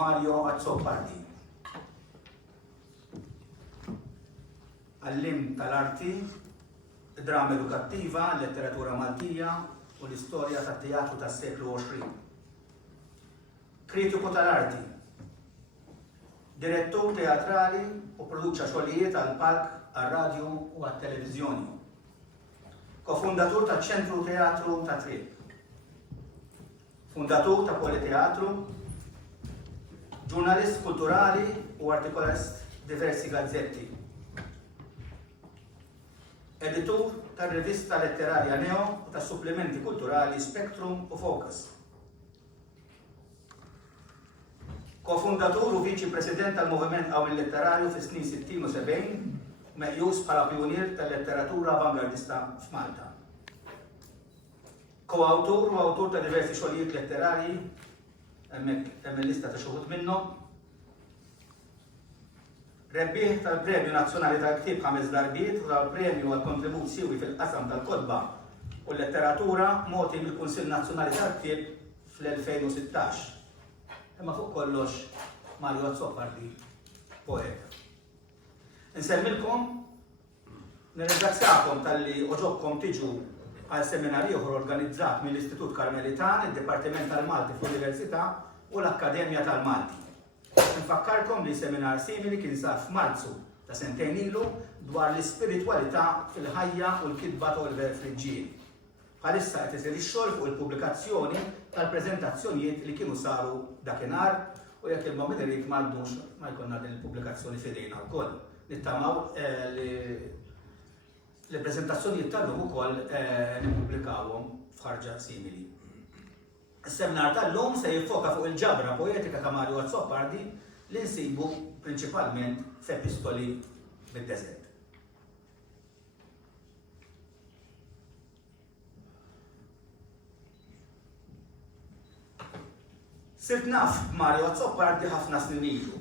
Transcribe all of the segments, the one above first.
Mario Azzopardi. Għallim tal-arti, drama edukattiva, letteratura Maltija u l-istorja tat-teatru tas-seklu 20. Kritiku tal-arti, direttur teatrali u produċa xogħlijiet għall-palk, għal-radju u għat-televiżjoni. Kofundatur ta' ċentru teatru ta' Triq. Fundatur ta' Politeatru, ġurnalist kulturali u artikolist diversi gazzetti. Editur tar-rivista letterarja Neo u ta' supplementi kulturali Spectrum u Focus. Kofundatur u viċi president tal-Moviment Qawmi Letterarju fis-snin 60 u 70, meqjus bħala pionier tal-letteratura avangardista f'Malta. Koawtur u awtur ta' diversi xogħlijiet letterarji, hemm lista ta' xuħud minnhom. Rebbieħ tal-Premju Nazzjonali tal-Ktieb 5 darbiet u tal-Premju għall-kontribut siewi fil-qasam tal-kodba u l-letteratura mogħti mill-Kunsill Nazzjonali tal-Ktieb fl-2016. Imma fuq kollox Mario Azzopardi, poeta. Insemmilkom, nirringrazzjakom tal-li oġobkom tiġu għal seminarju ieħor organizzat mill-Istitut Karmelitan, id-Dipartiment tal-Malti fl-Università u l-Akkademja tal-Malti. Nfakkarkom li seminar simili kien sar f'Marzu ta' sentejn ilu dwar l-ispiritwalità fil-ħajja u l-kitba ta' Oliver Friġġieli. Bħalissa qed isir ix-xogħol fuq il-pubblikazzjoni tal-preżentazzjonijiet li kienu saru dakinhar u jekk il-moment irid m'għandux ma jkollna din il-pubblikazzjoni f'idejna wkoll. Nittamaw li preżentazzjonijiet tal-lum ukoll nippubblikawhom f'ħarġa simili. Is-seminar tal-lum se jiffoka fuq il-ġabra poetika ta' Mario Azzopardi li nsibu prinċipalment f'epistoli mid-deżert. Sirt naf Mario Azzopardi ħafna snin ilu,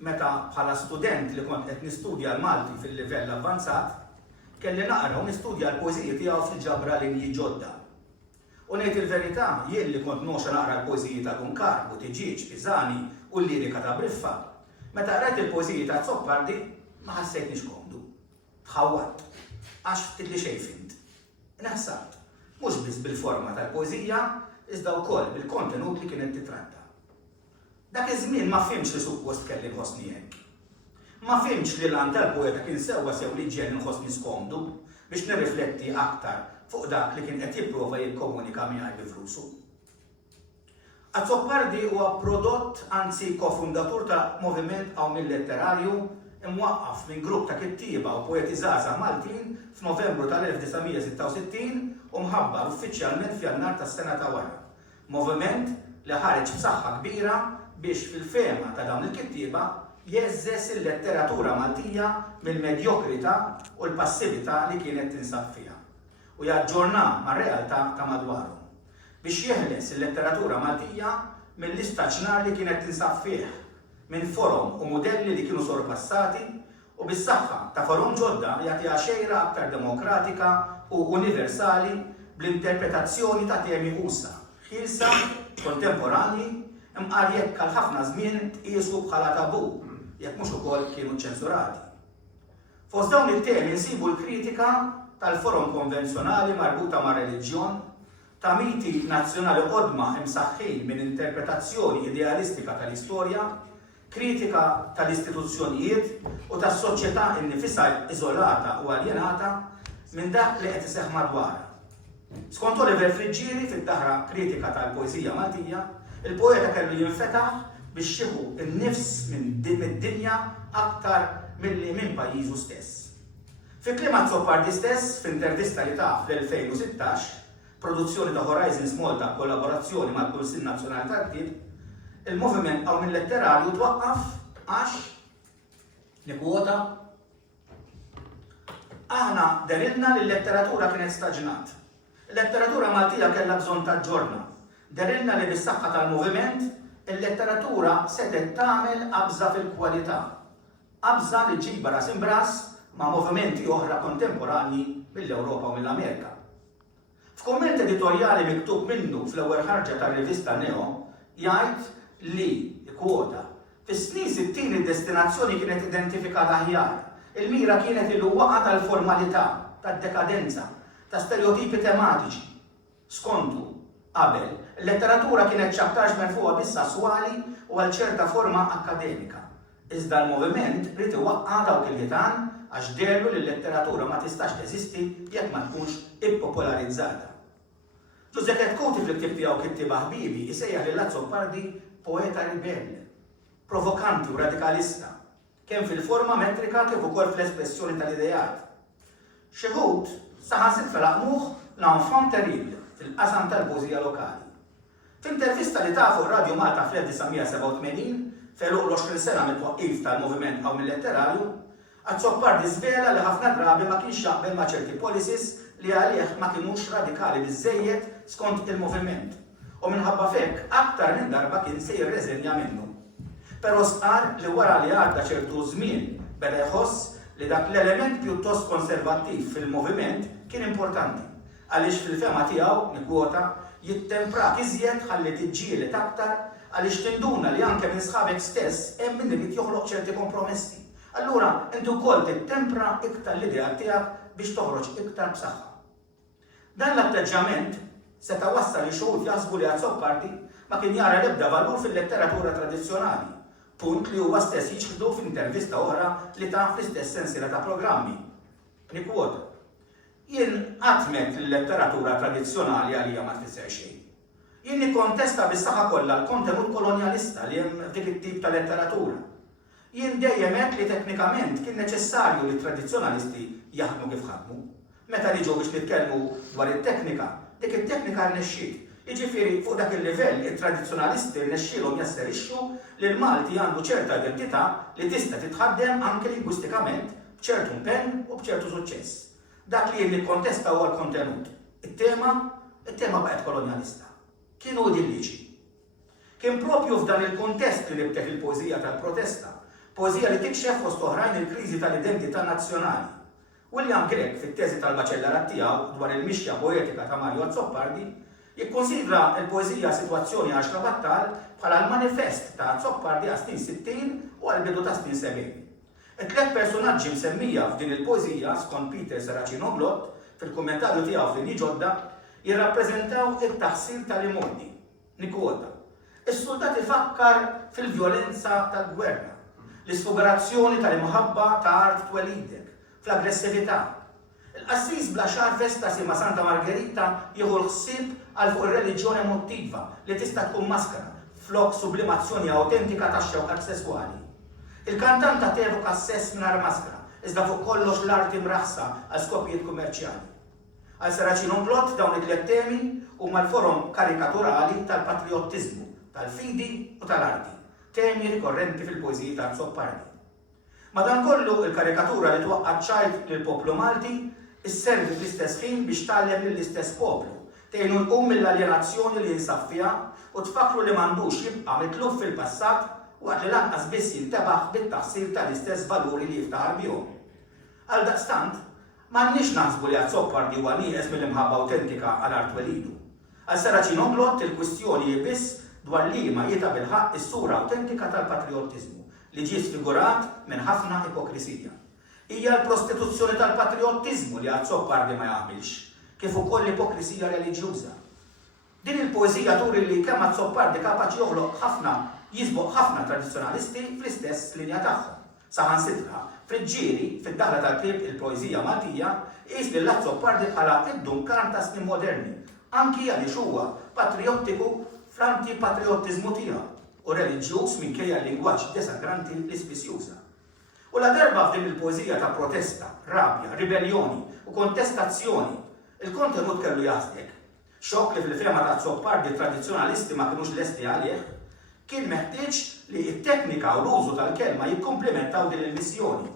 meta bħala student li kont qed nistudja l-Malti fil-livell avvanzat, kelli naqra u nistudja l-poeżiji tiegħu fil-ġabra linji ġodda. U ngħid il-verità, jien li kont noxa naqra l-poeżiji ta' Dunkar, Butiġiġ, Pisani u l-lirika ta' Briffa, meta qrajt il-poeżiji ta' Azzopardi ma ħassejtniex komdu. Tħawwadt, għax ftit li xejn fimt. Naħsart, mhux biss bil-forma tal-poeżija, iżda wkoll bil-kontenut li kienet titratta. Dak iż-żmien ma fhimx li suppost kelli nħossni hekk. Ma fhimx li l-għan tal-poeta kien sewwa sew li ġenni nħossni skomdu biex nirrifletti aktar fuq dak li kien qed jipprova jikkomunika miegħi biflusu. Azzopardi huwa prodott, anzi kofundatur ta' Moviment Qawmi Letterarju imwaqqaf minn grupp ta' kittieba u poeti żgħażagħ Maltin f'Novembru tal-1966 u mħabbar uffiċjalment f'Jannar tas-sena ta' wara. Moviment li ħareġ b'saħħa kbira biex fil-fehma ta' dawn il-kittieba jeżżes il-letteratura Maltija mill-medjokrità u l-passività li kienet tinsab fiha u jaġġorna mar-realtà ta' madwarhom biex jeħles il-letteratura Maltija mill-istaġnar li kienet tinsab fih minn forom u modelli li kienu sorpassati u bis-saħħa ta' forom ġodda jagħtiha xejra aktar demokratika u universali bl-interpretazzjoni ta' temi usa, ħilsa, kontemporanji, imqar jekk għal ħafna żmien tqiesu bħala tabu, jekk mhux ukoll kienu ċensurati. Fost dawn it-temi nsibu l-kritika tal-forum konvenzjonali marbuta ma' reliġjon, ta' miti nazzjonali qodma imsaħħin minn interpretazzjoni idealistika tal-istorja, kritika tal-istituzzjonijiet u tas-soċjetà innifisha iżolata u aljenata minn dak li qed iseħħ madwarha. Skont Oliver Friġġieli fid-daħra kritika tal-poeżija Maltija, il-poeta kellu jinfetaħ biex jieħu n-nifs mid-dinja aktar milli minn pajjiżu stess. Fi kliem Azzopardi stess, f'intervista li ta' fl-2016, produzzjoni ta' Horizons Malta kollaborazzjoni mal-Kunsill Nazzjonali tal-Ktieb, il-Moviment Qawmi Letterarju twaqqaf għax nikwota aħna derilna li l-letteratura kienet staġnat. Il-letteratura Maltija kellha bżonn taġġorna. Derilna li bis-saħħa tal-moviment il-letteratura setet tagħmel qabża fil-kwalità. Qabża li ġib ras imbras ma' movimenti oħra kontemporanji mill-Ewropa u mill-Amerika. F'komment editorjali miktub minnu fl-ewwel ħarġa tar-rivista Neo, jgħid li kwota fis-snin 60 id-destinazzjoni kienet identifikata aħjar. Il-mira kienet il-waqa tal-formalità, tad-dekadenza, ta' stereotipi tematiċi. Skontu, qabel, il-letteratura kienet ċabtarx merfuqa bis-sesswali u għal ċerta forma akkademika. Iżda l-moviment rrid iwaqqa dawk il-ħitan għax derlu li l-letteratura ma tistax teżisti jekk ma tkunx ippopolarizzata. Giuseppe Koti fil-ktib tiegħu Kittiba ħbibi isejjaħ lil Azzopardi poeta ribelle, provokanti u radikalista, kemm fil-forma metrika kif ukoll fl-espressjoni tal-idejat. Xi ħud saħansib laqmuh l-enfant terrible fil-qasam tal-poeżija lokali. F'intervista li ta' fuq Radio Malta fl-1987 feluq l-20 sena mit-twaqqif tal-moviment hawn il-letterarju, Azzopardi żvela li ħafna drabi ma kienx jaqbel ma' ċerti policies li għalih ma kienux radikali biżżejjed skont il-moviment. U minħabba fekk aktar minn darba kien se jirreżenja minnu. Però sqar li wara li għadda ċertu żmien beda jħoss li dak l-element pjuttost konservattiv fil-moviment kien importanti. Għaliex fil-fema tiegħu nikwota jittemprak iżjed ħalli tiġġieled aktar għaliex tinduna li anke minn sħabek stess hemm min irid joħloq ċerti kompromessi. Allura intu wkoll tittempra iktar l-idea tiegħek biex toħroġ iktar b'saħħa. Dan l-atteġġament seta' wassal li xogħol jaħsbu li Azzopardi ma kien jara l-ebda valur fil-letteratura tradizzjonali, punt li huwa stess jiġħdu f'intervista oħra li ta' fl-istess sensiela ta' programmi. Nikwota. Jien għatmet l-letteratura tradizzjonali għalija ma tfisser xejn. Jien nikkontesta bis-saħħa kollha l-kontenut kolonjalista li hemm f'dik it-tip ta' letteratura. Jien dejjem għedt li teknikament kien neċessarju li tradizzjonalisti jaħdmu kif ħadmu. Meta niġu biex nitkellmu dwar it-teknika, dik it-teknika rnexxiet. Jiġifieri fuq dak il-livell it-tradizzjonalisti rnexxielhom jasserixxu li l-Malti għandu ċerta identità li tista' titħaddem anke lingwistikament b'ċertu impenn u b'ċertu suċċess. Dak li jien nikkontesta huwa l-kontenut. It-tema baqgħet kolonjalista. Kienu idilliċi. Kien propju f'dan il-kuntest li nibteħ il-poeżija tal-protesta, poeżija li tikxef fost oħrajn il-kriżi tal-identità nazzjonali. William Gregg fit-teżi tal-baċellarat tiegħu dwar il-mixja poetika ta' Mario Azzopardi jikkonsidra l-poeżija sitwazzjoni għaxra battal bħala l-manifest ta' Azzopardi għas snin 60 u għal-bidu ta' snin 70. It-tlet personaġġi msemmija f'din il-poeżija skont Peter Seracino-Glott fil-kummentarju tiegħu f'Linji Ġodda jirrappreżentaw it-taħsil tal-imoddi. Nikwota. Is-soldat ifakkar fil-vjolenza tal-gwerra, l-isfugarazzjoni tal-imħabba ta' art twelidek, fl-aggressività. Il-qassis bla xarfes ta' Sima Santa Margherita jieħu l-ħsieb għal fuq ir-reliġjoni emotiva li tista' tkun maskara flok sublimazzjoni autentika ta' xewqat sesswali. Il-kantanta tevoka sess mingħajr maskara, iżda fuq kollox l-art imraħsa għal skopijiet kummerċjali. Għal Seracino-Glott dawn it-tliet temi huma l-forum karikaturali tal-patriottizmu, tal-fidi u tal-arti, temi rikorrenti fil-poeżiji ta' Azzopardi. Madankollu il-karikatura li twaqqad ċajt lill-poplu Malti isservi fl-istess ħin biex tgħallem lill-istess poplu, tgħinu jqum mill-aljenazzjoni li jinsab fiha u tfakru li m'għandux jibqa' mitluf fil-passat waqt li lanqas biss jintebaħ bit-taħsil tal-istess valuri li jiftaħar bihom. Għaldaqstant, m'għandniex naħsbu li Azzopardi huwa nieqes mill-imħabba awtentika għal art welidu. Għal Seracino-Glott il-kwistjoni biss dwar liema jieta bil-ħaqq is-sura awtentika tal-patriottizmu li ġie sfigurat minn ħafna ipokrisija. Hija l-prostituzzjoni tal-patriottizmu li Azzopardi ma jagħmilx, kif ukoll l-ipokrisija reliġjuża. Din il-poeżija turi li kemm Azzopardi kapaċi joħloq jisboq ħafna tradizzjonalisti fl-istess linja tagħhom. Saħansitra, fil-ġieri, fid-daħla tal-klib il-poeżija Maltija, qis li l-Azzopardi bħala id-Duncan ta' snin moderni, anki għaliex huwa patriottiku fl-antipatriottizmu tiegħu u reliġjuż minkejja l-lingwaġġ desagranti li spiss juża. U la darba f'din il-poeżija ta' protesta, rabja, ribellioni u kontestazzjoni, il-kontenut kellu jaħsdek. Xokk li fil-fema ta' Azzopardi tradizzjonalisti ma kinux lesti għalih, kien meħtieġ li t-teknika u l-użu tal-kelma jikkomplementaw din il-missjoni.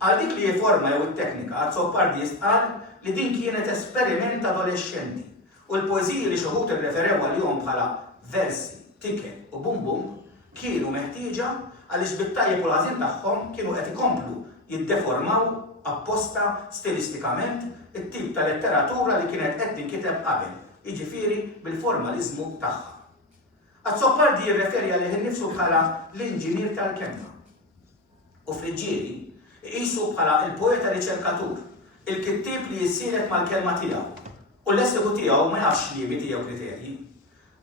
Għal dik li jiforma jew it-teknika, Azzopardi jistqal li din kienet esperiment adolescenti u l-poeżiji li xi wħud irreferew għalihom bħala versi, tiket u bum bum kienu meħtieġa għaliex bit-tajjeb u l-ħażin tagħhom kienu qed ikomplu jiddeformaw apposta stilistikament it-tip ta' letteratura li kienet qed tinkiteb qabel, jiġifieri bil-formaliżmu tagħha. Azzoppardi jirreferi għalih innifsu bħala l-inġinier tal-kelma. U Friġġieri iqisu bħala il-poeta riċerkatur, il-kittib li jissiret mal-kelma tiegħu. U l-lessiku tiegħu ma jafx limiti jew kriterji.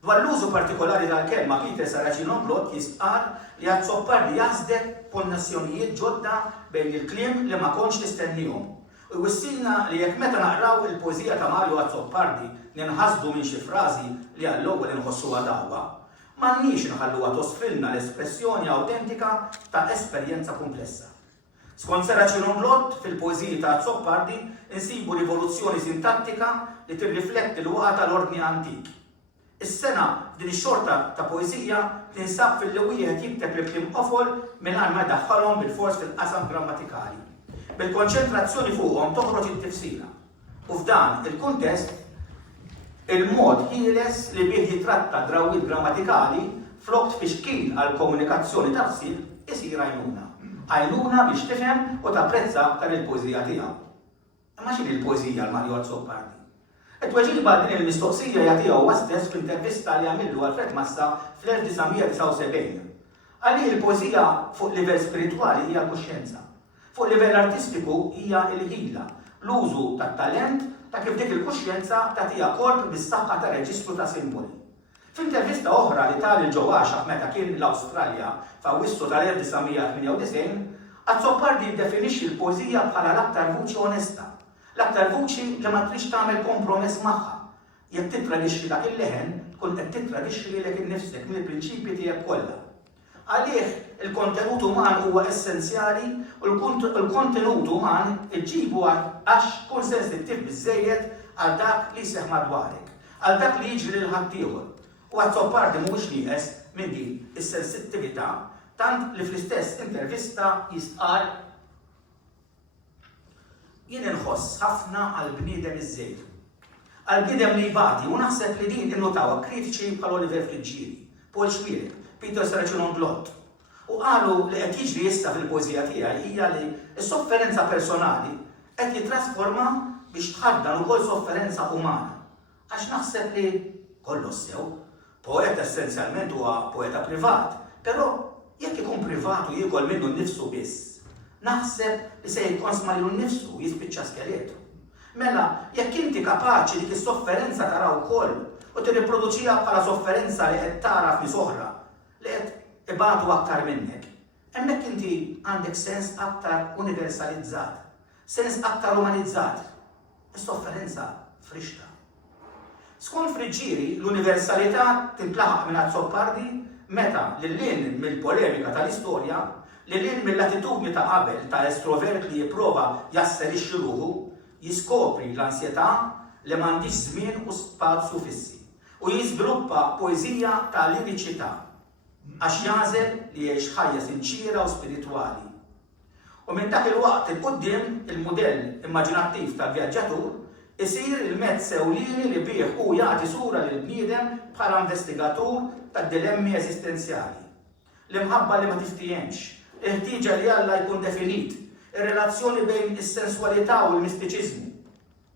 Dwar l-użu partikolari tal-kelma Peter Saracinon-Glott jistqar li Azzoppardi jaħsdet konnessjonijiet ġodda bejn il-kliem li ma kontx nistennihom. U jwissilna li jekk meta naqraw il-poeżija ta' Mario Azzoppardi ninħasdu minn xi frażi li għall-ewwel inħossuha dawwa, m'għandniex inħalluha tosfilna l-espressjoni awtentika ta' esperjenza komplessa. Skont Saracinon-Glott fil-poeżiji ta' Azzoppardi insibu rivoluzzjoni sintattika li tirrifletti l-waqa tal-ordni antik. Is-sena din ix-xorta ta' poeżija tinsab fil-li wieħed jikteb il-kliem qofol mingħajr ma jdaħħalhom bil-fors fil-qasam grammatikali. Bil-konċentrazzjoni fuqhom toħroġ it-tifsira. U f'dan il-kuntest il-mod ħieles li bih jitratta drawwiet grammatikali flokt fix-xkil għal komunikazzjoni tafsil isir għajnuna. Għajnuna biex tifhem u tapprezza aktar il-poeżija tiegħu. Imma x'in il-poeżija l Mario Azzoppardi? Et-tweġiba din il-mistoqsija jagħtiha huwa stess fl-intervista li għamillu għal Fred Massa fl-1979. Għalih il-poeżija fuq livell spiritwali hija l-kuxjenza. Fuq livell artistiku hija l-ħila, l-użu tat-talent ta' kif dik il-kuxjenza tagħtiha korp bis-saħħa ta' reġistru ta' simboli. F'intervista oħra li tal il-ġewwaxa meta kien l-Awstralja f'Awwissu tal-1998, Azzoppardi jiddefinixxi l-poeżija bħala l-aktar vuċi onesta. L-aktar vuċi li ma trix tagħmel kompromess magħha. Jekk titradixxi dak il-leħen, tkun qed titradixxi lilek innifsek mill-prinċipji tiegħek kollha. Għalih il-kontenut uman huwa essenzjali u l-kontenut uman iġġibu għax tkun sensittiv biżżejjed għal dak li jseħħ madwarek, għal dak li jiġri lil ħaddieħor. U Azzoppardi mhuwiex nieqes minn din is-sensittività tant li fl-istess intervista jistqar jien inħoss ħafna għall-bniedem iż-żejr. Għall-bniedem li jbati u naħseb li din innotawha kritiċi bħal Oliver Friġġieri, Paul Schwierig, Peter Saracinon-Glott. U qalu li qed jiġri issa fil-poeżija tiegħi hija li s-sofferenza personali qed jitrasforma biex tħaddan ukoll sofferenza umana. Għax naħseb li kollox sew, poeta essenzjalment huwa poeta privat, però jekk ikun privat u jiekol minnu nnifsu biss, naħseb li se jitkonsma lilu nnifsu jispiċċa skeletu. Mela, jekk inti kapaċi dik is-sofferenza tara wkoll u tirriproduċiha bħala sofferenza li qed tara f'nies oħra li qed ibatu aktar minnek, hemmhekk inti għandek sens aktar universalizzat, sens aktar umanizzat. Is-sofferenza frixta. Skont Friġġieri, l-universalità tintlaħaq minn Azzoppardi meta lil-lin mill-polemika tal-istorja, lil-lin mill-attitudni ta' qabel ta' estrovert li jipprova jasserixxi ruħu, jiskopri l-ansjetà li m'għandix żmien u spazju fissi u jiżviluppa poeżija ta' liriċità għax jażel li jgħix ħajja sinċira u spiritwali. U minn dak il-waqt il-qudiem il-mudell immaġinattiv tal-vjaġġatur isir il-mezz ewlieni li bih u jagħti sura lill-bniedem bħala investigatur tad-dilemmi eżistenzjali. L-imħabba li ma tiftihemx, il-ħtieġa li Alla jkun definit, ir-relazzjoni bejn is-senswalità u l-mistiċiżmu.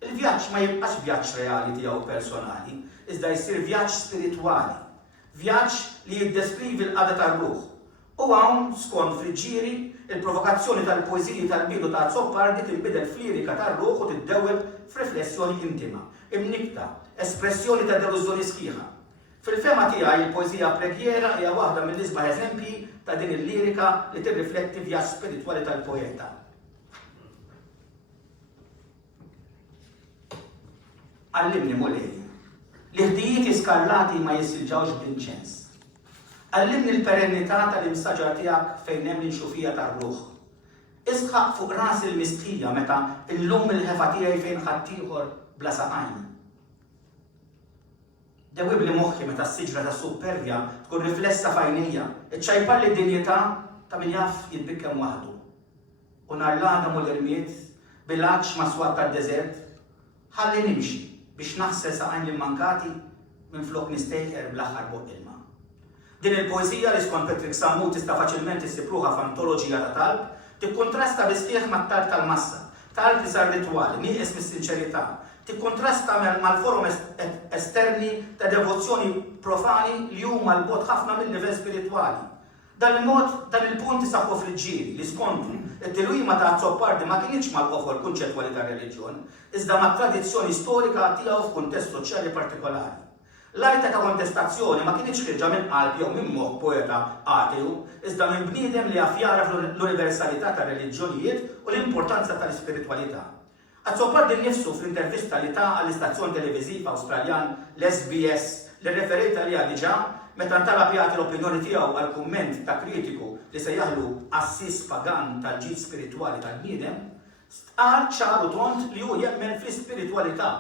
Il-vjaġġ ma jibqax vjaġġ reali tiegħu personali, iżda jsir vjaġġ spiritwali, vjaġġ li jiddeskrivi l-qada tar-ruħ. U hawn skont Friġġieri, il-provokazzjoni tal-poeżiji tal-bidu ta' Azzoppardi tinbidel f'lirika tar-ruħ u tiddewweb f'riflessjoni intima, imnikta, espressjoni ta' delużjoni sħiħa. Fil-fema tiegħi il-poeżija preghiera hija waħda mill-isbaħ eżempji ta' din il-lirika li tirrifletti vjaġġ spiritwali tal-poeta. Għallimni mulej, li ħdijiet iskallati ma jissilġawx b'inċens. Għallimni l-perennità tal-imsaġar tiegħek fejn hemm l-inxufija tar-ruħ. Isħaq fuq ras il-mistħija meta illum il-ħefa tiegħi fejn ħaddieħor bla saqajn. Dewwib li moħħi meta s-siġra ta' superja tkun riflessa f'għajnejja, iċċajpar li d-dinjità ta' min jaf jitbikkem waħdu. U nhar l-għada mill-irmiet bil-għaġġ maswad tad-deżert, ħalli nimxi biex naħsel saqajn l-immankati minflok nistejqer bl-aħħar buq ilma. Din il-poeżija li skont Patrick Sammu tista' faċilment issibruha f'antoloġija ta' talb tikkuntrasta bisħieħ mat-talb tal-massa, talb li sar ritwali, nieqes mis-sinċerità, tikkontrasta mal-forum esterni ta' devozzjoni profani li huma l-bot ħafna mill-livell spiritwali. Dan il-punt isaħħu fil-ġieli li skontu it-tilwima ta' Azzopardi ma kienx mal-qofol kunċettwali ta' reliġjon, iżda mat-tradizzjoni storika tiegħu f'kuntest soċjali partikolari. L-arta ta' kontestazzjoni ma kienx ħirġa minn qalb jew minn moħħ poeta ateu, iżda minn bniedem li jaf jaraf l-universalità ta' reliġjonijiet u l-importanza tal-ispiritwalità. Azzopardi nnifsu fl-intervista li ta' għall-istazzjon televiżiv Awstraljan l-SBS li referita li diġà meta ntalab jagħti l-opinjoni tiegħu għal kumment ta' kritiku li se jaħlu assis pagan tal-ġid spiritwali tal-bniedem, qal ċaru tont li hu jemmen fl-ispiritwalità.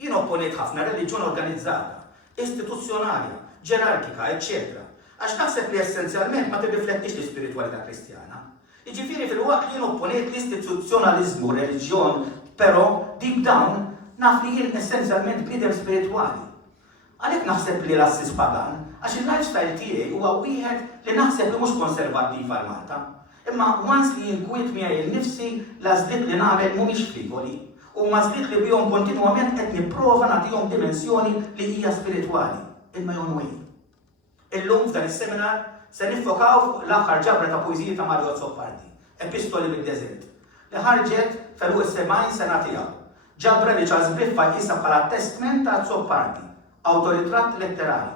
Jien opponejt ħafna reliġjon organizzata, istituzzjonali, ġerarkika, eccetera, għax naħseb li essenzjalment ma tirriflettix l-ispiritwalità kristjana. Jiġifieri fil-waqt jien opponejt l-istituzzjonaliżmu reliġjon, però deep down naf li jien essenzjalment bniedem spiritwali. Għalhekk naħseb li l-assis pagan, għax il-lifestyle tiegħi huwa wieħed li naħseb li mhux konservattiv għal Malta. Imma once li jinkwiet miegħi l-nifsi l-għażliet li nagħmel mhumiex frivoli, u mażliet li bihom kontinwament qed nipprova nagħtihom dimensjoni li hija spiritwali, in my own way. Illum f'dan is-seminar se niffokaw fuq l-aħħar ġabra ta' poeżiji ta' Mario Azzopardi, Epistoli mid-Deżert, li ħarġet fuq is-70 sena tiegħu. Ġabra li Charles Biffa jqisha bħala testament ta' Azzopardi, awtoritratt letterali.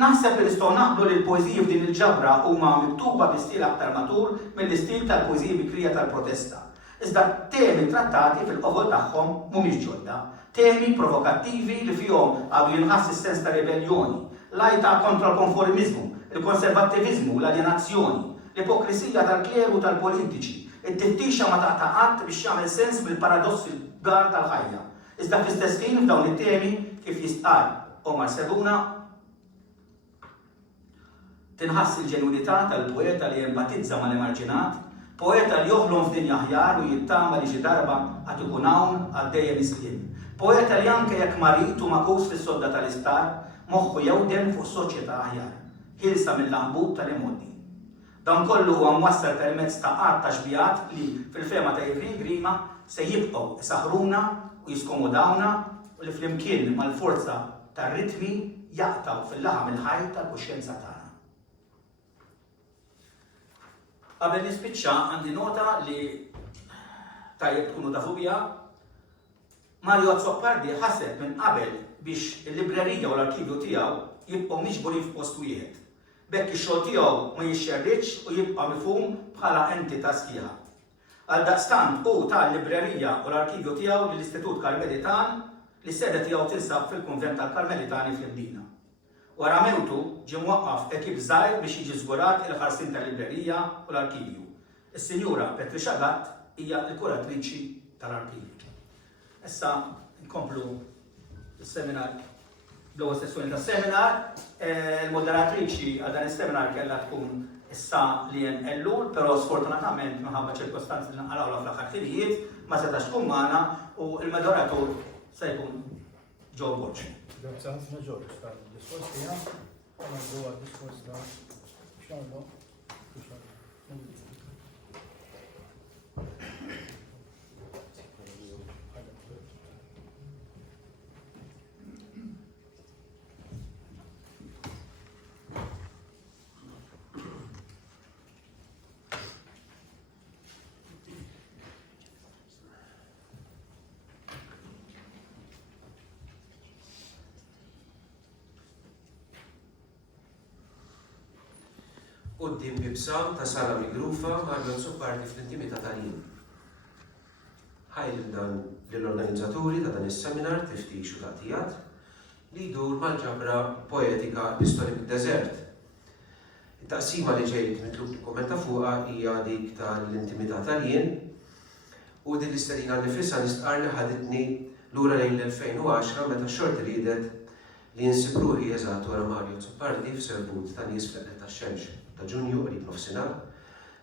Naħseb li nistgħu naqblu li l-poeżiji f'din il-ġabra huma miktuba bi stil aktar matur mill-istil tal-poeżiji bikrija tal-protesta. Iżda temi trattati fil-qofol tagħhom mhumiex ġodda, temi provokattivi li fihom għadu jinħass is-sens ta' ribelljoni, l-għajta kontra l-konformizmu, il-konservattivizmu, l-alienazzjoni, l-ipokrisija tal-kleru tal-politiċi, it-tiftixa ma taqta' qatt biex jagħmel sens bil-paradossi l-gar tal-ħajja. Iżda fl-istess ħin f'dawn it-temi kif jistqal Omar Sebuna tinħass il-ġenwinità tal-poeta li jempatizza mal-emarġinat, poeta li joħlom f'dinja aħjar u jittama li xi darba għad ikun hawn għaddejjem islim. Poeta li anke jekk marit u makus fis-sodda tal-istar, moħħu jewdem fuq soċjetà aħjar, ħilsa mill-lambut tal-imoddi. Dan kollu huwa mwassal permezz ta' qatt ta' xbijat li fil-fema ta' Ivrin Grima se jibqgħu isaħruna u jiskomodawna u li flimkien mal-forza tar-ritmi jaqtaw fil-laħam il-ħaj tal-kuxjenza tagħna. Qabel nispiċċa għandi nota li tajjeb tkunu tafu biha, Mario Azzopardi ħaseb minn qabel biex il-librerija u l-arkivju tiegħu jibqgħu miġburin f'post wieħed. Bekk ix-xogħol tiegħu ma jixxerritx u jibqa' mifhum bħala entità sħiħa. Għaldaqstant hu tal-librerija u l-arkivju tiegħu lill-Istitut Karmelitan li s-sede tiegħu tinsab fil-Kunvent tal-Karmelitani fl-Mdina. Wara mewtu ġie mwaqqaf ekip żgħir biex jiġi żgurat il-ħarsien tal-librerija u l-arkivju. Is-Sinjura Patricia Gatt hija l-kuratriċi tal-arkivju. Issa nkomplu is-seminar bl-ewwel sessjoni tas-seminar. Il-moderatriċi għal dan is-seminar kellha tkun issa li hemm Ellul, però sfortunatament minħabba ċirkostanzi li nqalgħu fl-aħħar ħinijiet ma setax tkun magħna u l-moderatur se jkun Joe Boċ. Grazie ħafna Ġorġ tal-diskors tiegħek, għandu għad-diskors ta' Xarlo. Quddiem bibsam ta' sala migrufa Mario Azzopardi fl-intimità tal-jiem. Ħajl dan lill-organizzaturi ta' dan is-seminar tiftix u tagħtijat li jdur mal-ġabra poetika Epistoli mid-Deżert. It-taqsima li ġejt mitlub nikkommenta fuqha hija dik tal-intimità tal-jien u din l-istedina nifisha nistqar li ħaditni lura lejn l-2010 meta x-xorti ridet li nsib ruħi eżatt wara Mario Azzopardi f'serbut ta' nies fl-eqret tax-xemx ta' Ġunju qrib nofsinhar,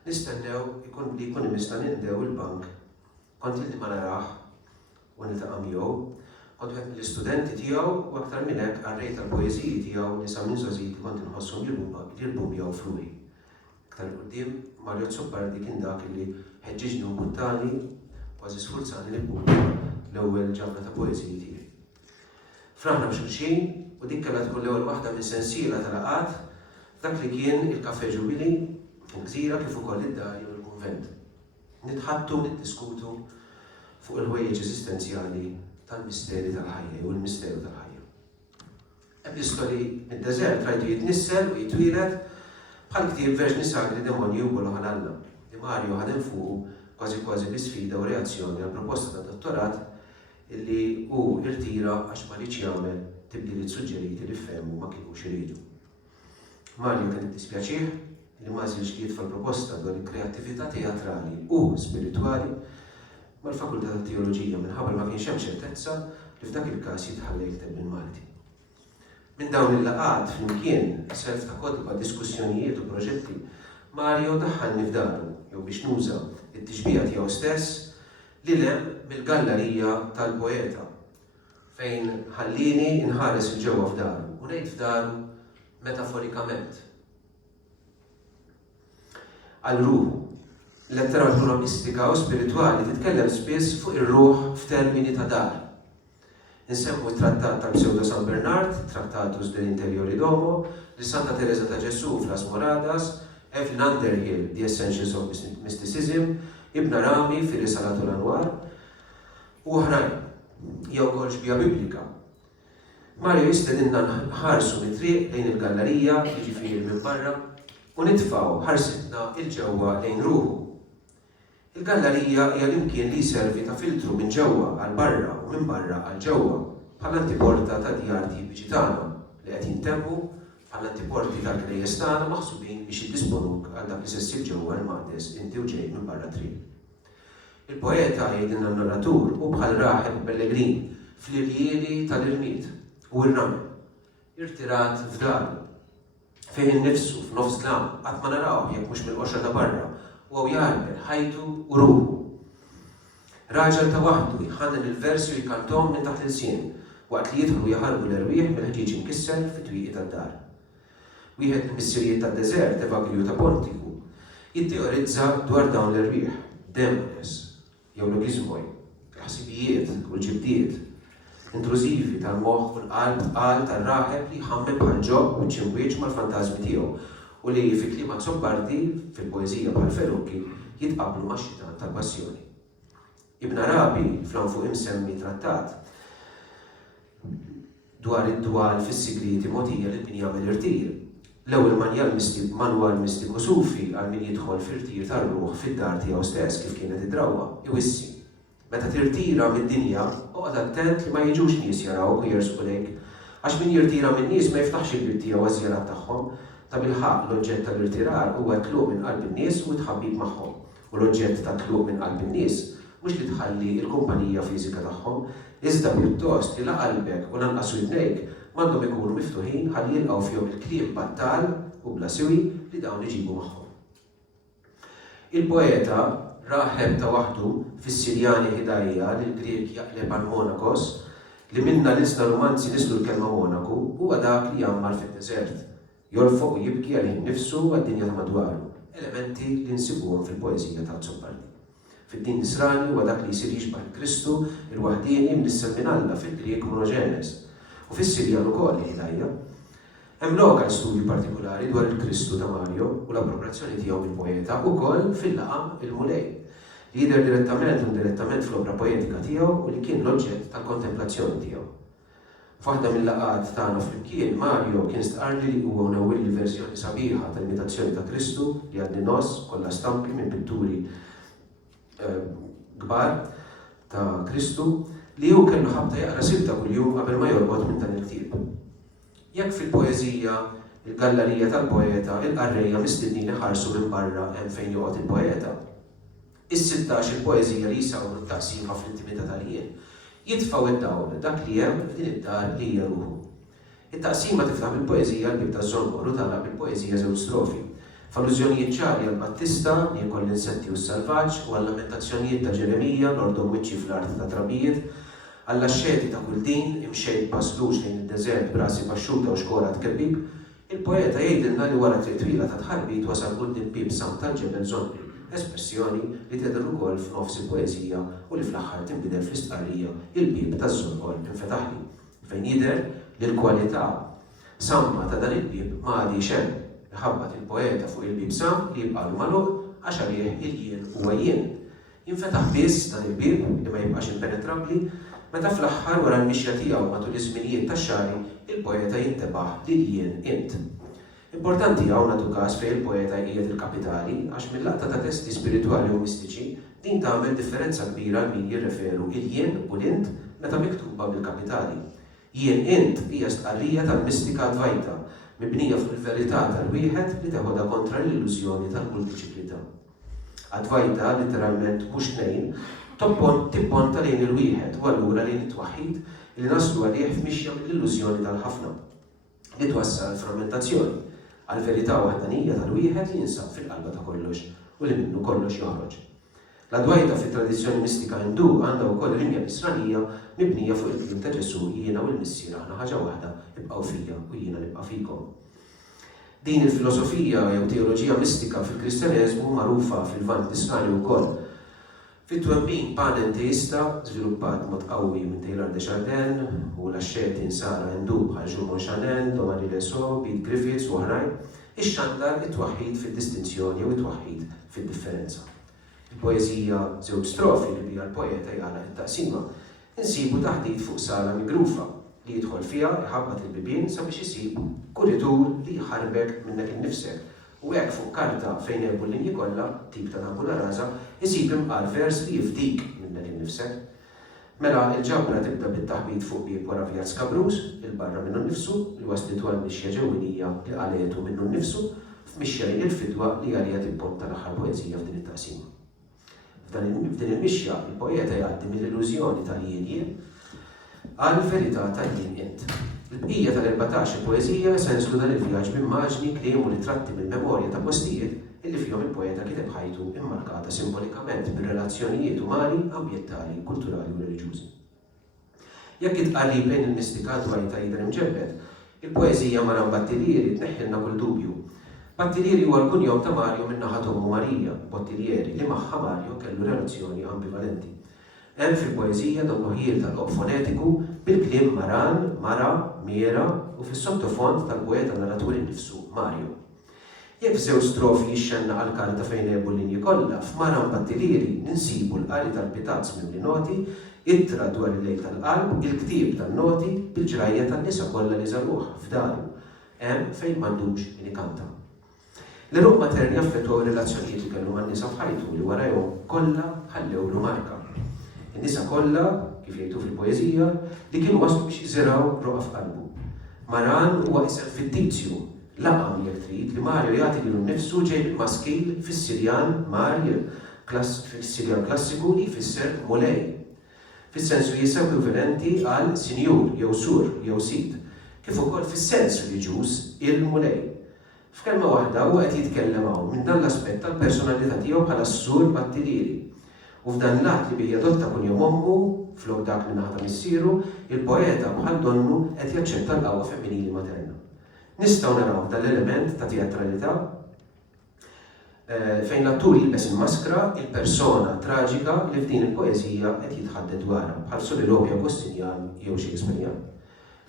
nistennew li jkun imista nindew il-bank, kont li ma narah u niltaqa' miegħu, kont wieħed mill-istudenti tiegħu u aktar minn hekk qarrejt tal-poeżiji tiegħu li sa minn żagħżugħ kont inħosshom jilbu miegħu f'ruħi. Aktar quddiem Mario Azzopardi kien dak li ħeġġiġni u buttani kważi sfurzani li ppubblika l-ewwel ġabra ta' poeżiji tiegħi. Fraħna b'xulxin u dik kellha tkun l-ewwel waħda minn sensiela ta' laqgħat dak li kien il-Kafè Ġubili, il-Gżira kif ukoll id-dar jew il-Kunvent. Nitħattu niddiskutu fuq il-ħwejjeġ eżistenzjali tal-misteri tal-ħajja u l-misteru tal-ħajja. Epistoli mid-deżert rajtu jitnissel u jitwieled bħal ktieb verġni sagri demonju u ħalalna. Di Mario ħadem fuq kważi bi-sfida u reazzjoni għal proposta ta' dottorat illi hu irtira għax ma rridx jagħmel tibdiliet suġġeriti li fehmu ma kinux iridu. Mario kien iddispjaċih li ma żilx jitfa' l-proposta dwar il-kreattività teatrali u spiritwali mal-Fakultà tat-Teoloġija minħabba ma kienx hemm ċertezza li f'dak il-każ jitħalla jikteb bil-Malti. Minn dawn il-laqgħat flimkien self ta' kotba, diskussjonijiet u proġetti, Mario daħħalni f'daru jew biex nuża it-tixbija tiegħu stess li lem mill-gallerija tal-poeta fejn ħallini inħares il-ġewwa f'daru u ngħid f'daru metaforikament. Għal ruħu, letteratura mistika u spiritwali titkellem spiss fuq ir-ruħ f'termini ta' dar. Insemmu t-trattat tal-Pseudo San Bernard, Trattatus dell'-Interiori Domo, li Santa Teresa ta' Ġesu f'Las Moradas, Evelyn Underhill, The Essentials of Mysticism, Ibn Arabi fi Risalatul Anwar, u oħrajn, jew kol xbija biblika. Mario jistedinna nħarsu mit-triq lejn il-gallerija, jiġifieri minn barra, u nitfgħu ħarsitna il-ġewwa lejn ruħu. Il-gallerija hija l-imkien li jservi ta' filtru minn ġewwa għal barra u minn barra għal ġewwa bħal antiporta ta' djar tipiċi tagħna li qed jintemmu bħal antiporti tal-knejjes tagħna maħsubin biex jiddisponu għal dak li se ssib ġewwa l-Maqdes inti u ġej minn barra triq. Il-poeta jgħidilna n-narratur u bħal Raħeb Pellegrin fl-irjieli tal-irmiet u r-ramel, irtirat f'daru fejn innifsu f'nofs klam qatt ma narawh jekk mhux mill-qoxra ta' barra u jarbel ħajtu u ruħu. Raġel ta' waħdu jħannen il-versi u jkantom minn taħt il-sien waqt li jidħlu jaħarbu l-erwieħ mill-ħġiġ inkisser fit-twieqi tad-dar. Wieħed mill-missirijiet tad-deżert Evangelju ta' Pontiku jitteorizza dwar dawn l-erwieħ, demones, jew logizmoj, il-ħsibijiet u l-ġibdiet, intrużivi tal-moħħ u l-qalb qal tar-raħeb li jħammem bħal ġobb u ċimwieġ mal-fantażmi tiegħu u li fi klima zobbardi fil-poezija bħal Ferrucchi jitqablu max-xitan tal-passjoni. Ibn Arabi fl-anfu imsemmi trattat dwar id-dwal fis-sigriti mogħtija li min jagħmel irtir. L-ewwel manwal mistiku sufi għal min jidħol fir-tir tar-ruħ fid-dar tiegħu stess kif kienet id-drawwa, iwissi. Meta tirtira mid-dinja, oqgħod attent li ma jiġux nies jarawk u jersqu lejk, għax min jirtira minn nies ma jiftaħx il-bib tiegħu għażjarat tagħhom. Ta' bil-ħaq l-oġġett tal-irtirar huwa tluq minn qalb in-nies u tħabbib magħhom. U l-oġġett ta' tluq minn qalb in-nies mhux li tħalli l-kumpanija fiżika tagħhom, iżda pjuttost li la qalbek u lanqas widnejk m'għandhom ikunu miftuħin ħalli jilqgħu fihom il-kliem battal u bla siwi li dawn iġibu magħhom. Il-poeta Raħeb ta' waħdu fis-Sirjani Hidajja li l-Grieg jaqleb għal Monakos li minna l-isna romanzi nislu l-kelma Monaku huwa dak li jammar fid-deżert. Jorfoq u jibki għalih nifsu għad-dinja ta' madwaru, elementi li nsibuhom fil-poezija ta' Zoppardi. Fid-din Nisrani huwa dak li jsir jixbaħ Kristu il-waħdini mnissemmin Alla fil-Grieg Monogenes u fis-Sirjan ukoll Hidajja. Hemm lokal studju partikolari dwar il-Kristu ta' Mario u l-appropriazzjoni tiegħu mill-poeta ukoll fil-laqam il-Mulej li jidher direttament u indirettament fl-opra poetika tiegħu u li kien l-oġġett tal-kontemplazzjoni tiegħu. F'waħda mill-laqgħat tagħna flimkien Mario kien stqarli li huwa unewwilli verżjoni sabiħa tal-imitazzjoni ta' Kristu li għaddi nos kollha stampi minn pitturi kbar ta' Kristu li hu kellu ħabta jaqra sibta kuljum qabel ma jorqod minn dan il-ktieb. Jekk fil-poeżija il-gallerija tal-poeta il-qarrejja mistednin iħarsu minn barra hemm fejn joqgħod il-poeta. Is-16 il-poeżija li jsawru t-taqsima fl-intimità tal-jien jitfgħu id-dawl dak li hemm f'din id-dar li hija ruħu. It-taqsima tiftaħ bil-poeżija l-bib taż-żonqor u tagħlaq bil-poeżija żewġ strofi. F'allużjonijiet ċari għall-Battista li jkoll l-insetti u s-salvaġġ u għall-lamentazzjonijiet ta' Ġeremija l-ordhom wiċċi fl-art ta' trabijiet, għall-axxeti ta' kull din imxejn paslux lejn id-deżert brasi baxxuta u xkora tkebbib, il-poeta jgħidilna li wara triq twila ta' tħarbit wasal quddiem bib sam tal-ġebel Żonqil espressjoni li tidher ukoll f'nofs il-poeżija u li fl-aħħar tinbidel fl-istqarrija il-bib taż-żolqol infetaħli, fejn jidher li l-kwalità samma ta' dan il-bib ma għadix hemm. Ħabbat il-poeta fuq il-bib sam li jibqa' magħluq għax għalih il-jien huwa jien. Jinfetaħ biss dan il-bib li ma jibqax impenetrabbli meta fl-aħħar wara l-mixja tiegħu matul iż-żminijiet tax-xahri il-poeta jintebaħ lil jien int. Importanti hawn nagħtu każ fejn il-poeta qiegħed il-kapitali għax mill-laqta ta' testi spiritwali u mistiċi din tagħmel differenza kbira għal min jirreferu il-jien u l-int meta miktuba bil-kapitali. Jien int hija stqarrija tal-mistika Advaita mibnija fuq il-verità tal-wieħed li teħodha kontra l-illużjoni tal-multiċiplità. Advaita literalment mhux tnejn tipponta lejn il-wieħed u allura lejn it-twaħħid li naslu għalih f'mixja mill-illużjoni tal-ħafna li twassal frammentazzjoni għal verità waħdanija tal-wieħed li jinsab fil-qalba ta' kollox u li minnu kollox joħroġ. L-Advaita fit-tradizzjoni mistika Hindu għandha wkoll rinja nisranija mibnija fuq il-kliem ta' Ġesu jiena u l-missier aħna ħaġa waħda ibqgħu fija u jiena nibqa' fikom. Din il-filosofija jew teoloġija mistika fil-Kristjaneżmu magħrufa fil-Vant Nisrani wkoll. Fit-twemmin panenteista żviluppat mod qawwi minn Taylor de Chardin u l-axxetti nsara Hindu bħal Jules Monchanen, Thomas Leso, Pete Griffiths u oħrajn, ixxandar it-twaħħid fid-distinzjoni u it-twaħħid fid-differenza. Il-poeżija żewġ strofi li bija l-poeta jgħala it-taqsima insibu taħdid fuq sala migrufa li jidħol fiha iħabbat il-bibien sabiex isib kuritur li jħarbek minnek innifsek. U hekk fuq karta fejn hemm l-linji kollha, tip ta' tabula rasa, isib imqal vers li jifdik minnek innifsek. Mela il-ġabra tibda bit-taħbit fuq bib wara vjazz Kabrus, il-barra minnu nnifsu, li waslitu għal mixja ġewwinija li għalietu minnu nnifsu, f'mixja il-fidwa li għalija tibbotta l-aħħar poeżija f'din it-taqsima. F'din il-mixja il-poeta jgħaddi mill-illużjoni tal-jien għal verità tal-jien int. Il-bqija tal-14 poeżija senslu dan il-vjaġġ b'immaġni, kliem u ritratti mill-memorja ta' postijiet illi fihom il-poeta kiteb ħajtu immarkata simbolikament bir-relazzjonijiet umani, ambjentali, kulturali u reliġjużi. Jekk itqarrib lejn il-mistika Advaita jidher imġebbed, il-poeżija Maran Battilieri tneħħilna kull dubju. Battilieri huwa l-kunjom ta' Mario minn naħa Ommu Marija Bottiglieri li magħha Mario kellu relazzjoni ambivalenti. Hemm fil-poeżija doppluħiel tal-qoq fonetiku bil-kliem Maran, Mara, Miera u fis-sottofont tal-poeta narratur innifsu Mario. Jekk f'żewġ strofi jixxenna għal-karta fejn hebu l-linji kollha, f'Maran Battilieri ninsibu l-qari tal-pitazz minn noti, ittra dwar il-lejl tal-qalb, il-ktieb tan-noti bil-ġrajja tan-nisa kollha li żaruh f'daru. Hemm fejn m'għandux min ikanta. L-eruq materni affettwaw relazzjonijiet li kellu man-nisa f'ħajtu li warajhom kollha ħallewlu marka. In-nisa kollha, kif jgħidu fil-poeżija, li kienu waslu biex jiżiraw roqa f'qalbu. Maran huwa isem fittizju, laqam jekk trid li Mario jagħti lilu nnifsu ġej maskil fis-Sirjan Marje, fis-Sirjan klassiku li jfisser mulej. Fis-sensu jisa ekwivalenti għal sinjur jew sur jew sid, kif ukoll fis-sens reliġjuż il-mulej. F'kelma waħda huwa qed jitkellem hawn minn dan l-aspett tal-personalità tiegħu bħala s-sur Battilieri. U f'dan l-att li bija adotta kunjom ommu, flok dak li naħta missieru, il-poeta bħal donnu qed jaċċetta l-qawwa femminili materna. Nistgħu naraw dal-element ta' teatralità fejn l-attur jilbes il-maskra, il-persona traġika li f'din il-poeżija qed jitħadded dwarha bħal Soliloquio Agostinjan jew Shakespearean.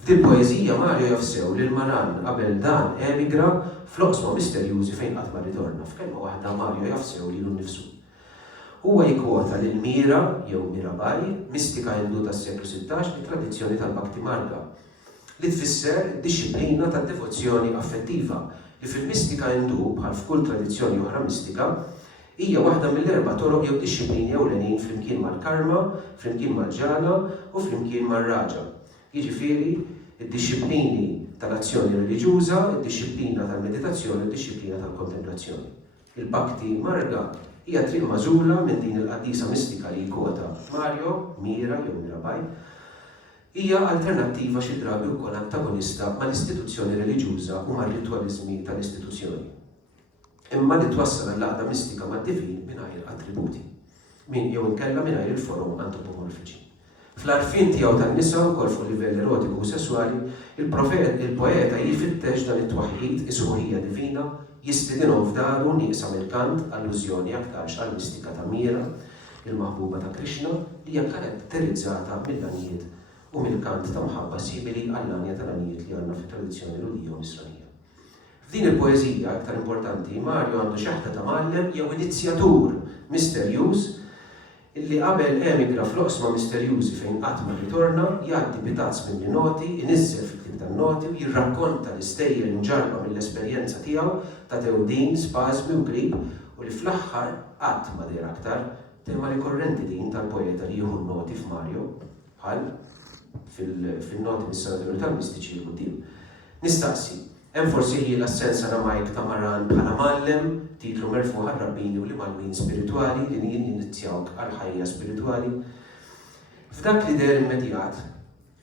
F'din poeżija Mario jafsew li l-Maran qabel dan emigra f'loqsma misterjużi fejn qatt ma ritorna. F'kelma waħda Mario jafsew lilu nnifsu. Huwa jikkwota lil Mira jew Mirabai, mistika Hindu tas-seklu 16 mit-tradizzjoni tal-Bhakti Marga, li tfisser disċiplina tad-devozzjoni affettiva li fil-mistika Hindu bħal f'kull tradizzjoni oħra mistika hija waħda mill-erba' toroq jew disċiplini ewlenin flimkien mal-karma, flimkien mal-ġana u flimkien mar-raġa. Jiġifieri id-disċiplini tal-azzjoni reliġjuża, id-disċiplina tal-meditazzjoni u d-disċiplina tal-kontemplazzjoni. Il-Bhakti Marga hija triq magħżula minn din il-qaddisa mistika li jkwota Mario, Mira jew Mirabai, hija alternattiva xi drabi wkoll antagonista mal-istituzzjoni reliġjuża u mar-ritwaliżmi tal-istituzzjoni. Imma li twassal għall-għaqda mistika mad-divin mingħajr attributi, jew inkella mingħajr il-forum antropomorfiċi. Fl-arfin tiegħu tan-nisa wkoll fuq livell erotiku u sesswali, il-poeta jifittex dan it-twaħħid is-sħuħija divina jistidinhom f'daru nieqsam il-kant allużjoni aktarx għall-mistika ta' Mira, il-maħbuba ta' Krishna, li hija karatterizzata mill-għanijiet u mill-kant ta' mħabba simili għall-għanja tal-għanijiet li għandna fit-tradizzjoni ludija u misranija. F'din il-poeżija aktar importanti, Mario għandu xaħta ta' mallem jew inizjatur misterjuż illi qabel emigra fl-oqsma misterjużi fejn qatt ma ritorna, jgħaddi bitazz mill-noti, inizzel fil-klib tan-noti u jirrakkonta l-istejjer nġarba mill-esperjenza tiegħu ta' tewdin, spasmi u grib u li fl-aħħar qatt ma dejra aktar tema rikorrenti din tal-poeta li jieħu noti f'Mario bħal fil-noti mis-sanatorju tal-mistiċi l-qudiem. Nistaqsi, hemm forsi hi l-assenza ramajk ta' Maran bħala mallem, titlu merfuħ għal-rabbini u li mal-min spirituali li nien jinnizzjawk għal-ħajja spirituali. F'dak li der immedjat,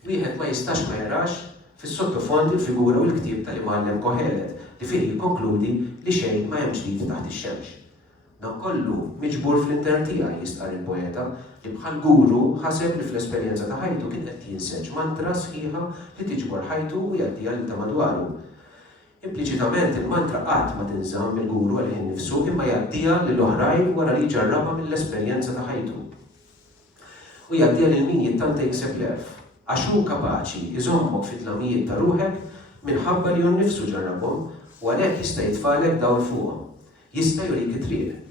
wieħed ma jistax ma jarax fis-sottofond il-figura u l-ktieb tal-imallem Kohelet li fih jikkonkludi li xejn ma hemm ġdid taħt ix-xemx. Dan kollu miġbur fl-intern tiegħi jistqar il-poeta li bħal guru ħaseb li fl-esperjenza ta' ħajtu kien qed jinseġ mantra sħiħa li tiġbor ħajtu u jgħaddiha lil ta' madwaru. Impliċitament il-mantra qatt ma tinżamm il-guru għalih innifsu imma jgħaddiha lill-oħrajn wara li ġarrabha mill-esperjenza ta' ħajtu. U jgħaddiha lil min jittanta jikseb l-erf, għax hu kapaċi iżommok fit-tlamijiet ta' ruħek minħabba li hu nnifsu ġarrabhom u għalhekk jista' jitfalek dawl fuqhom. Jista' jurik it-triq.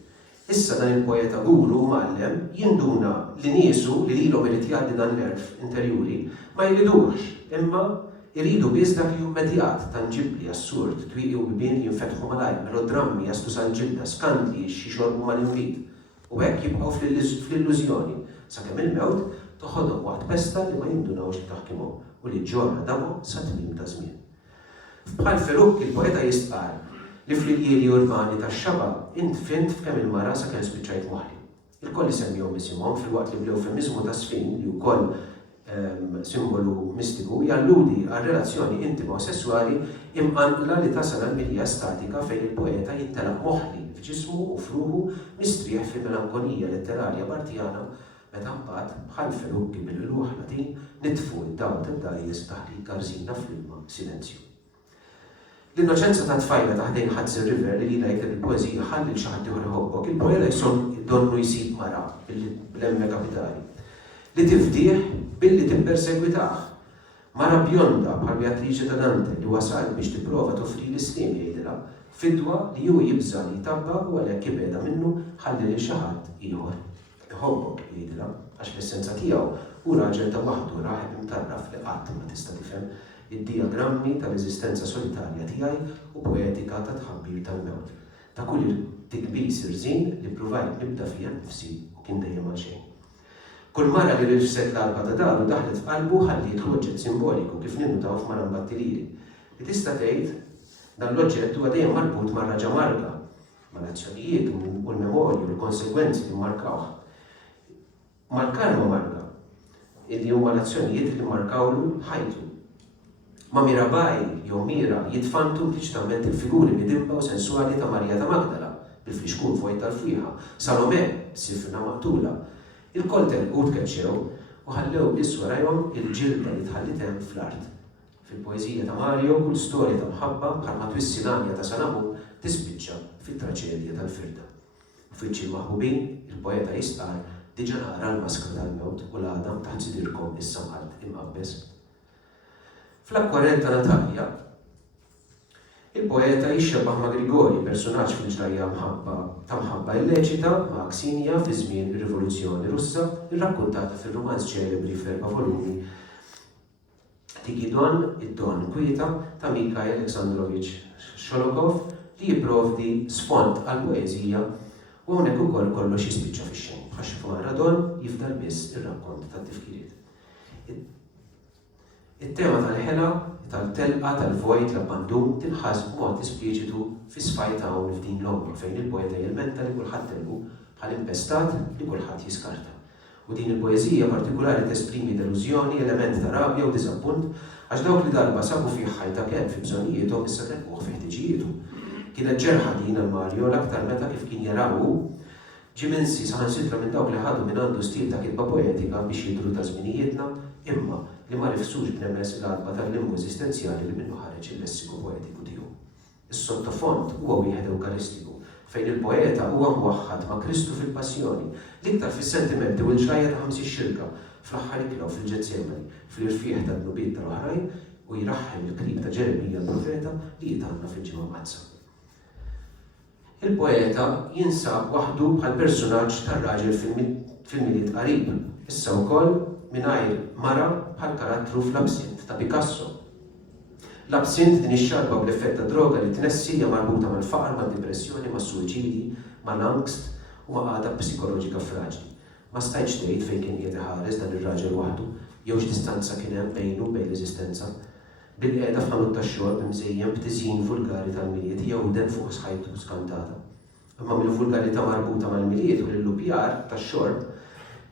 Issa dan il-poeta guru mallem jinduna li niesu li lilhom irid jgħaddi dan l-erf interjuri ma jridux imma iridu biss dak li immedjat tanġibli assurd twieqi u bibien li jinfetħu malajr, melodrammi jaslu sal-ġilda, skandli xi xorbu mal-invid. U hekk jibqgħu fl-illużjoni sakemm il-mewt toħodhom waqt pesta li ma jindunawx li taħkimhom u li ġorra damhom sa tmiem ta' żmien. Bħal Feruk il-poeta jistqar li fl-iljieli urbani tax-xaba int fint f'kemm il-mara sakemm spiċċajt moħħli. Il-koll isemmihom isimhom fil-waqt li bl-eufemizmu ta' Sfin li wkoll simbolu mistiku jalludi għal relazzjoni intima u sessuali imqanqla li tasal għal-milja statika fejn il-poeta jittelaq moħħli f'ġismu u f'ruħu mistrieħ fil-melankolija letterarja partijana meta mbagħad bħal Feruk bil-luħ Latin nitfu d-dawl tad-dajjes taħt il-garzina fl-ilma silenzju. L-innoċenza ta' tfajla taħdejn Hudson River li jgħid il-poeżija ħalli xi ħadd ieħor iħobbok, il-poeta donnu jsib mara bl-emme kapitali li tifdih billi tippersegwitah. Mara bjonda bħal Beatrice ta' Dante li wasal biex tipprova toffri l-islim jgħidilha fidwa li hu jibża li tabba u għalhekk jibeda minnu ħalli lil xi ħadd ieħor iħobbok jgħidilha għax l-essenza tiegħu hu raġel ta' waħdu raħeb imtarraf li qatt ma tista' tifhem id-diagrammi tal-eżistenza solitarja tiegħi u poetika ta' tħabbir tal-mewt. Ta' kull tikbis irżin li provajt nibda fija nnifsi u kien dejjem għal xejn. Kull mara li rġset l-alba ta' daru daħlet f'qalbu ħalli l-oġġett simboliku kif ninutaw f'Maran Battilili. Li tista' tgħid dan l-oġġett huwa dejjem marbut ma' raġa marga, mal-azzjonijiet u l-memorju u l-konsegwenzi li markawh. Mal-karma marga, illi huma l-azzjonijiet li markawlu ħajtu. Ma' Mirabai jew Mira jitfantu impliċitament il-figuri midimba u sensuali ta' Marija ta' Magdala bil-fliexkun fuq tal-fwieħa, Salome sifna maqtula. Il-koll telqu tkeċċew u ħallew biss warajhom il-ġilda li tħallit hemm fl-art. Fil-poeżija ta' Mario kull storja ta' mħabba bħalma twissi l-anja ta' Sanamu tispiċċa fit-traċedja tal-firda. Uffiċċji maħbubin, il-poeta jistqar diġà nara l-maskra tal-mewt u l-għadam taħt sidirkom issa mħalt imqabbes. Fl-akwarell ta' Natalja, il-poeta jixxebbaħ ma' Grigori, personaġġ fil-ġrajja ta' mħabba illeċita ma' Ksenia fi żmien ir-Rivoluzzjoni Russa, irrakkuntata fir-romanz ċelebri f'erba' volumi Tigidon, id-Don Kwieta ta' Mikhail Aleksandrovich Sholokov li jipprovdi sfond għall-poeżija u hawnhekk ukoll kollox jispiċċa fix-xejn. Bħax f'mara Don jifdal biss ir-rakkont tat-tifkiriet. Il-tema tal-ħela, tal-telqa, tal-vojt, l-abbandun tinħass b'mod espliċitu fi Spy Town f'din l-omma fejn il-poeta jilmenta li kulħadd telqu bħal impestat li kulħadd jiskarta. U din il-poeżija partikolari tesprimi delużjoni, element ta' rabja u diżappunt għax dawk li darba sabu fih ħajta kemm fi bżonijietom issa telquh fi ħtiġijietu. Kienet ġerħa din għal-Mario l-aktar meta kif kien jarawu ġiminsi saħansitra minn dawk li ħadu minn għandu stil ta' kitba poetika biex jidru ta' żminijietna imma li ma rifsux b'nemess l-għadba tal-limbu eżistenzjali li minnu ħareġ il-lessiku poetiku tiegħu. Is-sottofont huwa wieħed Ewkaristiku fejn il-poeta huwa mwaħħad ma' Kristu fil-passjoni l-iktar fis-sentimenti u l-ġrajja ta' 50 xilka fl-aħħar iklaw fil-Ġetsemani fl-irfieħ tal-nubiet tal-oħrajn u jraħħel il-krib ta' Ġeremija l-profeta li jitanna fil-ġimgħa Mazza. Il-poeta jinsab waħdu bħal personaġġ tar-raġel fil-miliet qarib, issa wkoll mingħajr mara bħal karattru fl-Absint ta' Picasso. L-Absint din ix-xarba bl-effett ta' droga li tnessija marbuta mal-faqar, mad-depressjoni, mas-suwiċidi, mal-angst u ma' għada psikoloġika fraġli. Ma stajtx tgħid fejn kien qiegħed iħares dan ir-raġel waħdu, jew x'distanza kien hemm bejnu bejn l-eżistenza. Bil-qiegħda f'ħanut tax-xorb imżejjem b'tiżjin vulgari tal-miliet jew den fuq sħajtu skantata. Imma mill-vulgarità marbuta mal-miliet u l-lupjar tax-xorb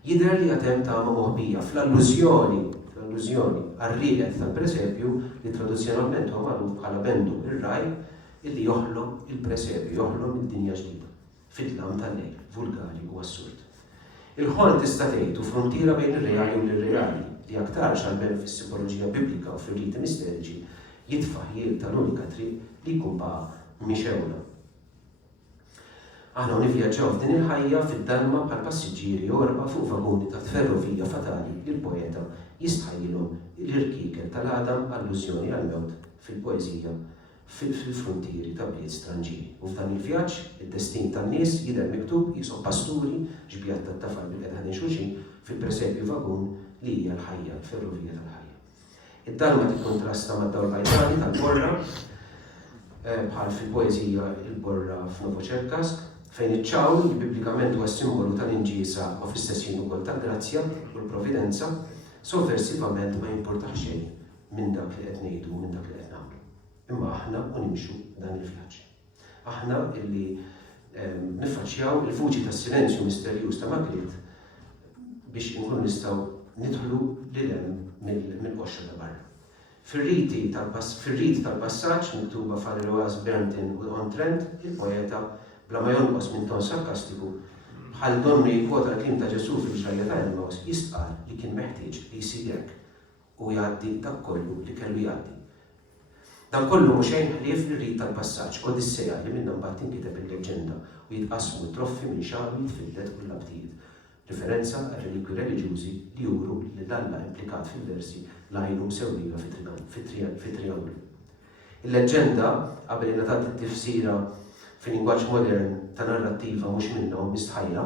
jidher li għad hemm tama moħbija fl-allużjoni għar-riqet tal-presepju li traduzzjonalment huwa magħruf bħala bendu ir-raj illi joħloq il-presepju, joħloq id-dinja ġdida fid-dlam tal-lejl, vulgari u assurd. Il-ħolm tista' tgħidu frontiera bejn ir-reali u l-irreali li aktar xalben fis-psikoloġija biblika u fir-riti misteriċi jitfa' ħjiel tal-unika triq li jkun baqa' mixewla. Aħna nivvjaġġaw f'din il-ħajja fid-dalma bħal passiġġieri orba fuq vaguni ta' ferrovija fatali li l-poeta jistħajjilhom l-irkikel tal-għadam allużjoni għall-mewt fil-poeżija fil-frontieri ta' bliet stranġiri. U f'dan il-vjaġġ, id-destin tan-nies jidher miktub jisom pasturi ġbjat tat-tafal bil qed xulxin fil-presepju vagun li hija l-ħajja, ferrovija tal-ħajja. Id-dalma tikkontrasta mad-dawl bajdani tal-borra bħal fil-poeżija il-borra f'Novoċerkask fejn iċ-ċawl li biblikament huwa simbolu tal-inġiesa u fl-istess ħin ukoll tal-grazzja u l-providenza sovversivament ma jimpurtax xejn minn dak li qed ngħidu u minn dak li qed nagħmlu. Imma aħna u nimxu dan il-vjaġġ. Aħna illi niffaċċjaw il-vuċi tas-silenzju misterjuż ta' Magritte biex inkunu nistgħu nidħlu lil hemm mill-qoxxa ta' barra. Fir-riti tal-passaġġ miktuba f'Areloise Berntin u On Trent, il-poeta bla ma jonqos minn ton sarkastiku bħal donnu jikkwota l-klim ta' Ġesu fil-ġrajja ta' Emmaus jistqal li kien meħtieġ li jsir hekk u jgħaddi dak kollu li kellu jgħaddi. Dan kollu mhux xejn ħlief lir-rit tal-passaġġ Odissea li minnha mbagħad tinkiteb il-leġenda u jitqasmu troffi minn xahar jitfiddet u l-abtijiet. Referenza għal relikwi reliġjużi li juru li l-Alla implikat fil-versi lajnu msewwija fit-triangolu. Il-leġenda qabel ingħatat it-tifsira fil-lingwaġġ modern ta' narrattiva mhux minnhom mistħajja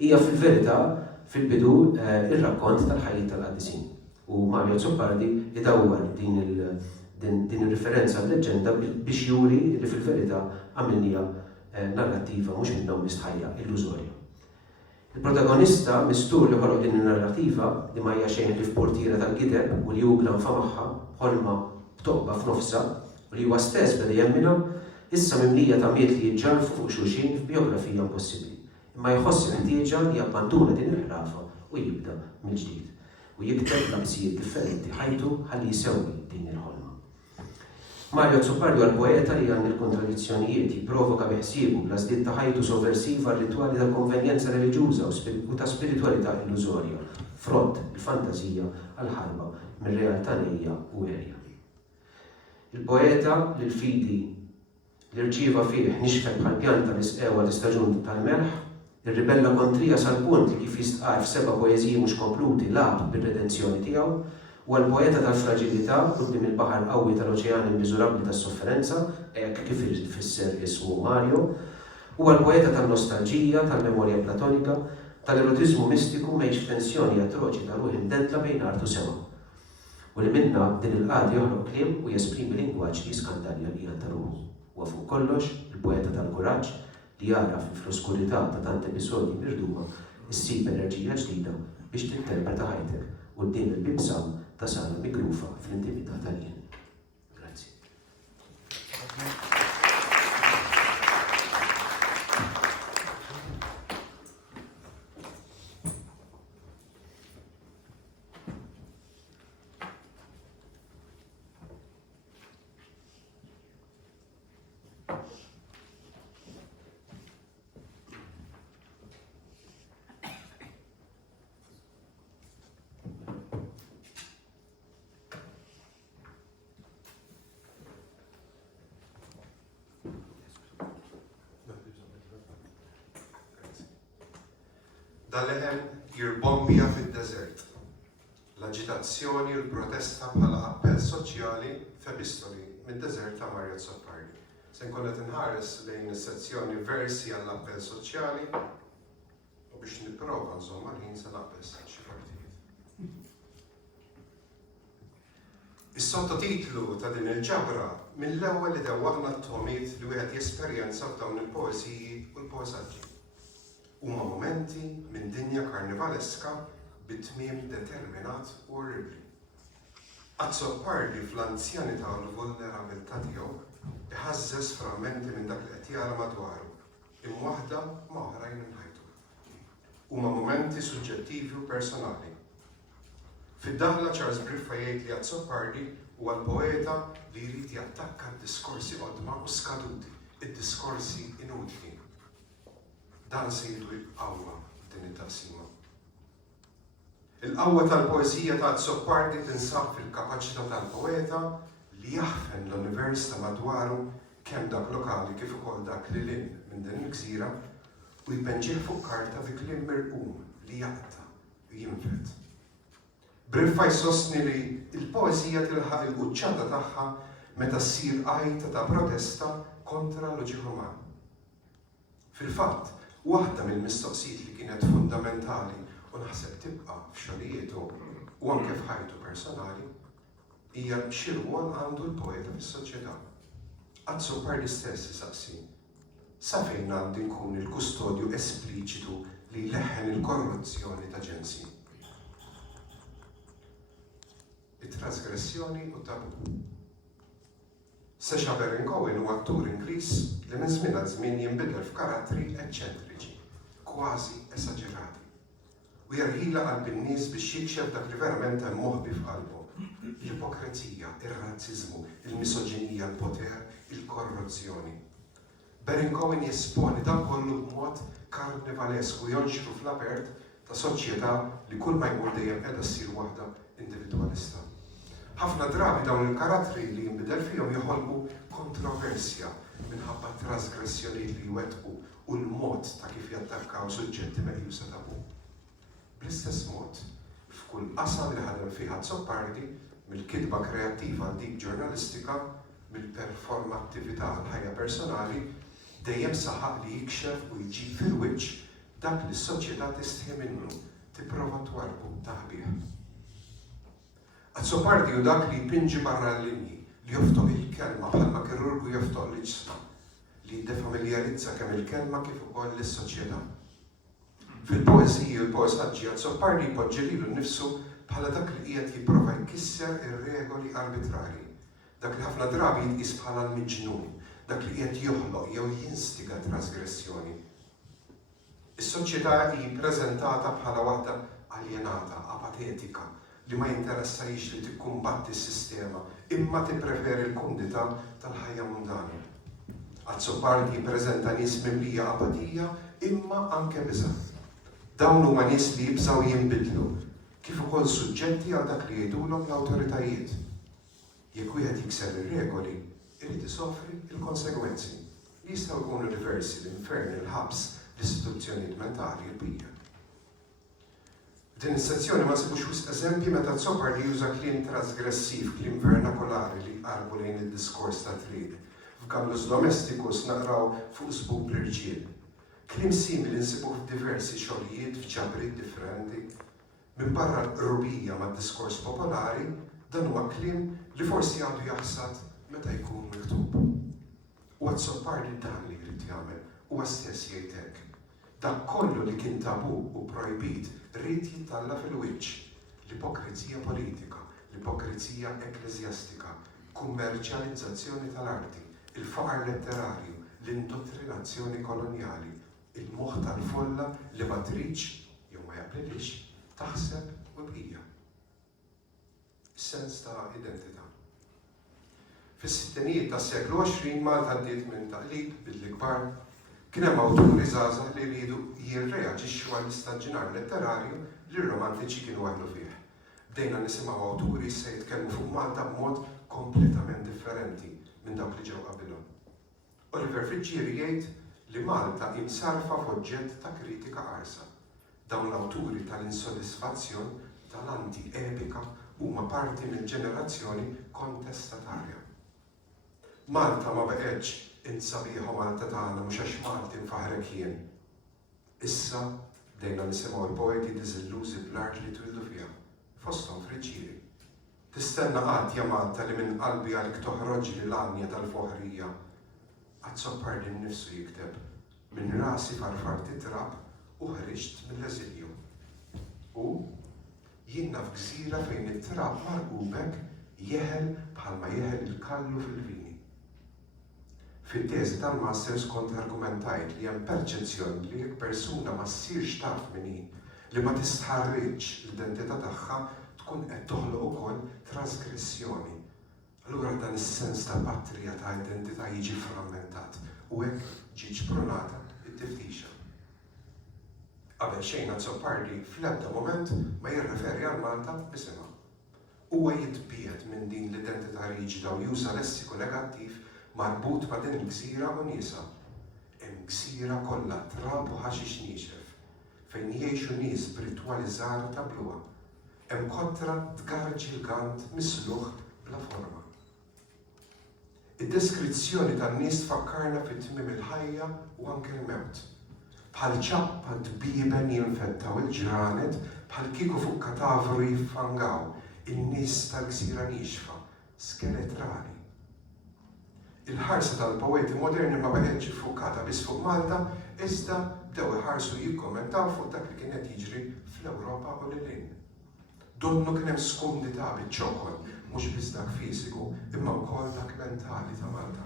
hija fil-verità fil-bidu ir-rakkont tal-ħajjiet tal-qaddisin. U Mario Zoppardi idawwar din ir-referenza għall-leġenda biex juri li fil-verità għamilnija narrattiva mhux minnhom mistħajja, illużorja. Il-protagonista mistur li ħoloq din in-narrattiva li ma hija xejn li f'portiera tal-gideb u li hu glan famaħħa ħolma b'tobba f'nofsa u li huwa stess beda jemmina issa mimlija ta' miet li jġarfu fuq xulxin f'biografija impossibbli. Imma jħoss il-ħtieġa li jabbanduna din il-ħrafa u jibda mill-ġdid u jikteb labsijiet differenti ħajtu ħalli jsewwi din il-ħolma. Mario Zoppardi għal-poeta li għand il-kontradizzjonijiet jipprovoka biħsiebu bl-għażliet ta' ħajtu sovversiva r-ritwali tal-konvenjenza reliġjuża u ta' spiritualità illużorja, frott il-fantazija għal-ħarba mir-realtà nejja u erja. Il-poeta li l-fidi li rċieva fih nixfet bħal pjanta l-isqewa l-istaġun tal-melħ, ir-ribella kontrija sal-punt li kif jistqar f'seba' poeżiji mhux kompluti lab bir-redenzjoni tiegħu, u għal-poeta tal-fragilità quddiem il-baħar qawwi tal-oċean immiżurabbli tas-sofferenza, hekk kif ifisser ismu Mario, u għal-poeta tal-nostalġija, tal-memorja platonika, tal-erotiżmu mistiku mejx tensjoni atroċi ta' ruħ imdedla bejn art u sema. U li minna din il-qagħdi joħloq kliem u jesprimi lingwaġġ li skandalja li ta' ruħu. U fuq kollox, il-poeta tal-kuraġġ li jara fl-oskurità ta' tant episodji mirduma issib enerġija ġdida biex tinterpreta ħajtek quddiem il-bibsam ta' sala migrufa fl-intimità tal-jien. Grazzi. dal-eħen jirbombija fid-deżert. L-aġitazzjoni u l-protesta bħala appell soċjali f'epistoli mid-deżert ta' Marja Zoppardi. Se nkun qed inħares lejn is-sezzjoni versi għall-appell soċjali u biex nipprova nżomm għal-ħin se naqbel xi partijiet. Is-sottotitlu ta' din il-ġabra mill-ewwel li dewwaqna t-tomiet li wieħed jesperjenza f'dawn il-poesiji u l-poesaġġi. Huma momenti minn dinja karnivaleska bit-tmiem determinat u orribli. Zoppardi fl-anzjanità u l-vulnerabilità tiegħu iħażżes frammenti minn dak li qed jara madwaru, imwaħda ma' oħrajn minn ħajtu. Huma momenti suġġettivi u personali. Fid-daħla Charles Briffa jgħid li Zoppardi huwa l-poeta li jrid jattakka d-diskorsi qodma u skaduti, id-diskorsi inutli. Dan se jgħidu l-qawwa din it-taqsima. Il-qawwa tal-poesija ta' Zoppardi tinsab fil-kapaċità tal-poeta li jaħfen l-univers ta' madwaru kemm dak lokali kif ukoll dak li lin minn din il-gżira u jbenġih fuq karta bi kliem mirqum li jaqta' u jinfed. Briffa jsostni li il-poesija tilħaq il-quċċata tagħha meta ssir qajta ta' protesta kontra l-loġi Ruman. Fil-fatt, waħda mill-mistoqsijiet li kienet fundamentali u naħseb tibqa' f'xogħlietu u anke f'ħajtu personali hija x'irwol għandu l-poeta fis-soċjetà. Zoppardi stess isaqsi, sa fejn għandi nkun il-kustodju espliċitu li jleħħen il-korruzzjoni ta' ġensi. It-trasgressjoni u tabu. Sacha Baron Cohen huwa attur Ingliż li minn żmien għal żmien jinbidel f'karattri eċċentriċi, kważi esaġerati. U jarħila qalb in-nies biex jikxef dak li verament hemm moħbi f'qalbu. L-ipokrizija, ir-razziżmu, il-misoġinija, l-poter, il-korruzzjoni. Baron Cohen jesponi dan kollu b'mod karnivalesku jonxru fl-apert ta' soċjetà li kull ma jmur dejjem qiegħda ssir waħda individwalista. Ħafna drabi dawn il-karattri li jinbidel fihom joħolqu kontroversja minħabba trasgressjonijiet li jwettqu u l-mod ta' kif jattakkaw suġġetti meqjusa tabu. Bl-istess mod, f'kull qasam li ħadem fiha Zoppardi, mill-kitba kreattiva dik ġurnalistika, mill-performattività l-ħajja personali, dejjem saħaq li jikxef u jġib fil-wiċċ dak li s-soċjetà tistħi minnu tipprova twarbu taħbih. Zoppardi hu dak li jpinġi barra l-linji, li joftoq il-kelma bħalma kirurgu joftoq l-ġisma, li jiddefamiljarizza kemm il-kelma kif ukoll lis-soċjetà. Fil-poeżiji u l-poesaġġi Zoppardi jpoġġi lilu nnifsu bħala dak li qiegħed jipprova jkisser ir-regoli arbitrarji, dak li ħafna drabi jitqis bħala l-miġnun, dak li qiegħed joħloq jew jinstiga trasgressjoni. Is-soċjetà hi ppreżentata bħala waħda aljenata, apatetika, li ma jinteressajx li tikkumbatti s-sistema, imma tippreferi l-kumdità tal-ħajja mundana. Zoppardi jippreżenta nies mimlija apatija, imma anke biża'. Dawn huma nies li jibżgħu jinbidlu, kif ukoll suġġetti għal dak li jgħidulhom l-awtoritajiet. Jekk wieħed jikser ir-regoli, irid isofri l-konsegwenzi li jistgħu jkunu diversi l-infern, il-ħabs, l-istituzzjonijiet mentali, il-bija. Din is-sezzjoni ma nsibux wisq eżempji meta Zoppardi juża kliem trasgressiv, kliem vernakolari li jqarbu lejn id-diskors ta' triq. F'Gallus Domesticus naqraw fuq sbub l-irġiel. Kliem simili nsibuh f'diversi xogħlijiet f'ġabriet differenti. Minn barra l-qrubija mad-diskors popolari, dan huwa kliem li forsi għandu jaħsad meta jkun miktub. U Zoppardi dan li jrid jagħmel huwa stess jgħid hekk. Dak kollu li kien tabu u projbit rrid jittalla fil-wiċċ. L-ipokrizija politika, l-ipokrizija ekklesjastika, kummerċjalizzazzjoni tal-arti, il-faqar letterarju, l-indottrinazzjoni koloniali, il-moħħ tal-folla li ma tridx jew ma jaqbilix taħseb u bqija. Is-sens ta' identità. Fis-sittinijiet tas-seklu 20 Malta għaddiet minn taqlib bil-kbar. Kien hemm awturi żgħażagħ li jridu jirreaġixxu għall-istaġġinar letterarju li r-romantiċi kienu għamlu fih. Bdejna nisimgħu awturi se jitkellmu fuq Malta b'mod kompletament differenti minn dawk li ġew qabilhom. Oliver Frigieri jgħid li Malta imsarfa f'oġġett ta' kritika qarsa. Dawn l-awturi tal-insodisfazzjon tal-anti-epika huma parti mill-ġenerazzjoni kontestatarja. Malta ma beqgħetx insabiħa Malta tagħna mhux għax Malti nfaħrek jien. Issa bdejna nisimgħu l-poeti diżillużi bl-art li twildu fiha, fosthom Friġġieri. Tistenna qatt ja Malta li minn qalbi għalik toħroġ li l-għanja tal-foħrija. Qatt Soppardi nnifsu jikteb minn rasi farfar titrab u ħriġt mill-eżilju. U jiena f'gżira fejn it-trab marqubek jeħel bħalma jeħel il-kallu fil-vini. Fit-teżi tal-masters kont argumentajt li hemm perċezzjoni li l-persuna ma ssirx taf min hi, li ma tistħarriġ l-identità tagħha tkun qed toħloq ukoll trasgressjoni. Allura dan is-sens ta' patrija ta' identità jiġi frammentat u hekk ġiġ pronata it-tiftixa. Qabel xejn Soppardi fl-ebda moment ma jirreferi għal Malta b'isimha. Huwa jitbiet minn din l-identità riġida u juża lessiku negattiv marbut ma' din il-gżira u niesa. Hemm gżira kollha trab u ħaxix niexef, fejn jgħixu nies britwalizzar ta' bluha. Hemm kontra tgar ġilgant misluħ bla forma. Id-deskrizzjoni tan-nies tfakkarna fit-tmiem il-ħajja u anke l-mewt. Bħal ċappa tbieben jinfettaw il-ġranet, bħal kieku fuq katavru jiffangaw in-nies tal-gżira nixfa, skeletrali. Il-ħarsa tal-poeti moderni ma beqgħetx iffukata biss fuq Malta, iżda bdew iħarsu jikkommentaw fuq dak li kien qed jiġri fl-Ewropa u lil hinn. Donnu kien hemm skundità biċ-ċokol, mhux biss dak fiżiku, imma wkoll dak mentali ta' Malta.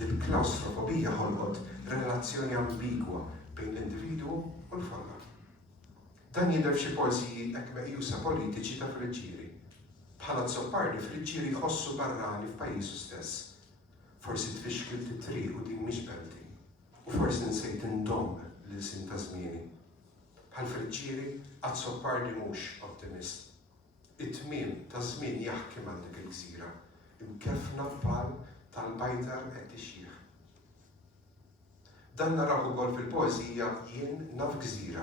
Il-klaustrofobija ħolqot relazzjoni ambigwa bejn l-individwu u l-folla. Dan jidher f'xi poeżiji hekk meqjusa politiċi ta' Friġġieri. Bħala Soppardi Friġġieri jħossu barrani f'pajjiżu stess. Forsi tfixkil tit-triq u din mhix belti, u forsi nsejt indomm lil-sin ta' żmieni. Bħal Friġġieri għad Soppardi mhux ottimist. It-tmiem ta' żmien jaħki mal dik il-gżira, imkeffna bħal tal-bajtar qed tixjih. Dan naraw ukoll fil-poeżija Jien naf gżira,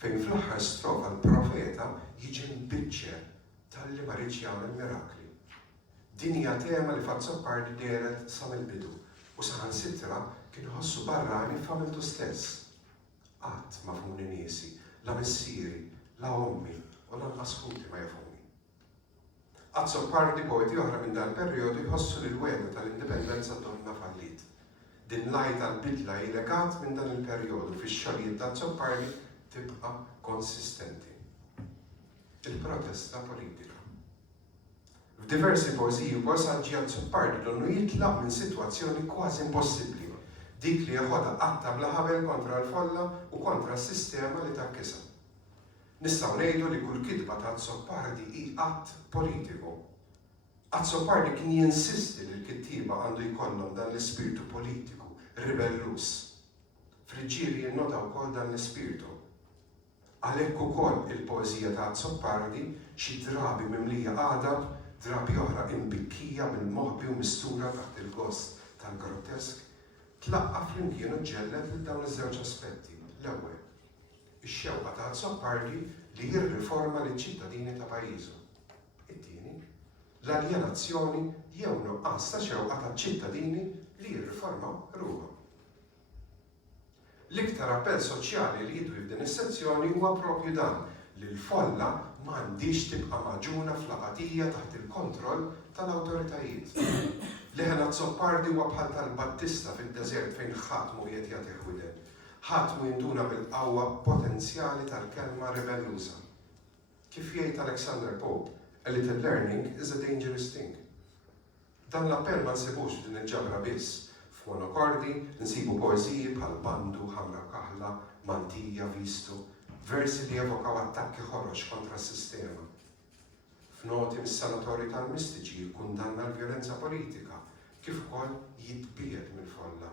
fejn fl-aħħar strofa l-profeta jiġi mbiċċer talli ma rridx jagħmel mirakli. Din hija tema li fatt Soppardi deret sa mill-bidu u saħansitra kien iħossu barrani f'għamiltu stess. Qatt ma fhmuni niesi, la missieri, la ommi u lanqas ħuti ma jafhmuni. Qatt Soppardi poeti oħra minn dan perjodu jħossu li l-weda tal-indipendenza donna fallit. Din l-għajt tal-bidla legat minn dan il-perjodu fix-xogħlijiet ta' Soppardi tibqa' konsistenti. Il-protesta politika. F'diversi poeżiji wkoll saġġi għal Soppardi donnu jitlaq minn sitwazzjoni kważi impossibbli, dik li jaħodha qatta bla ħabel kontra l-folla u kontra s-sistema li takkisha. Nistgħu ngħidu li kull kitba ta' Soppardi hi qatt politiku. Qatt Soppardi kien jinsisti li l-kittieba għandu jkollhom dan l-ispirtu politiku, ribelluż. Friġġieri jinnota wkoll dan l-ispirtu. Għalhekk ukoll il-poeżija ta' Soppardi xi drabi mimlija għadab, drabi oħra imbikkija bil-moħbi u mistura taħt il-gost tal-grotesk, tlaqqa flimkien u ġellet lil dawn iż-żewġ aspetti. L-ewwel, ix-xewqa ta' Soppardi li jirriforma liċ-ċittadini ta' pajjiżu. It-tieni, l-aljenazzjoni jew nuqqas ta' xewqa taċ-ċittadini li jirriformaw ruhom. L-iktar appell soċjali li jidwi f'din is-sezzjoni huwa proprju dan li l-folla m'għandix tibqa' maġuna fl-apatija taħt il-kontroll tal-awtoritajiet. Leħen Soppardi huwa bħal tal-Battista fid-deżert fejn ħadd mhu qiegħed jagħtih widen. Ħadd mhu jinduna bil-qawwa potenzjali tal-kelma rebelluża. Kif jgħid Alexander Pope, a little learning is a dangerous thing. Dan l-appell ma nsibux f'din il-ġabra biss. F'monokordi nsibu poeżiji bħal Bandu, Ħamra Kaħla, Mantija, Vistu, versi li evokaw attakki ħoroġ kontra s-sistema. F'noti mis-sanatorji tal-mistiċi jikkundanna l-vjolenza politika, kif ukoll jitbiet mill-folla.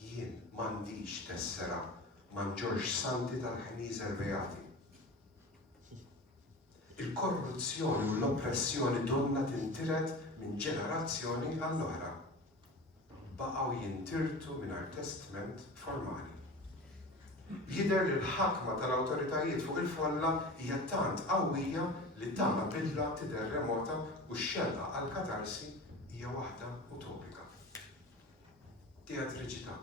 Jien m'għandix tessera ma' Ġorġ Santi tal-ħnieżer beati. Il-korruzzjoni u l-oppressjoni donna tintiret minn ġenerazzjoni għall-oħra. Baqgħu jintirtu mingħajr testament formali. Jidher li l-ħakma tal-awtoritajiet fuq il-folla hija tant qawwija li tagħmel bidla tidher remota u x-xelqa għal katarsi hija waħda utopika. Teatriċità.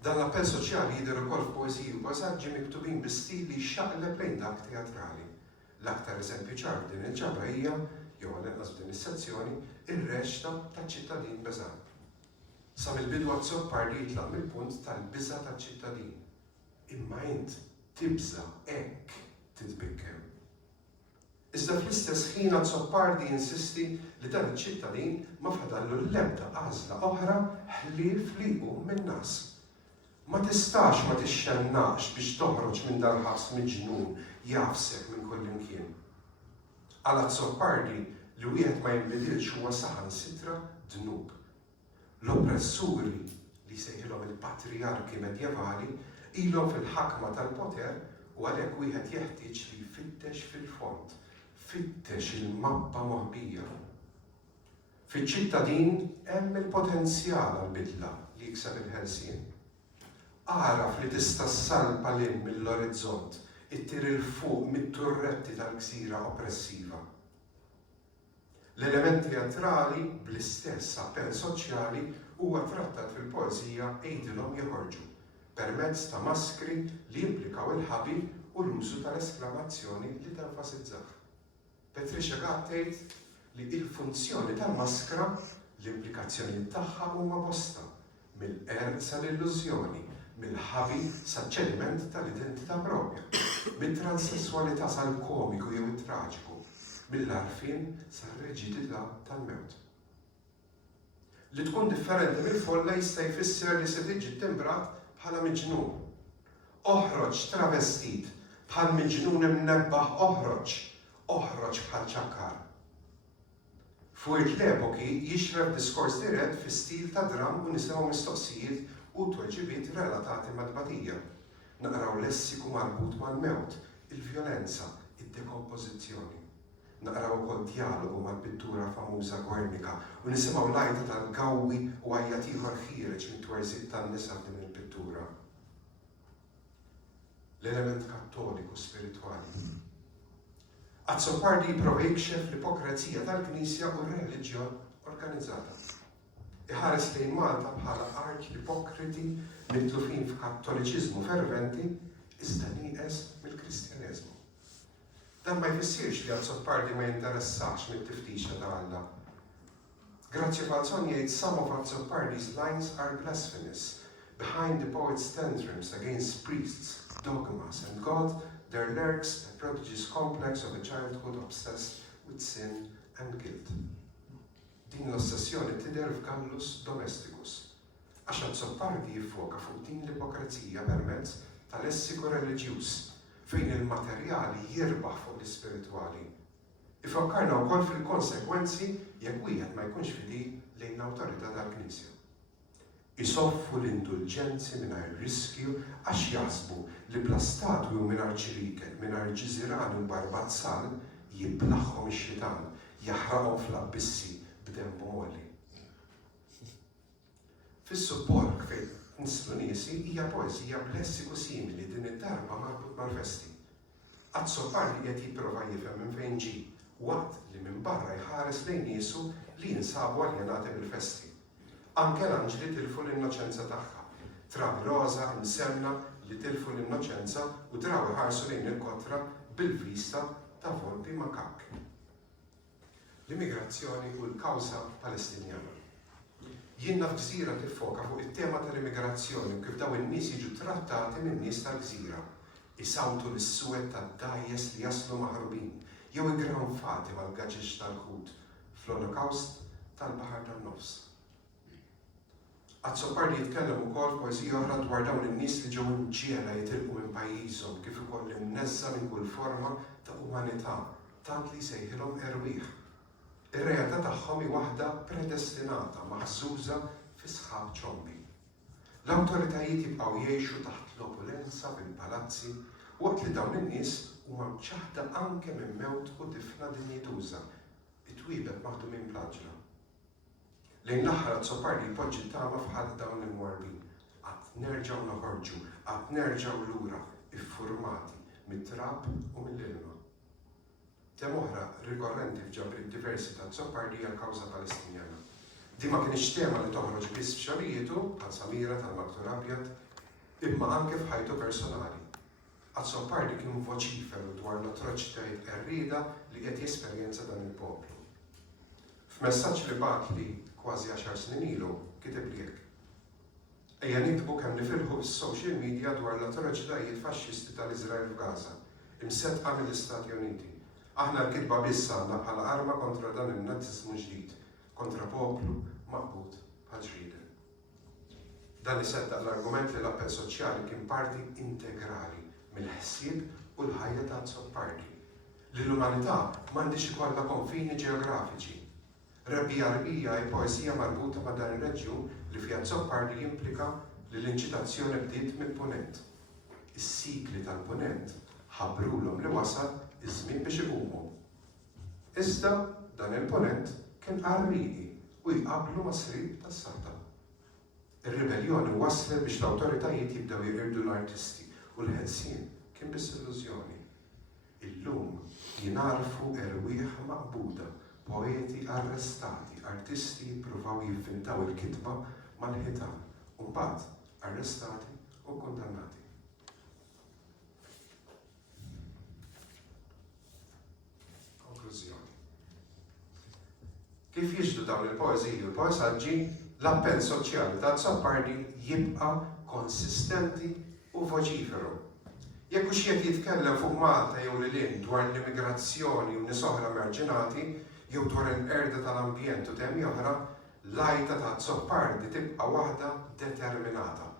Dan l-appell soċjali jidher ukoll f'poeżiji u pasaġġi miktubin bi stil li jxaqleb lejn dak teatrali. L-aktar eżempju ċar din il-ġabra hija, jew għal-inqas f'din is-sezzjoni, ir-reċta taċ-ċittadin Beżan. Sa mill-bidu Azzopardi jitlaq mill-punt tal-biża taċ-ċittadin. Imma int tibża hekk titbikkem. Iżda fl-istess ħin Azzopardi insisti li dan iċ-ċittadin ma fadallu l-ebda għażla oħra ħlief li jqum min-nas. Ma tistax ma tixxennaqx biex toħroġ minn dal-ħabs miġnun jafsek minn kull imkien. Għal Azzopardi li wieħed ma jinbidilx huwa saħansitra dnub. L-oppressuri li sejħilhom il-patriarki medjevali ilhom fil-ħakma tal-poter u għalhekk wieħed jeħtieġ li jfittex fil-fond, fittex il-mappa moħbija. Fiċ-ċittadin hemm il-potenzjal għall-bidla li jikseb il-ħelsien. Għaraf li tista' ssalpa lil mill-orizzont, ittir il-fuq mit-turretti tal-gżira oppressiva. L-element teatrali bl-istess appell soċjali huwa trattat fil-poeżija Ejdilhom joħorġu permezz ta' maskri li jimplikaw il-ħabi u l-użu tal-esklamazzjoni li tenfasizzah. Patricia Gatt tgħid li il-funzjoni tal-maskra l-implikazzjoni tagħha huma bosta mill-qerq sal-illużjoni, mill-ħabi saċ-ċediment tal-identità propja, mit-transessualità sal-komiku jew it-traġiku, mill-arfin sal-reġidità tal-mewt. Li tkun differenti mill-folla jista' jfisser li se tiġi timbrat bħala miġnun. Oħroġ travestit bħal miġnun imnebbaħ oħroġ bħal ċakkar. Fuq l-epoki jixreb diskors dirett fi stil ta' dram u nisimgħu mistoqsijiet u tweġibiet relatati mad-tbatija. Naqraw lessiku marbut mal-mewt, il-vjolenza, id-dekompożizzjoni. Naqraw ukoll dialogu mal-pittura famuża Guernica u nisimgħu lajta tal-gawwi u għajjat ieħor ħiereġ mit-twerżiet tan-nisa din il-pittura. L-element kattoliku spiritwali. Azzopardi jipprova jikxef l-ipokrazija tal-Knisja u r-reliġjon organizzata. Iħares lejn Malta bħala art ipokriti mitlufin f'kattoliċiżmu ferventi iżda nieqes mill-Kristjaneżmu. Dan ma jfissirx li Azzopardi ma jinteressax mit-tiftixa ta' Alla. Grazzi Falzon jgħid some of Azzopardi's lines are blasphemous. Behind the poet's tantrums against priests, dogmas and God, there lurks a prodigious complex of a childhood obsessed with sin and guilt. Din l-ossessjoni tidher f'Gallus Domesticus, għax Azzopardi jiffoka fuq din l-ipokrazija permezz tal-lessiku reliġjuż fejn il-materjali jirbaħ fuq l-ispiritwali. Ifakkarna wkoll fil-konsekwenzi jekk wieħed ma jkunx fidil lejn l-awtorità tal-Knisja. Isoffu l-indulġenzi mingħajr riskju għax jaħsbu li bla statwi u mingħajr ċiriken, mingħajr ġiżiran u barbazzal jiblaħħhom ix-xitan, jaħraqhom fl-abbissi b'dembu molli. Fis-Suppork fejn nislu niesi hija poeżija b'lessiku simili din id-darba marbut mal-festi. Azzopardi qed jipprova jifhem minn fejn ġie, waqt li minn barra jħares lejn niesu li jinsabu aljenati bil-festi. Anke l-anġli tilfu l-innoċenza tagħha. Trabi roża insemna li tilfu l-innoċenza u draw iħarsu lejn il-kotra bil-vista ta' volpi makak. L-immigrazzjoni u l-kawża Palestinjana. Jien naf Gżira tiffoka fuq it-tema tal-immigrazzjoni u kif daw in-nies jiġu trattati min-nies tal-Gżira. Isawtu l-suwed tad-dajjes li jaslu maħrubin, jew igranfati mal-gaġeġ tal-ħut fl-Olokawst tal-Baħar tan-Nofs. Azzopardi jitkellem ukoll f'poeżija oħra dwar dawn in-nies li ġew imġiela jitilqu minn pajjiżhom kif ukoll imneżża minn kull forma ta' umanità, tant li jsejħilhom erwieħ. Ir-realtà tagħhom hi waħda predestinata maħżuża fi sħab ċombi. L-awtoritajiet jibqgħu jgħixu taħt l-opulenza fil-palazzi waqt li dawn in-nies huma mċaħda anke minn mewt u tifna dinjituża, it-twiebet maħdumin bl-aġla. Lejn l-aħħar Azzopardi jpoġġi tama f'ħadd dawn il-mwarbin. Qatt nerġgħu noħorġu, qatt nerġgħu lura iffurmati mit-trab u mill-ilma. Tem oħra rikorrenti f'ġabri diversi ta' Zoppar hija l-kawża Palestinjana. Di ma kienx tema li toħroġ biss f'xogħlietu bħal Samira tal-Maktur Abjad, imma anke f'ħajtu personali. Zoppar kien voċiferu dwar l-atroċitajiet qerrieda li qed jesperjenza dan il-poplu. F'messaġġ li bagħat li kważi 10 snin ilu kiteb li hekk. Ejja nikbu kemm nifirħu fis-social media dwar l-atroċitajiet faxxisti tal-Iżrael f'Gaza, imsettqa mill-Istati Uniti. Aħna l-kitba biss għandna bħala arma kontra dan in-nazzismu ġdid, kontra poplu maqbud bħal ġrieden. Dan iseddaq l-argument li l-appell soċjali kien parti integrali mill-ħsieb u l-ħajja ta' Zoppar. Li l-umanità m'għandix ikollha konfini ġeografiċi. Rebbija rbija hi poesija marbuta ma' dan ir-reġjun li fiha Zoppar jimplika li l-inċitazzjoni bdiet mill-punent. Is-sikli tal-punent ħabbrulhom li wasal iż-żmien biex iqumu. Iżda dan il-punent kien qarrieqi u jqabblu ma' srib tas-Sata. Ir-ribelljoni waslet biex l-awtoritajiet jibdew jirdu l-artisti u l-ħelsien kien biss illużjoni. Illum jinarfu erwieħ maqbuda, poeti arrestati, artisti jippruvaw jivvintaw il-kitba mal-ħitan, u mbagħad arrestati u kundannati. Konklużjoni. Kif jiġdu dawn il-poeżiji u l-poesaġġi, l-appell soċjali ta' Zoppar jibqa' konsistenti u voċiferu. Jekk hux jekk jitkellem fuq Malta jew lilin dwar l-immigrazzjoni u nies oħra marġinati, jew dwar il-qerda tal-ambjent u temi oħra, l-għajta ta' Zoppar tibqa' waħda determinata.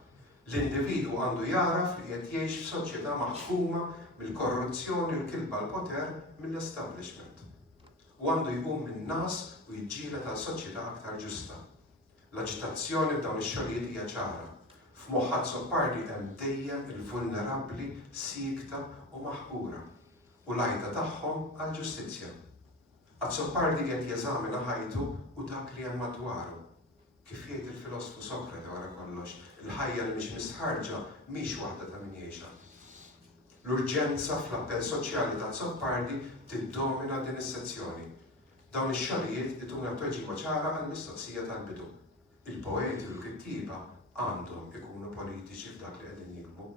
L-individu għandu jaraf li qed jgħix f'soċjetà maħkuma mill-korruzzjoni u l-kilba l-poter mill-establishment. U għandu jqum min-nas u jiġġieled għal soċjetà aktar ġusta. L-aġitazzjoni f'dawn ix-xogħlijiet hija ċara. F'moħħ Zoppar hemm dejjem il-vulnerabbli, sikta u maħqura u l-għajta tagħhom għall-ġustizzja. Zoppar qed jeżamina ħajtu u dak li hemm madwaru. Kif jgħid il-filosofu Sokrate wara kollox, il-ħajja li mhix mistħarġa mhix waħda ta' min jgħixha. L-urġenza fl-appell soċjali ta' Zoppar tiddomina din is-sezzjoni. Dawn ix-xogħlijiet ituna tweġiba ċara għall-mistoqsija tal-bidu. Il-poeti u l-kittiba għandhom ikunu politiċi f'dak li qegħdin jikbu.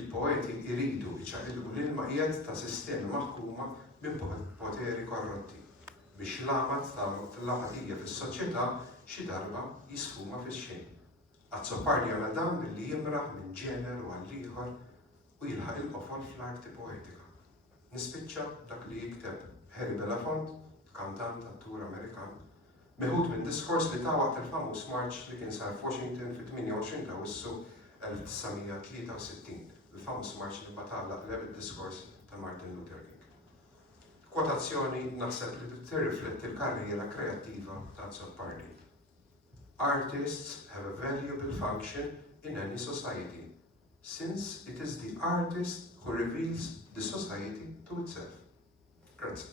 Il-poeti jridu jċaqilqu l-ilma qiegħed ta' sistemi maħkuma minn poteri korrotti biex l-amat tal-laqatija fis-soċjetà xi darba jisfuma fix-xejn. Zoppar jagħmel dan billi jimraħ minn ġeneru għal ieħor u jilħaq il-qofol fl-arti poetika. Nispiċċa dak li jikteb Harry Belafonte, kantant attur Amerikan, meħud minn diskors li ta' waqt il-famuż marċ li kien sar f'Washington fit-28 ta' Awwissu 1963, il-famuż marċ li batalla qleb id-diskors ta' Martin Luther King. Kwotazzjoni naħseb li tirrifletti l-karriera kreattiva ta' Zoppar. Artists have a valuable function in any society, since it is the artist who reveals the society to itself. Grazie.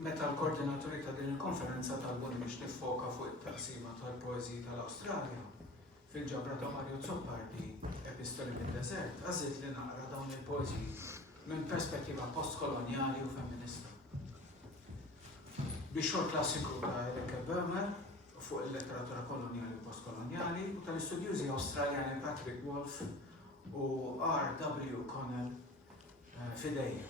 Meta l-koordinaturi ta' din il-konferenza talbu biex nifoka fuq it-taqsima tal-poeżiji tal-Awstralja fil-ġabra ta' Mario Zoppar Epistoli mid-Desert, għażilt li naqra dawn il-poeżiji minn perspettiva postkolonjali u femminista. Bix-xogħol klassiku ta' Erika Böhmer fuq il-letteratura kolonjali u postkolonjali u tal-istudjużi Awstraljani Patrick Wolf u R.W. Connell fidejja.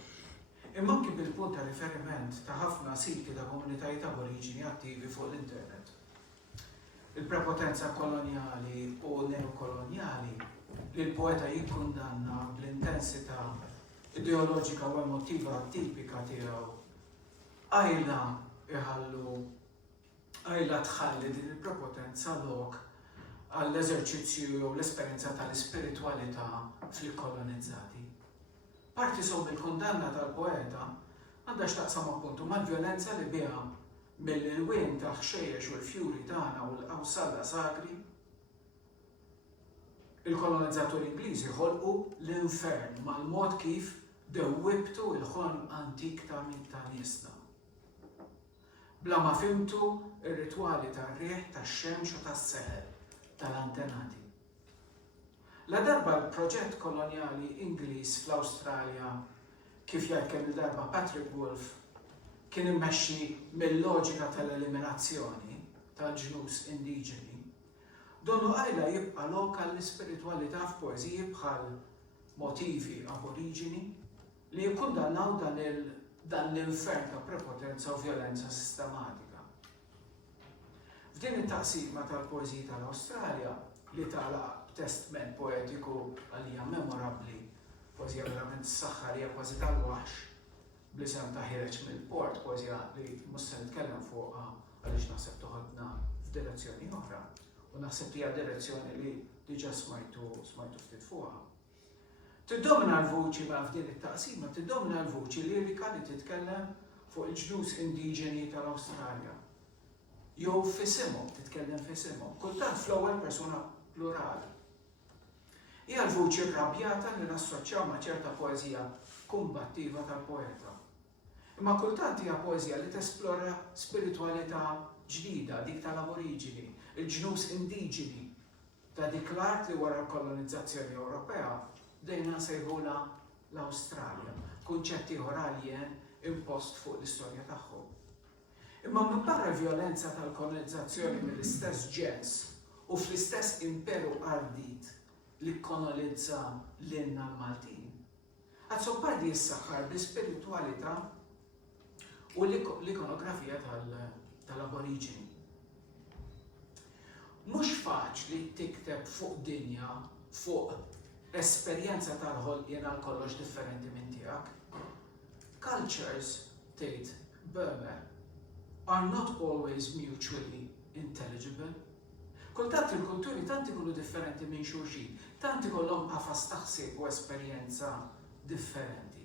Imma anki bil-punt ta' riferiment ta' ħafna siti ta' komunitajiet aboriġini attivi fuq l-internet. Il-prepotenza koloniali u neokoloniali li l-poeta jikkundanna bl-intensità ideoloġika u emotiva tipika tiegħu għajla tħalli din il-prepotenza lok għall-eżerċizzju jew l-esperjenza tal-ispiritwalità fil-kolonizzati. Parti sow il-kundanna tal-poeta għandha x'taqsam appuntu mal-vjolenza li biha mill-ilwien ta' ħxejjex u l-fjuri tagħna u l-qawsalla sagri, il-kolonizzaturi Ingliżi ħolqu l-infern mal-mod kif dewwibtu il-ħolm antik ta' niesna. Bla ma fimtu ir-ritwali tar-rieħ tax-xemx u tas-seħel tal-antenati. La darba l-proġett kolonjali Ingliż fl-Awstralja kif jgħid kemm il-darba Patrick Wolf kien immexxi mill-loġika tal-eliminazzjoni tal-ġnus indiġeni, donnu għajla jibqa' lokal l-ispiritwalità f'poeżiji bħal motivi aboriġini li jikkundannaw dan l-infern ta' prepotenza u violenza sistematika. F'din it-taqsima tal-poeżiji tal-Awstralja li tagħlaq b'testament poetiku għalija memorabbli, poeżija verament saħħarija kważi tal-waħx, bl-isem ta' ħireġ mill-port, poeżija li mhux se nitkellem fuqha għaliex naħseb toħodna f'direzzjoni oħra u naħseb hija direzzjoni li diġà smajtu ftit fuqha. Tiddomina l-vuċi ma' f'din it-taqsima, tiddomina l-vuċi lirika li titkellem fuq il-ġnus indiġeni tal-Awstralja. Jew f'isimhom, titkellem f'isimhom, kultant fl-ewwel persuna plurali. Hija l-vuċi rrabjata li nassoċjaw ma' ċerta poeżija kumbattiva tal-poeta. Imma kultant hija poeżija li tesplora spiritwalità ġdida, dik tal-aboriġini, il-ġnus indiġeni ta' dik l-art li wara l-kolonizzazzjoni Ewropea dejna nsejħula l-Awstralja, kunċetti oraljen impost fuq l-istorja tagħhom. Imma minn barra l-vjolenza tal-kolonizzazzjoni mill-istess ġens u fl-istess imperu ardit li kolonizza l-inna l-Maltin, għad-soppardi jissaħħar bl-spiritualità u l-ikonografija tal-aboriġini. Mhux faċli tikteb fuq dinja, fuq esperjenza tal-ħolqien għal kollox differenti minn tiegħek. Cultures, tgħid Böhmer, are not always mutually intelligible. Kultant il-kulturi tant ikunu differenti minn xulxin, tant ikollhom qafas taħsib u esperjenza differenti.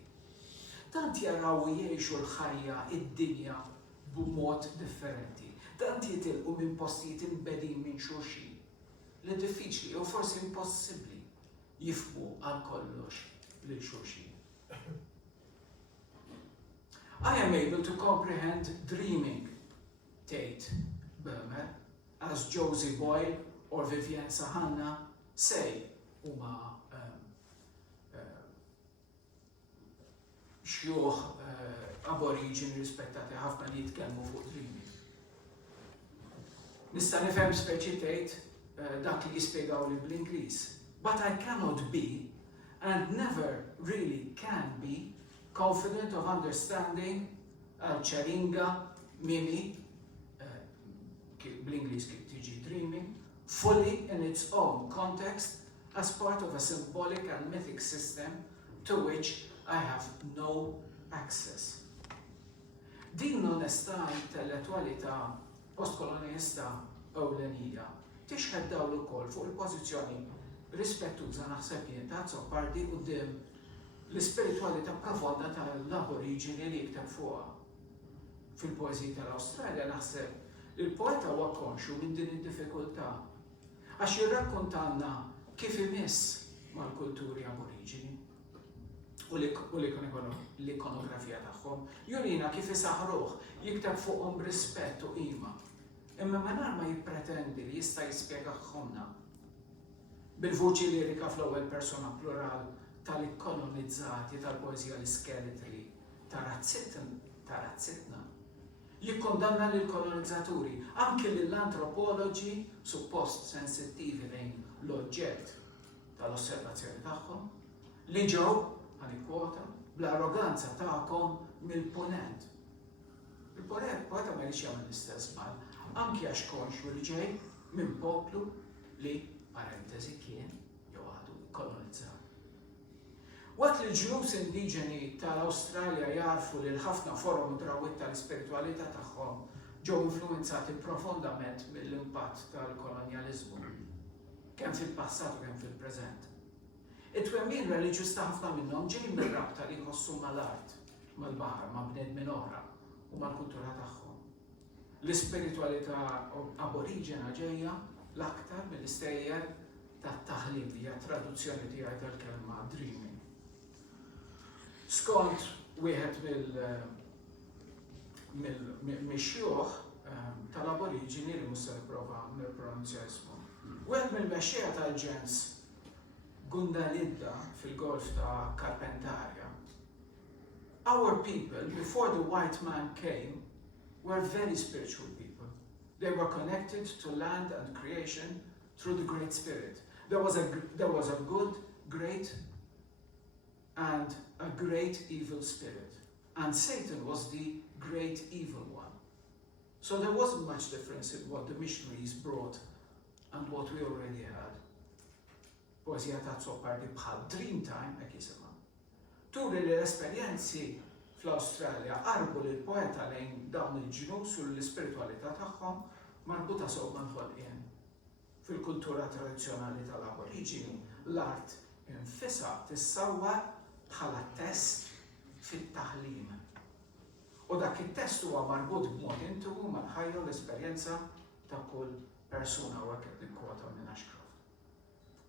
Tant jaraw jgħixu l-ħajja, id-dinja b'mod differenti. Tant jitilqu minn postijiet imbedin minn xulxin. Li diffiċli u forsi impossibbli jifhmu għal kollox lil xulxin. I am able to comprehend dreaming, tgħid Böhmer, as Josie Boyle or Vivienne Sahanna say huma xjuħ aboriġini rispettati ħafna li jitkellmu fuq dreaming. Nista' nifhem speċi tgħid dak li jispjegaw li bl-Ingliż. But I cannot be, and never really can be, confident of understanding al-ċaringa, mimi, bl-Ingliż kif tiġi dreaming, fully in its own context as part of a symbolic and mythic system to which I have no access. Din l-onestà intellettualità postkolonista ewlenija tixħed dawl ukoll fuq il-pożizzjoni rispettuża naħseb jien ta' Zoppardi quddiem l-ispiritwalità profonda tal-aboriġini li jikteb fuqha. Fil-poeżija tal-Awstralja naħseb il-poeta huwa konxu minn din id-diffikultà għax jirrakkontanna kif imiss mal-kulturi aboriġini u l-ikonografija tagħhom. Jurina kif isaħruh jikteb fuqhom b'rispett u qima. Imma mingħajr ma jippretendi li jista' jispjegahomna bil-vuċi lirika fl-ewwel persuna plural tal-ikkolonizzati tal-poeżija l-iskeletri ta' razzitna. Jikkondanna lill-kolonizzaturi, anke lill-antropoloġi suppost sensittivi lejn l-oġġett tal-osservazzjoni tagħhom, li ġew ħanikwota bl-arroganza tagħkom mill-punent. Il-poeta ma jridx jagħmel l-istess mal, anke għax konxu li ġej minn poplu li parentesi kien jew għadu kolonizzat. Waqt li l-ġnus indiġeni tal-Awstralja jarfu li l-ħafna forum drawit tal-ispiritualità tagħhom ġew influenzati profondament mill-impatt tal-kolonjaliżmu, kemm fil-passat u kemm fil-preżent. It-twemmin reliġjuż ta' ħafna minnhom ġej mir-rabta li jħossu mal-art, mal-baħar, ma' bnedmin oħra u mal-kultura tagħhom. L-ispiritualità aboriġena ġejja l-aktar mill-istejjer tat-taħlim li hija traduzzjoni tiegħi tal-kelma dreaming. Skont wieħed mill-mexjieħ tal-aboriġini li mhux se nipprova nippronunzja ismu. Wieħed mill-mexxejja tal-ġens Gundalidda fil-golf ta' Carpentaria. Our people, before the white man came, were very spiritual people. They were connected to land and creation through the Great Spirit. There was a good, great, and a great evil spirit. And Satan was the great evil one. So there wasn't much difference in what the missionaries brought and what we already had. Poezija ta' Zoppardi bħal Dreamtime, hekk jisimha. Turi li l-esperjenzi fl-Awstralja qarbu lil poeta lejn dawn il-ġnus u l-ispiritualità tagħhom marbuta sew mal-ħolqien. Fil-kultura tradizzjonali tal-aboriġini, l-art infisha tissawwar bħala test fit-taħlim. U dak it-test huwa marbut b'mod intimu mal-ħajja u l-esperjenza ta' kull persuna u hekk nikkwota minn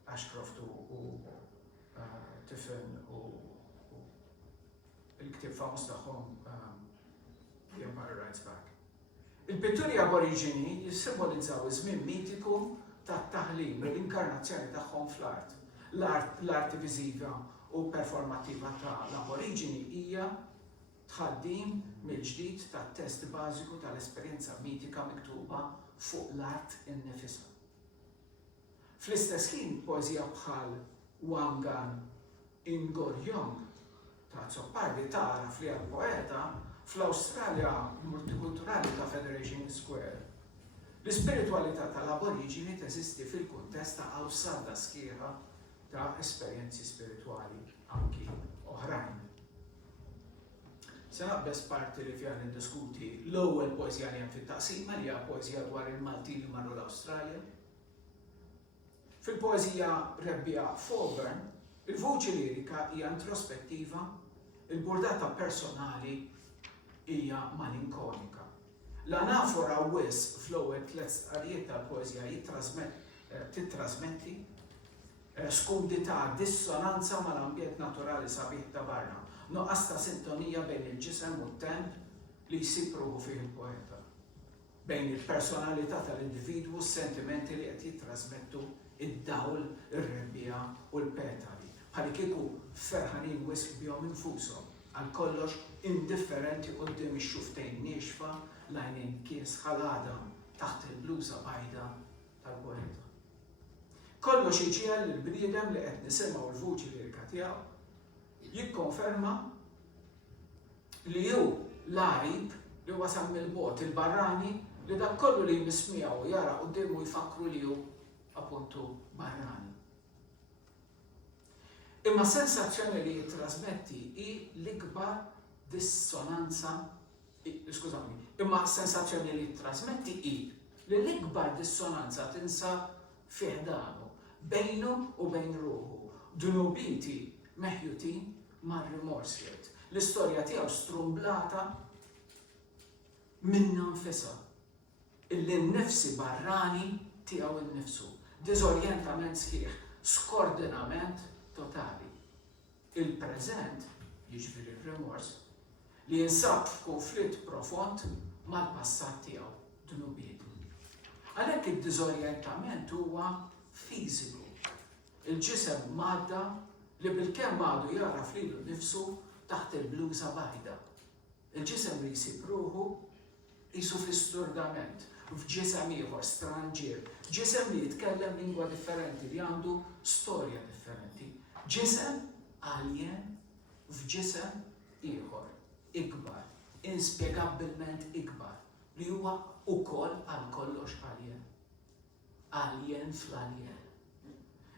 Ashcroft u Tiffin u il-ktib famus tagħhom The Empire Writes Back. Il-pitturi aboriġini jissimbolizzaw iż-żmien mitiku tat-taħlim u l-inkarnazzjoni tagħhom fl-art. L-arti viżiva u performattiva tal-aboriġini hija tħaddim mill-ġdid tat-test bażiku tal-esperjenza mitika miktuba fuq l-art innifisha. Fl-istess ħin poeżija bħal Wangan Ingorjong ta' Zoppardi tara fli għal-poeta fl-Awstralja multikulturali ta' Federation Square. L-ispiritualità tal-aboriġini teżisti fil-kuntest ta' awsada sħiħa ta' esperjenzi spirituali anki oħrajn. Se naqbes parti li fija niddiskuti l-ewwel poeżija li hemm fit-taqsima li hija poeżija dwar il-Maltin li marru l-Awstralja. Fil-poeżija rebbija Faubourn, il-vuċi lirika hija introspettiva, il-burdata personali hija malinkonika. L-anafora wis fl-ewwel tliet stqarrijiet tal-poeżija titrasmetti skundità, dissonanza mal-ambjent naturali sabiħ ta' barra, noqqas ta' sintonija bejn il-ġisem u t-temp li jsib ruħu fih il-poeta. Bejn il-personalità tal-individwu, s-sentimenti li qed jittrasmettu id-dawl, ir-rebbija u l-petali. Bħal kieku ferħanin wisq bihom infushom, għal kollox indifferenti quddiem ix-xuftejn niexfa lajnejn kies ħalada taħt il-bluża bajda tal-poeta. Kollox iġiel l-bniedem li qed nisimgħu l-vuċi lirika tiegħu jikkonferma li hu l-għarib li wasal mill-bogħod il-barrani li dak kollu li jmismiegħu jara qudiemu jfakru li hu appuntu barrani. Imma sensazzjoni li jittrasmetti hi l-ikbar dissonanza, imma sensazzjoni li jittrasmetti hi li l-ikbar dissonanza tinsab fih danu, bejnu u bejn ruħu, dunubiti meħjutin mar-rimorsiet. L-istorja tiegħu strumblata minna nfisha. Il-nifsi barrani tiegħu innifsu. Diżorjentament sħiħ, skordinament totali. Il-preżent, jiġifieri ir-rimors, li jinsab f'konflitt profond mal-passat tiegħu dunubiet. Għalhekk id-diżorjentament huwa fiżiku. Il-ġisem madda li bil-kemm għadu jara flilu nnifsu taħt il-bluża baħda. Il-ġisem li jsib ruħu jisu fl-isturdament, f'ġisem ieħor stranġier, ġisem li jitkellem lingwa differenti li għandu storja differenti. Ġisem alien f'ġisem ieħor, ikbar, inspjegabbilment ikbar, li huwa ukoll għal kollox alien. Alien fl-alien.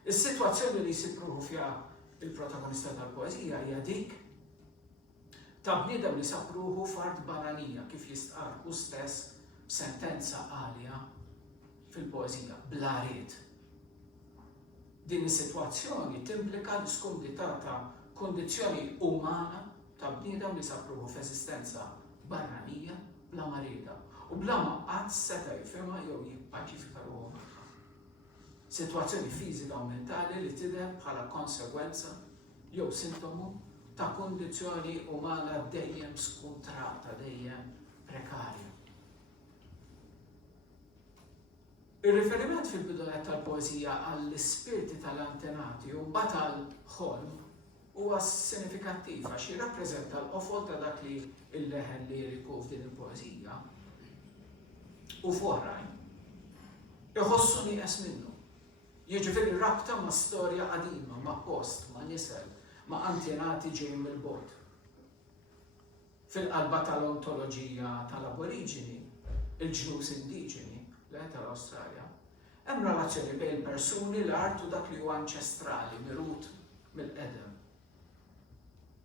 Is-sitwazzjoni li jsib ruħu fiha il-protagonista tal-poeżija hija dik ta' bniedem li sab ruħu f'art barranija kif jistqar hu stess b'sentenza għalja fil-poeżija bl-ariet. Din is-sitwazzjoni timplika l-skundità ta' kondizzjoni umana ta' bniedem li sab ruħu f'eżistenza barranija bla marida. U u bla ma qatt seta' jifhimha jew jippaċifika ruħu magħha. Sitwazzjoni fiżika u mentali li tidher bħala konsegwenza jew sintomu ta' kundizzjoni umana dejjem skuntrata, dejjem prekarja. Ir-riferiment fil-bidunet tal-poeżija għall-ispirti tal-antenati u mbagħad għall-ħolm huwa sinifikattiv għax jirrappreżenta l-qofol ta' dak li l-leħen liriku f'din il-poeżija u f'oħrajn iħossu nieqes minnu. Jiġifieri rabta ma' storja qadima, ma' post, ma' nisel, ma' antenati ġejjin mill-bogħod. Fil-qalba tal-ontoloġija tal-aboriġini, il-ġnus indiġeni, tal-Awstralja, hemm relazzjoni bejn persuni, l-art u dak li huwa anċestrali, mirut mill-qedem.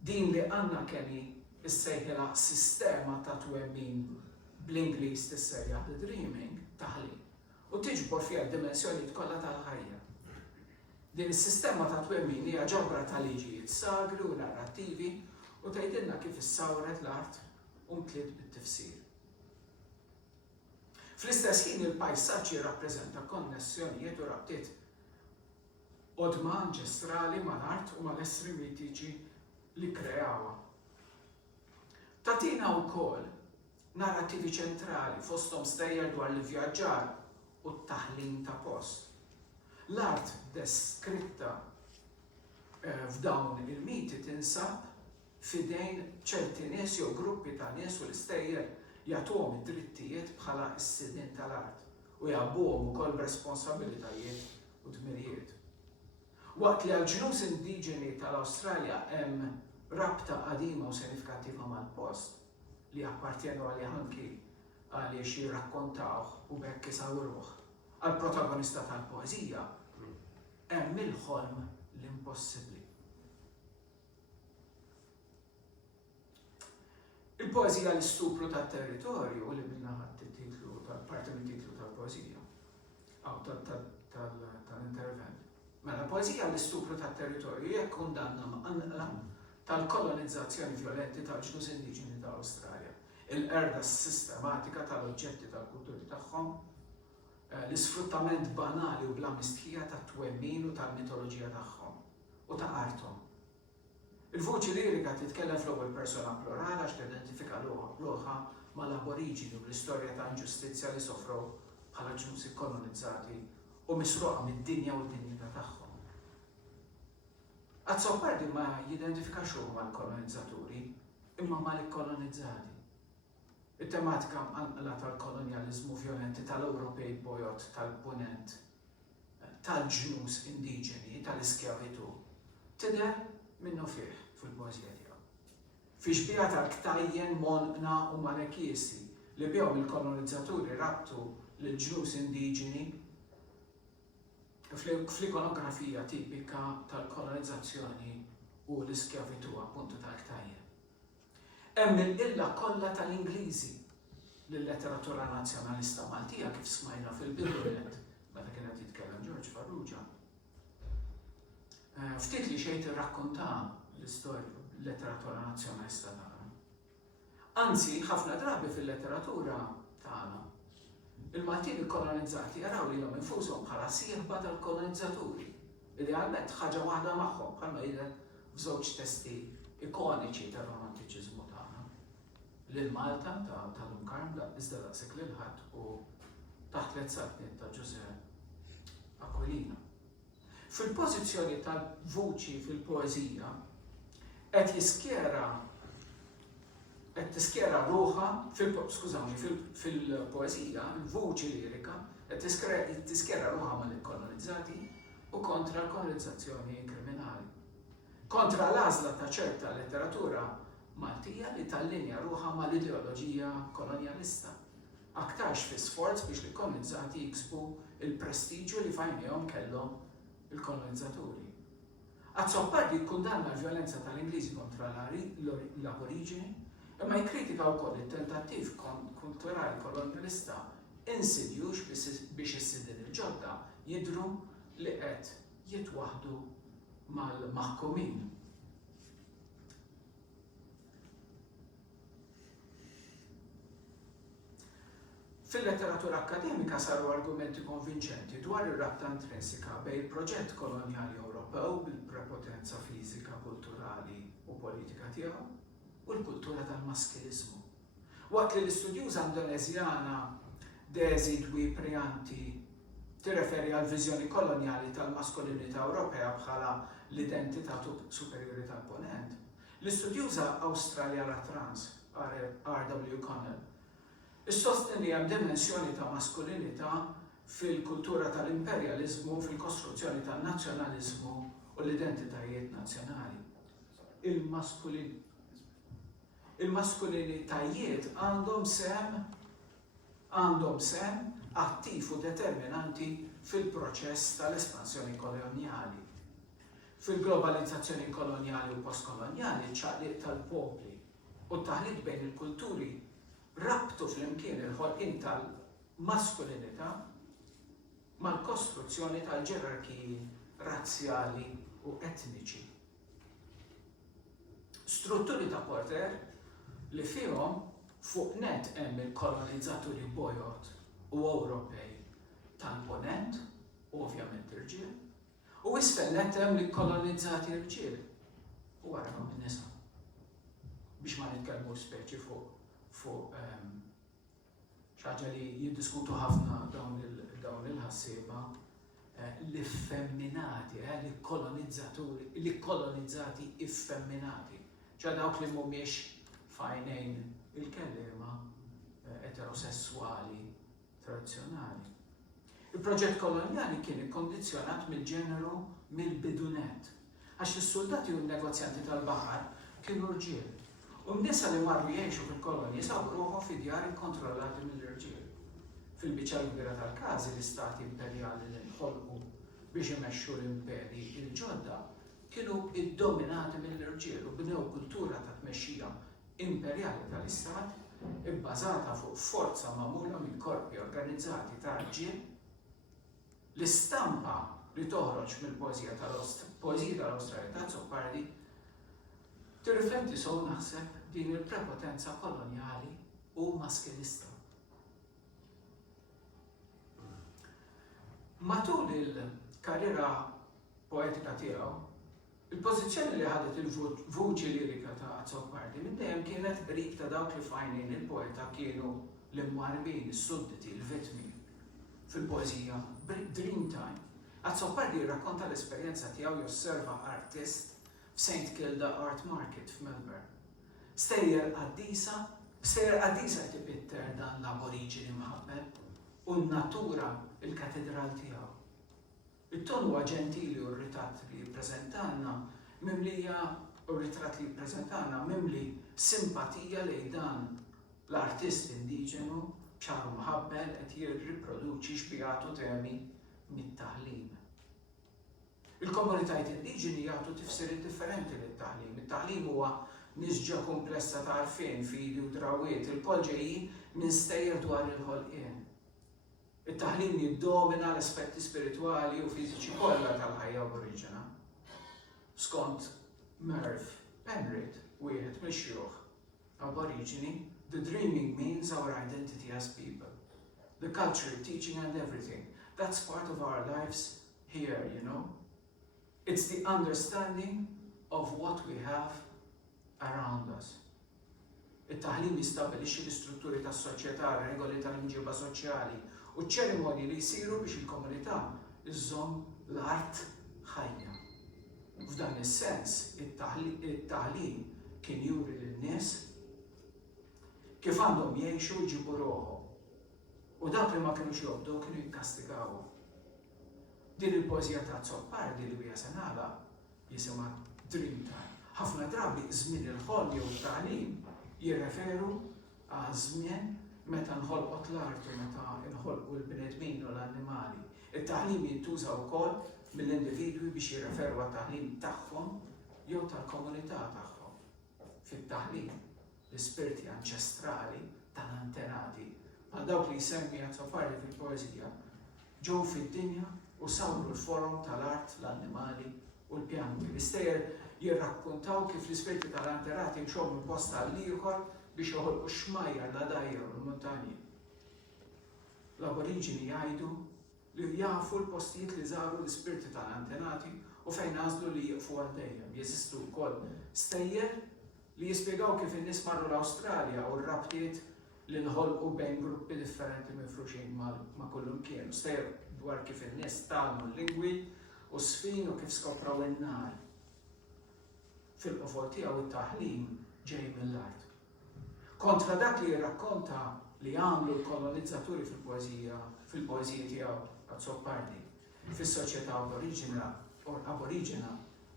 Din li għandna keni issejħilha sistema ta' twemmin bl-Ingliż tissejjaħ the dreaming taħli u tiġbor fiha d-dimensjonijiet kollha tal-ħajja. Din is-sistema ta' twemmin hija ġabra ta' liġijiet sagri u narrattivi u tgħidilna kif issawret l-art u mtliet bit-tifsir. Fl-istess ħin il-pajsaġġ jirrappreżenta konnessjonijiet u rabtiet qodma anċestrali mal-art u mal-essri mitiċi li kreawha. Tatina wkoll narrattivi ċentrali fosthom stejjer dwar l-vjaġġar u t-taħlim ta' post. L-art deskritta f'dawn il-miti tinsab fidejn ċerti nies jew gruppi ta' nies u l-istejjer jagħtuhom id-drittijiet bħala s-sidien tal-art u jabbuhom ukoll b'responsabbiltajiet u dmirijiet. Waqt li għall-ġnus indiġeni tal-Awstralja hemm rabta qadima u sinifikattiva mal-post li appartjenu għalih anki għaliex jirrakkontawh u bekk isawruh għall-protagonista tal-poeżija, hemm il-ħolm l-impossibbli. Il-poeżija l-istupru tat-territorju li minna ħadd it-titlu tal-parti mit-titlu tal-poeżija aw tal-intervent. Mela poeżija l-istupru tat-territorju hija kundanna maqanqla tal-kolonizzazzjoni violenti tal-ġnus indiġeni tal-Awstralja, il-qerda sistematika tal-oġġetti tal-kulturi tagħhom, l-isfruttament banali u bla mistħija tat-twemmin u tal-mitoloġija tagħhom u ta' arthom. Il-vuċi lirika titkellem fl-ewwel persona plurali għax tidentifika l-oħra mal-aboriġini u l-istorja ta' inġustizzja li sofru bħala ġnus kolonizzati u misruqa mid-dinja u d-dinjità tagħhom. Azzopardi ma jidentifikax huma mal-kolonizzaturi imma mal-kolonizzati. Il-tematika mqanqla tal-kolonializmu violenti tal-Ewropej bojot tal-punent, tal-ġnus indiġeni, tal-iskjavitu, tidher minnu fih fil-poeżija tiegħu. Fi xbija tal-ktajjen monqna u manekiesi li bihom il-kolonizzaturi rabtu l-ġnus indiġeni fl-ikonografija tipika tal-kolonizzazzjoni u l-iskjavitu appuntu tal-ktajjen. Hemm il-qilla kollha tal-Ingliżi lill-letteratura nazzjonalista Maltija kif smajna fil-bidunet meta kienet jitkellem George Farrugia. Ftit li xejn tirrakkonta l-istorja l-letteratura nazzjonalista tagħna. Anzi, ħafna drabi fil-letteratura tagħna il-Maltin il-kolonizzati jaraw lilhom infushom bħala sieħba tal-kolonizzaturi. Idealment ħaġa waħda magħhom bħalma jidher f'żewġ testi ikoniċi tar-romantiċiżmu tagħna. Lil Malta ta' Dunkarn iżda daqshekk lil ħadd u taħt l-ezzaqniet ta' Giuseppe Aquilina. Fil-pożizzjoni tal-vuċi fil-poeżija qed tiskjera ruħha fil-poeżija, il-vuċi lirika qed tiskjera ruħha mal-kolonizzati u kontra l-kolonizzazzjoni kriminali. Kontra l-għażla ta' ċerta letteratura Maltija li tallinja ruħha mal-ideoloġija kolonjalista. Aktarx fi sforz biex li kolonizzati jiksbu il-prestiġju li fajnihom kellhom il-kolonizzaturi. Azzopardi jikkundanna l-violenza tal-Ingliżi kontra l-aboriġini, imma jikkritika wkoll it-tentattiv kulturali kolonialista insidjux biex is-sidien il-ġodda jidhru li qed jitwaħdu mal-maħkumin. Fil-letteratura akademika saru argumenti konvinċenti dwar ir-rabta intrinsika bejn il-proġett kolonjali Ewropew bil-prepotenza fiżika, kulturali u politika tiegħu u l-kultura tal-maskilizmu. Waqt li l-istudjuża Indoneżjana Desi Dwi Prianti tirreferi għal viżjoni kolonjali tal-maskulinità Ewropea bħala l-identità superjuri tal-ponent, l-istudjuża Awstraljana Trans R.W. Connell is-sosteni hemm dimensjoni ta' maskulinità fil-kultura tal-imperjaliżmu, fil-kostruzzjoni tan-nazzjonaliżmu u l-identitajiet nazzjonali. Il-maskulinitajiet għandhom sem attiv u determinanti fil-proċess tal-espansjoni kolonjali. Fil-globalizzazzjoni kolonjali u postkolonjali ċaqliq tal-popli u taħlit bejn il-kulturi rabtu fl-imkien il-ħolqien tal-maskulinità mal-kostruzzjoni tal-ġerarkiji razzjali u etniċi. Strutturi ta' poter li fihom fuq net hemm il-kolonizzaturi Bojot u Ewropej tal-ponent, u ovvjament irġiel, u isfel net hemm il-kolonizzati irġiel u warahom in-nisa. Biex ma nitkellmu speċi fuq xaġa li jiddiskutu ħafna dawn il-ħassieba l-iffemminati, li kolonizzati iffemminati, ċa dawk li mhumiex fajnejn il-kellima eterosessuali tradizzjonali. Il-proġett kolonjali kien ikkondizjonat mill-ġeneru mill-bidunet, għax is-soldati u n-negozjanti tal-baħar kienu rġiel. U n-nisa li marru jgħixu fil-kolonji sabu ruħhom fi djar kontrollati mill-irġiel. Fil-biċċa kbira tal-każi l-istati imperjali li nħolqu biex imexxu l-imperji il-ġodda kienu iddominati mill-irġiel u bnew kultura ta' tmexxija imperjali tal-istat ibbażata fuq forza magħmula minn korpi organizzati ta' irġiel. L-istampa li toħroġ mill-poeżija tal-Awstralja ta' Zoppardi tirrifletti sew naħseb din il-prepotenza kolonjali u maskilista. Matul il-karriera poetika tiegħu, il-pożizzjoni li ħadet il-vuċi lirika ta' Zoppardi minn dejjem kienet qrib ta' dawk li fajnejn il-poeta kienu l-imwarbin, is-sudditi, il-vittmi fil-poeżija Dreamtime. Zoppardi jirrakkonta l-esperjenza tiegħu josserva artist f'St. Kilda Art Market f'Melbourne. Stejjer qaddisa tibitter dan l-aboriġini mħabbel u n-natura il-katedral tiegħu. Il-ton huwa ġentili u r-ritratt li jippreżentanna mimli simpatija lejn dan l-artist indiġenu b'xaru mħabbel qed jirriproduċi xbigħatu temi mit-taħlim. Il-komunitajiet indiġeni jagħtu tifsiriet differenti lit-taħlim. Il-taħlim huwa nisġa komplessa ta' għarfien, fidi u drawiet, il-koll ġejjin minn stejjer dwar il-ħolqien. Il-taħlim jiddomina l-aspetti spiritwali u fiżiċi kollha tal-ħajja aboriġina. Skont Merv Penrith, wieħed mill-xjuħ aboriġini, the dreaming means our identity as people. The culture, teaching and everything. That's part of our lives here, you know. It's the understanding of what we have around us. Il-taħlim jistabbilixxi l-istrutturi tas-soċjetà, regoli tal-imġiba soċjali u ċ-ċerimonji li jsiru biex il-komunità iżżomm l-art ħajja. F'dan is-sens, it-taħlim kien juri lin-nies kif għandhom jgħixu jġibu ruħhom. U dak li ma kinux jobdu kienu jikkastigawhom. Din il-poeżija ta' Zoppardi li hija senala jisimha Dreamtime. Ħafna drabi żmien il-ħolm jew it-tagħlim jirreferu għal żmien meta nħolqot l-art u meta nħolqu l-bnedmin u l-annimali. Il-taħlim jintuża wkoll mill-individwi biex jirreferu għat-taħlim tagħhom jew tal-komunità tagħhom. Fit-taħlim l-ispirti anċestrali tal-antenati ma' dawk li jsemmi Zoppardi fil-poeżija ġew fid-dinja u sawru l-forum tal-art, l-annimali u l-pjanti. L-istejjer jirrakkuntaw kif l-ispirti tal-antenati mxew minn posta għall-ieħor biex joħolqu xmajjar, l-għadajjar u l-montanji. L-aboriġini jgħidu li jafu l-postijiet li żaru l-ispirti tal-antenati u fejn għażlu li jiqfu għal dejjem. Jeżistu wkoll stejjer li jispjegaw kif in-nies marru l-Awstralja u r-rabtiet li nħolqu bejn gruppi differenti mifruxin ma' kullum kienu. Stejjer dwar kif in-nies talmu l-lingwi u sfin u kif skopraw in-nar. Fil-qofol tiegħu it-taħlim ġej mill-art. Kontra dak li jirrakkonta li għamlu l-kolonizzaturi fil-poezija tiegħu Azzopardi fis-soċjetà aboriġina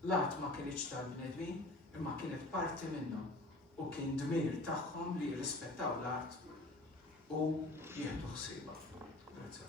l-art ma kienx tal-bnedmin imma kienet parti minnhom u kien dmir tagħhom li jirrispettaw l-art u jieħdu ħsiebha. Grazie.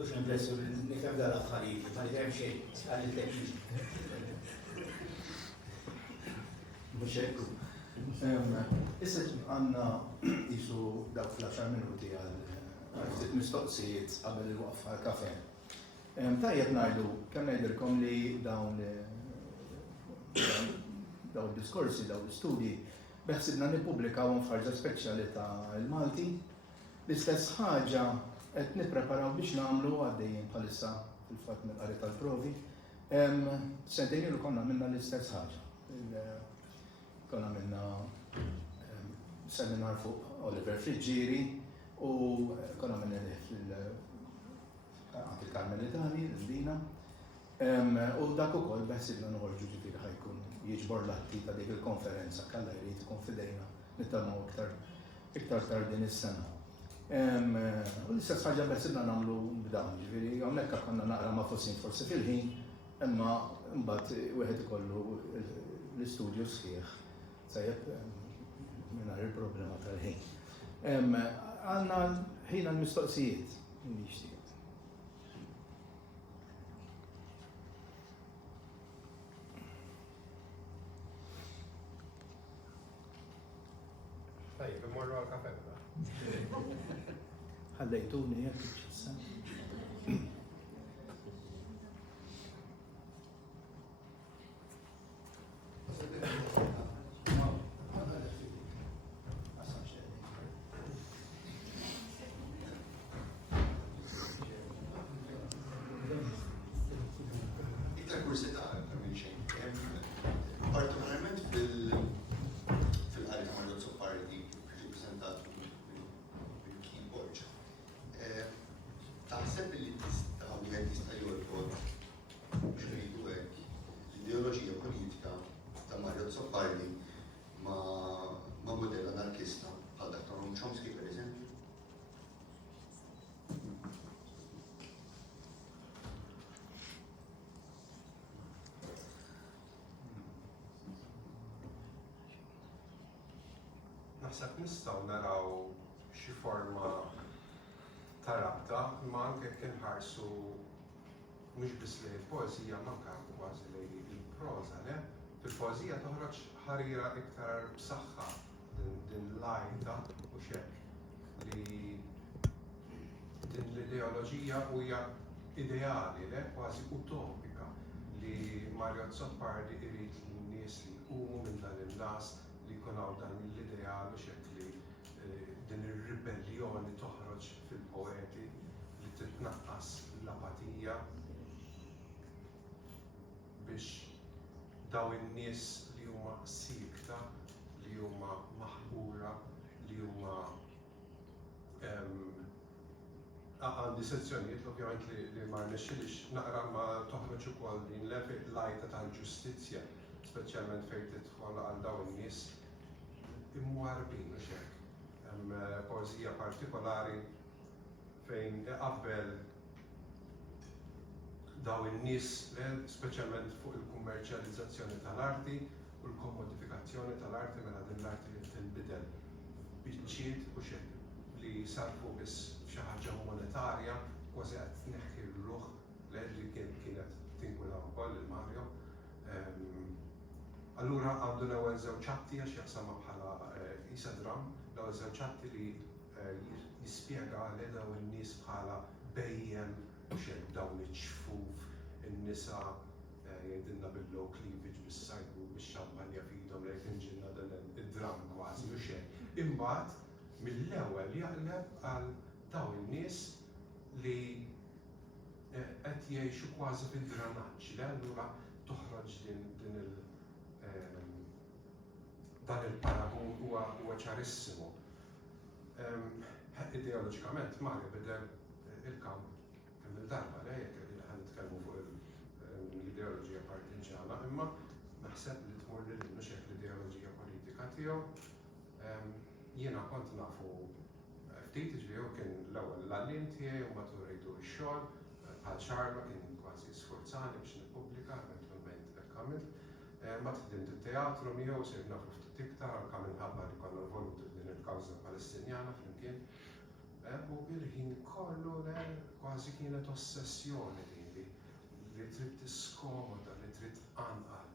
Dux impressu nikam dal-affarijiet, ma jidem xejn, għalli tekniċi. Mux ekku. Issa għanna jisu dak fl-10 minuti għal mistoqsijiet qabel il-waqfa kafe. Tajjeb najdu, kemm ngħidilkom li dawn diskorsi, dawn l-istudji, beħsibna nippubblikaw f'ħarġa speċjali ta' il-Malti. L-istess ħaġa qed nippreparaw biex nagħmlu għaddejjin bħalissa fil-fatt mill-qari tal-provi. Sentejn ilu konna minna l-istess ħaġa. Konna minna seminar fuq Oliver Friġġieri u konna minna fil-Karmelitani, l-Dina. U dak ukoll beħsibna noħorġu ġifieri ħajkun jiġbor l-atti ta' dik il-konferenza kalla jrid ikun fidejna nittamaw iktar tard din is-sena. U l-istess ħaġa beħsibna nagħmlu b'dawn, ġifieri hawnhekk konna naqra ma' fossin forsi fil-ħin, imma mbagħad wieħed ikollu l-istudju sħiħ tajjeb mingħajr il-problema tal-ħin. Għandna ħin għall-mistoqsijiet. Tajjeb, immorru għal-kafe. Ħallejtuni jekk issa. Iktar kursità minn xejn. Partikolarment fil-qari ta' Margot Zoppardi preżentat bil-keyboard. Taħseb li wieħed jista' jorbot x'ngħidu hekk l-ideoloġija politika ta' Margot Zoppardi ma' modell anarkista bħal dak ta' Noam Chomsky pereżempju. Naħseb nistgħu naraw xi forma ta' rabta, imma anke kien ħarsu mhux biss lejn il-poeżija ma anke kważi lejn il-proża, le? Fil-poeżija toħroġ ħarira iktar b'saħħa din l-għajta u xekk li din l-ideoloġija hija ideali, le? Kważi utopika li Margot Zoppardi irid n-nies li jqumu minn dan il-nas li jkunaw dan l-ideal u xekk li din ir-ribellioni toħroġ fil-poeti li titnaqqas l-apatija biex daw in-nies li huma sikta, li huma maħbura, li huma għandi sezzjonijiet ovvjament li ma rnexxilix naqra ma toħroġ ukoll din l-għajta tal-ġustizzja, speċjalment fejn tidħol għal dawn in-nies imwarbin u xekk. Poezija partikolari fejn qabel daw in-nies, speċjalment fuq il-kummerċjalizzazzjoni tal-arti u l-kommodifikazzjoni tal-arti mela din l-arti li tinbidel biċċiet u xejn li sarfu biss xi ħaġa monetarja kważi qed tneħħi r-ruħ li kienet tinkwila wkoll il-Mario. Allura għandu l-ewwel żewġ atti għax jaqsamha bħala isa dram, l-ewwel żewġ atti li jispjega li daw in-nies bħala bejjem u xejn dawn iċ-ċfuf, in-nisa jgħidilna bil-low cleavage bis-sajbu bix-xampanja f'idhom li tinġilna dan id-dram kważi u xejn. Imbagħad mill-ewwel jaqleb għal dawn in-nies li qed jgħixu kważi fid-dranaġġ li allura toħroġ din dan il-paragun huwa ċarissimu. Ideoloġikament Mario bidel il-kamp kemm il-darba jekk ħan nitkellmu fuq l-ideoloġija partiġana, imma naħseb li tmur lil mhux hekk l-ideoloġija politika tiegħu. Jiena kont nafu ftit ġifieri kien l-ewwel l-għalliem tiegħi u matul rejtu x-xogħol bħal xarba kien kważi sforzani biex nippubblika eventualment hekk għamilt. Ma tħdimt it-teatru miegħu sir nafu ftit iktar anke minħabba li konna involuti f'din il-kawża Palestinjana flimkien. U bil-ħin kollu kważi kienet ossessjoni li trid tiskomoda, li trid tqanqal.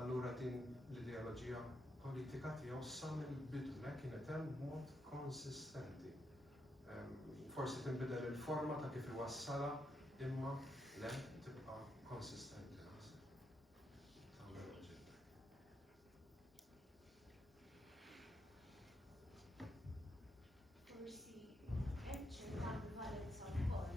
Allura din l-ideoloġija politika tiegħu sa mill-bidu kienet hemm b'mod konsistenti. Forsi tinbidel il-forma ta' kif iwassala imma le tibqa' konsistenti naħseb. Forsi hemm ċerta ambivalenza wkoll.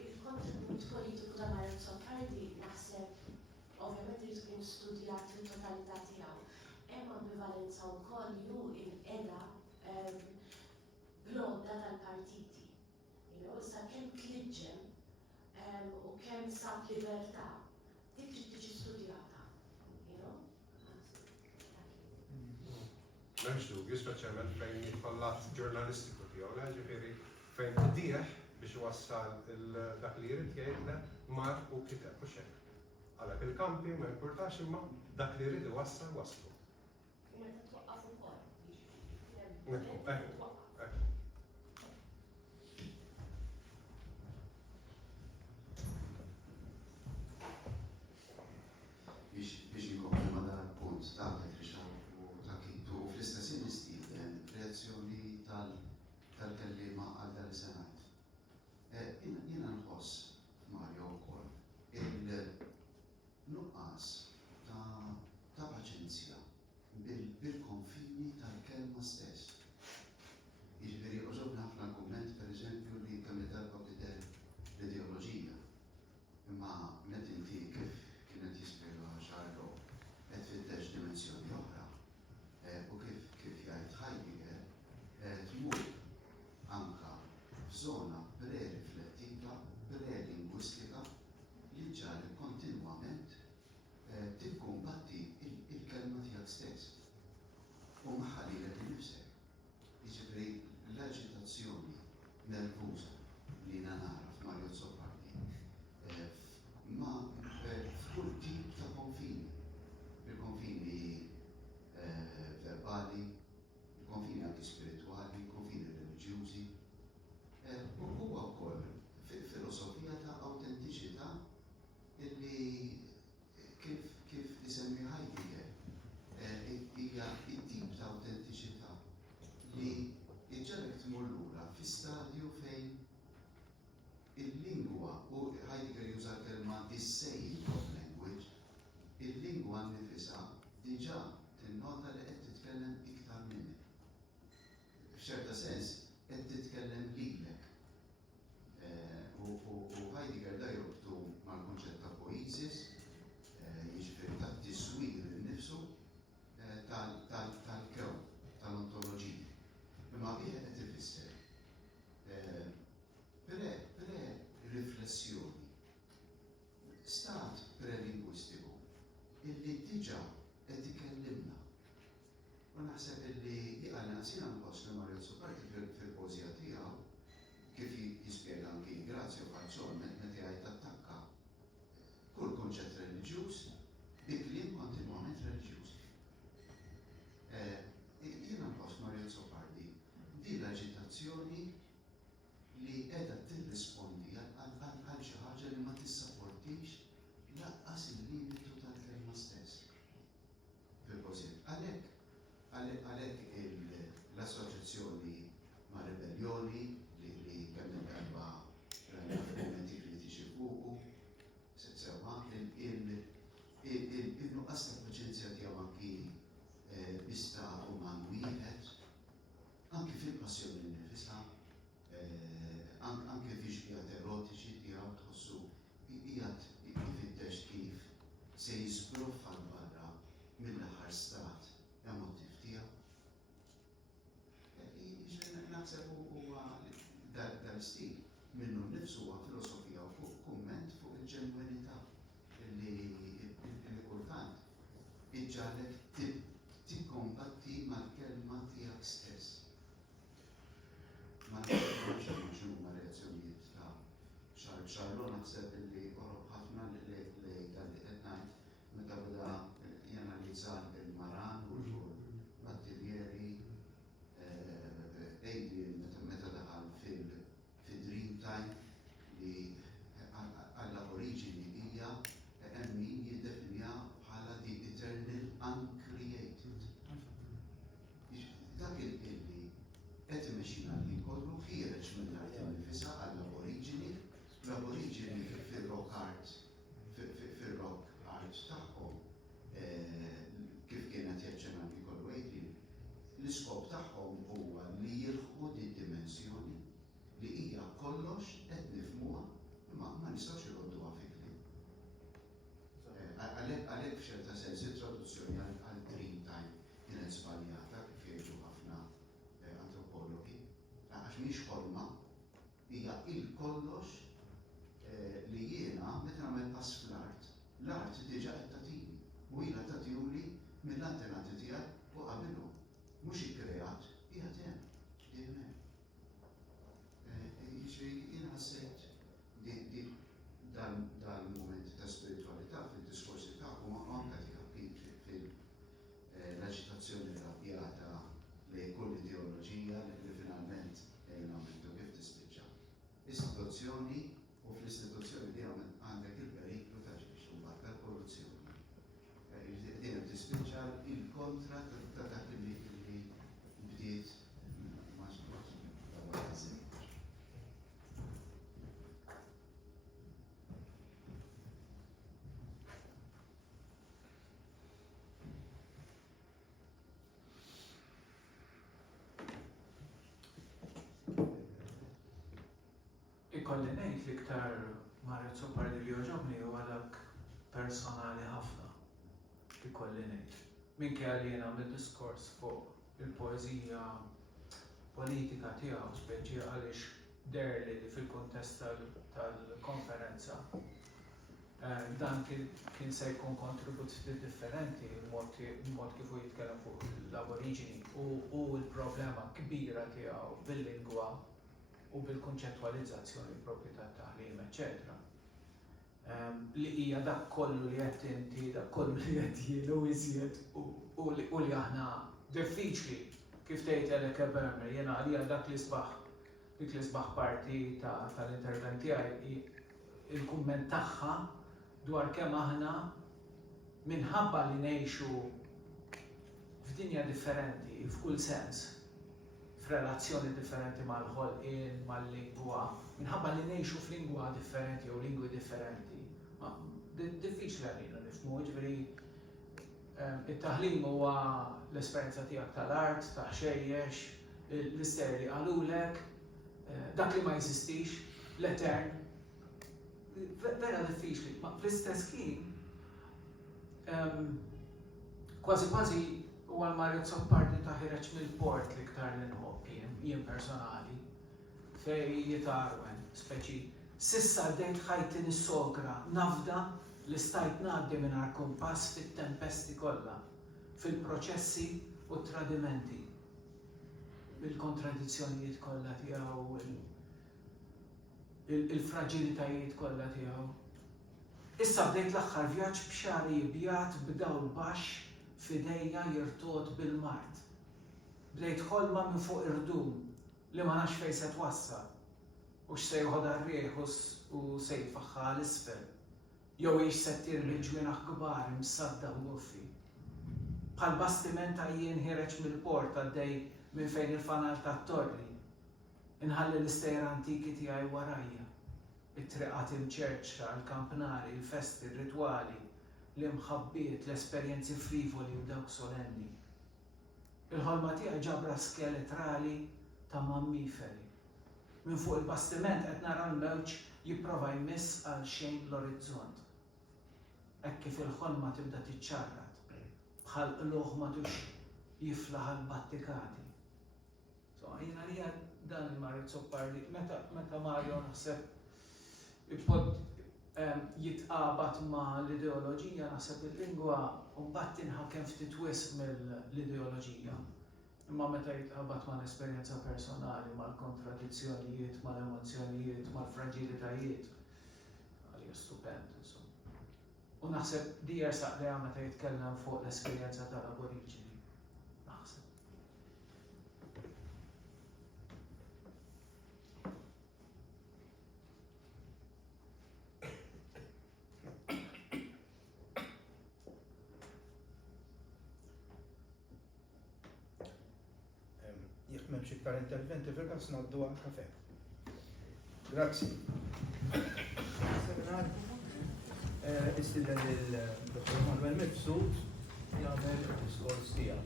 Il-kontribut politiku ta' Mario Zoppardi naħseb ovvjament li tkun studjat fil-totalità tiegħu. Hemm ambivalenza wkoll li hu inqeda blodda tal-partiti. Issa kemm tliġġem u kemm sab libertà dik trid tiġi studjata. M'hemmx dubju, speċjalment fejn jitkollat ġurnalistiku tiegħu, ġifieri fejn iddieħ biex iwassal dak li jrid jgħidle mar u kiteb u xejn. Għalhekk il-kampi ma jimpurtax imma dak li jrid iwassal waslu. Meta twaqqaf ukoll. Biex nkompli ma dan il-punt tagħtek Richard u takitu fl-istess nistil reazzjoni tal-kelliema għal dan is-senat. Jiena nħoss Mario wkoll il-nuqqas ta' paċenzja bil-konfini tal-kelma stess. Jiġifieri oġobna ħafna kumment pereżempju li kemm darba bidel l-ideoloġija. Imma met inti kif kienet jispjega Xarlo qed fittex dimensjoni oħra u kif jgħid Heidegger tmur anke f'żona pre-riflettita, pre-lingwistika li ġari kontinwament tikkumbatti il-kelma tiegħek stess. U magħha lilek innifsek. Jiġifieri l-aġitazzjoni nervuża li nara f'Mario Zoppardi ma f'kull tip ta' konfini. Il-konfini verbali, il-konfini anki spirituali, il-konfini reliġjużi. U huwa wkoll filosofija ta' awtentiċità illi kif isemmi Heidegger hija t-tip ta' awtentiċità li iġġarek tmur lura fi stadju fejn il-lingwa u Heidegger juża l-kelma dis-saying of language, il-lingwa nnifisha diġà tinnota li qed titkellem iktar minnek. F'ċerta sens qed titkellem lilek. U Heidegger da jorbtu mal-konċett ta' poiesis, jiġifieri ta' tiswir innifsu tal-kewn, tal-ontoloġija. Imma bih qed ifisser pre-riflessjoni, stat pre-lingwistiku illi diġà qed ikellimna. U naħseb illi għalna sina nħoss li Mario Zoppardi fil-pożija tiegħu kif jispjega anki Grazio Falzon meta jgħid attakka kull konċett reliġjuż bi kliem kontinwament reliġjuż. Jiena nħoss Mario Zopardi di l-aġitazzjoni li qiegħda tirrispondi għal xi ħaġa li ma tissapportix laqqas il-limitu tal-kelma stess. Fil-pożiet. Għalhekk l-assoċjazzjoni ma' rebellioni li kemm il-darba elementi kritiċi fuqu sewwa il-nuqqas ta' paċenzja tiegħu anki bista uman wieħed anki fil-passjoni nifisha anke fi xbijat erotiċi tiegħu tħossu qiegħed jifittex kif se jisbruffa l-barra mill-aħħar stat emotiv tiegħu. Naħseb huwa dal-stil minnu nnifsu huwa filosofija u kumment fuq il-ġenwinità li kultant iġġalek tikkombatti mal-kelma tiegħek stess. Ma nafx x'huma reazzjonijiet ta' Xarlo naħseb li qorob ħafna li dan li qed ngħid meta beda janalizza il-Maran u l-Battiglieri meta daħal fil-Dream Time li għall-oriġini hija hemm min jiddefinija bħala the eternal uncreated. Dak illi qed imexxina li jkollu ħiereġ mill-art innifisha għall-oriġini, l-oriġini fir-rock art tagħhom kif kienet jaċċenna Nicole Wakeley, l-iskop tagħhom huwa li jilħqu dimensjoni li hija kollox qed nifhmuha imma ma nistgħux irodduha fi kliem. Għalhekk f'ċerta sens it-traduzzjoni għal Dream Time kienet żbaljata kif jgħidu ħafna antropologi, għax mhix ħolma hija il-kollox li jiena meta nagħmel pass fl-art. L-art diġà qed tagħtini u ilha tagħtihuli mill-antenati tiegħek u qabilhom. Mhux ikkreat, qiegħed hemm, dejjem hemm. Jiġri jiena ħassejt dal-mument ta' spiritualità fid-diskorsi tagħhom anke tikappik fil-aġitazzjoni rrabbjata li kull ideoloġija li finalment nagħmlu kif tispiċċa. Istituzzjoni u fl-istituzzjoni di għandek il-periklu ta' ġbiex mbagħad tal-korruzzjoni. Din tispiċċa il-kontra ta' dak li bdiet maġbut ta' Ikolli ngħid l-iktar Mario Zopardi li jogħġobni huwa dak personali ħafna. Ikolli ngħid. Minkejja li jiena mid-diskors fuq il-poeżija politika tiegħu speċi għaliex derli li fil-kuntest tal-konferenza dan kien se jkun kontribut differenti il-mod kif hu jitkellem fuq l-aboriġini u l-problema kbira tiegħu bil-lingwa u bil-konċettwalizzazzjoni propri tat-taħlim, eċetera. Li hija dak kollu li qed inti, dak kollu li qed jienu iżjed u li aħna diffiċli kif tgħid Elke Bermer, jiena għalija dik li sbaħ parti tal-intervent tiegħi il-kumment tagħha dwar kemm aħna minħabba li ngħixu f'dinja differenti f'kull sens, f'relazzjoni differenti mal-ħolqien, mal-lingwa, minħabba li ngħixu f'lingwa differenti jew lingwi differenti. Diffiċli għalina nifhmu, ġifieri it-taħlim huwa l-esperjenza tiegħek tal-art, ta' xejjex, l-ister li qalulek, dak li ma jeżistix, l-etern. Vera diffiċli, ma fl-istess ħin kważi huwa l-Mario Zopardi ta' ħireġ mill-port l-iktar li nħobb jien personali fej jitarwen, speċi sissa dejt ħajti nis-sogra nafda li stajt ngħaddi mingħajr kumpass fit-tempesti kollha, fil-proċessi u t-tradimenti, bil-kontradizzjonijiet kollha tiegħu il-fragilitajiet kollha tiegħu. Issa bdejt l-aħħar vjaġġ b'xari jibjat b'dawl baxx f'idejja jirtot bil-mart. Bdejt ħolma minn fuq irdum li ma nafx fejn se twassal u x'se jħodha r-rieħ u se jfaħħa l-isfel. Jew hix se ttir bil-ġwienaħ kbar imsadda u guffi. Bħal bastiment għajjien ħireġ mill-port għaddej minn fejn il-fanal tat-torri. Inħalli l-istejjer antiki tiegħi warajja. It-triqat imċerċa, l-kampnari, il-festi, ir-ritwali, l-imħabbiet, l-esperjenzi frivoli u dawk solenni. Il-ħolma tiegħi ġabra skeletrali ta' mammiferi. Minn fuq il-bastiment qed nara l-mewġ jipprova jmiss għal xejn l-orizzont. Hekk kif il-ħolma tibda tiċċarrat, bħal qluħ matux jiflaħ għal-battikati. So jiena li dan il-Mario Zoppardi, meta Mario naħseb jitqabat ma l-ideoloġija, naħseb il-lingwa mbagħad tinħakem ftit wisq mill-ideoloġija. Imma meta jitqabat ma l-esperjenza personali, mal-kontradizzjonijiet, mal-emozjonijiet, mal-fragilitajiet, għalija stupend, insomma. U naħseb dijer saqdeja meta jitkellem fuq l-esperjenza tal-aboriġini. Naħseb. Jekk m'hemmx iktar interventi fil-każ ngħaddu għal kafè. Grazzi. Istiden il-Dr. Manuel Mifsud jagħmel diskors tiegħu.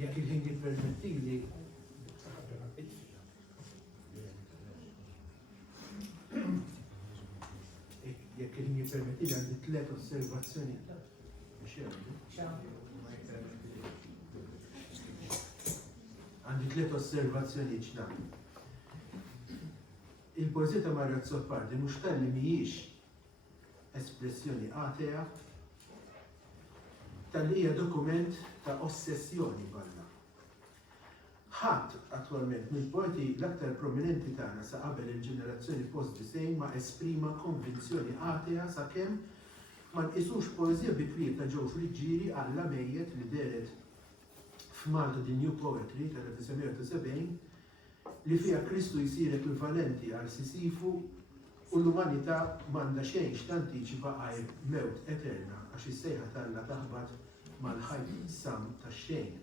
Jekk il-ħin jippermettili għandi 3 osservazzjoni. Għandi 3 osservazzjoni ġdad. Il-poeżija ta' Mario Zoppardi mhux tal-li mhijiex espressjoni atea, tal-li hija dokument ta' ossessjoni balla. Ħadd attwalment mill-poeti l-aktar prominenti tagħna sa qabel il-ġenerazzjoni post-disejn ma esprima konvinzjoni atea sakemm ma nqisux poeżija bikrieta ġew friġġieri Alla mejjed li deret f'Malta di New Poetry tal-1970 li fiha Kristu jsir ekwivalenti għal Sisifu u l-umanità m'għandha xejn x'tantiċipa għal mewt eterna għax is-sejħa tagħna taħbad mal-ħajt sam tax-xejn.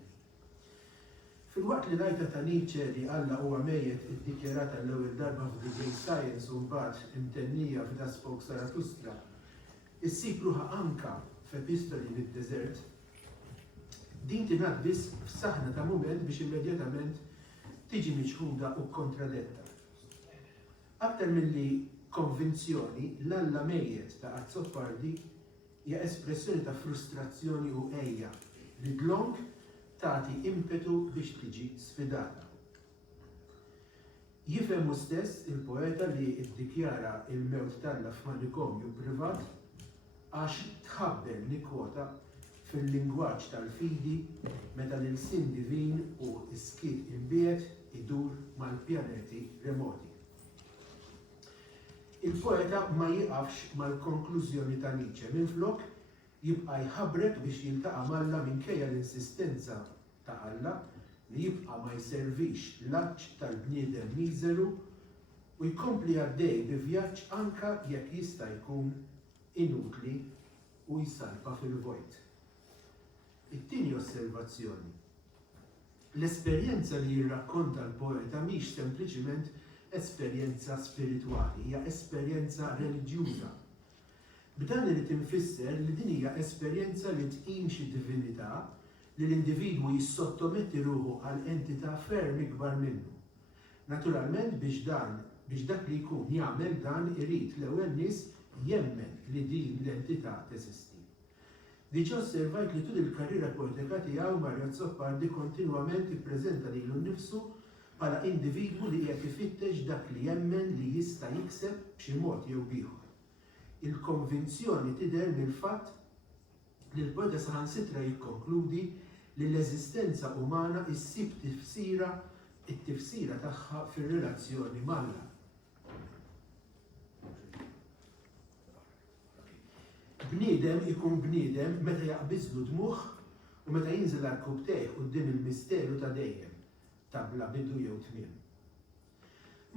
Fil-waqt li ngħidha ta' Nietzsche li Alla huwa mejjed iddikjarata l-ewwel darba f'The Great Science u mbagħad imtennija f'Thus Spoke Zarathustra, issib ruħha anka f'Epistoli mid-Deżert, din tingħad biss f'saħħna ta' mument biex immedjatament tiġi miċħuda u kontradetta. Aktar milli konvinzjoni, l-Alla mejjed ta' Zoppardi hija espressjoni ta' frustrazzjoni u ejja li dlong tagħti impetu biex tiġi sfidata. Jifhem stess il-poeta li ddikjara il-mewt tagħna f'manikomju privat għax tħabbel nikkwota fil-lingwaġġ tal-fidi meta l-sin divin u s-skit imbiet idur mal-pjaneti remoti. Il-poeta ma jiqafx mal-konklużjoni ta' Nietzsche minflok jibqa' jħabbrek biex jiltaqa' mal-Alla minkejja l-insistenza ta' Alla li jibqa' ma jservix l-aġġ tal-bniedem miżeru u jkompli għaddej bi vjaġġ anke jekk jista' jkun inutli u jsalpa fil-vojt. It-tieni osservazzjoni. L-esperjenza li jirrakkonta l-poeta mhix sempliċiment esperjenza spiritwali, hija esperjenza reliġjuża. B'dan irid infisser li din hija esperjenza li tqim xi divinità li l-individwu jissottometti ruħu għal entità ferm ikbar minnu. Naturalment biex dak li jkun jagħmel dan irid l-ewwel nies jemmen li din l-entità teżisti. Diġà osservajt li tul il-karriera poetika tiegħu Mario Zoppardi kontinwament ippreżenta lilu nnifsu bħala individwu li qiegħed ifittex dak li jemmen li jista' jikseb b'xi mod jew b'ieħor. Il-konvinzjoni tidher mill-fatt li l-poeta saħansitra jikkonkludi li l-eżistenza umana issib it-tifsira tagħha fir-relazzjoni mal-Alla. Bniedem ikun bniedem meta jaqbiżlu dmuħ u meta jinżel għal tejħ quddiem il-misteru ta' dejjem, ta' bla bidu jew tmiem.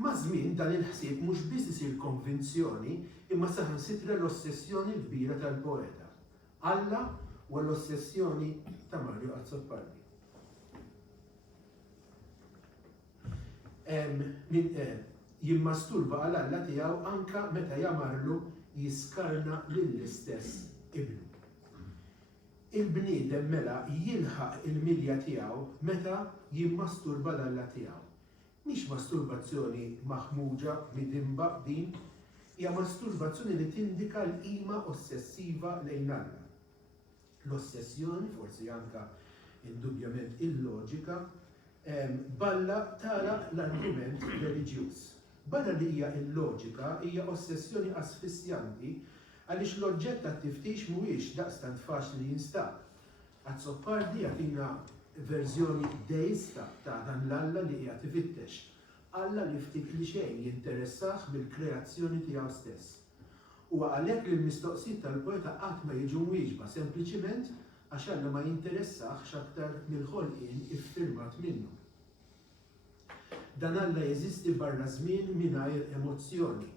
Ma' żmien dan il-ħsieb mhux biss isir konvinzjoni imma saħansitra l-ossessjoni l-kbira tal-poeta. Alla u l-ossessjoni ta' Mario Zoppardi. Jimmasturba għal Alla tiegħu anka meta jamarlu jiskarna lill-istess ibnu. Il-bniedem mela jilħaq il-milja tiegħu meta jimmasturba l-Alla tiegħu. Mhix masturbazzjoni maħmuġa midimba din, hija masturbazzjoni li tindika l-qima ossessiva lejn Alla. L-ossessjoni, forsi anka indubjament il-loġika, balla tara l-argument reliġjuż. Barra li hija il-loġika hija ossessjoni asfissjanti għaliex l-oġġett tat-tiftix mhuwiex daqstant faċli jinstab. Zoppardi jagħtina verżjoni deista ta' dan l-Alla li qiegħed ifittex. Alla li ftit li xejn jinteressaħ bil-kreazzjoni tiegħu stess. U għalhekk li l-mistoqsijiet tal-poeta qatt ma jiġu mwieġba sempliċiment għax Alla ma jinteressaħx aktar mill-ħolqien iffirmat minnu. Dan Alla jeżisti barra żmien mingħajr emozzjoni.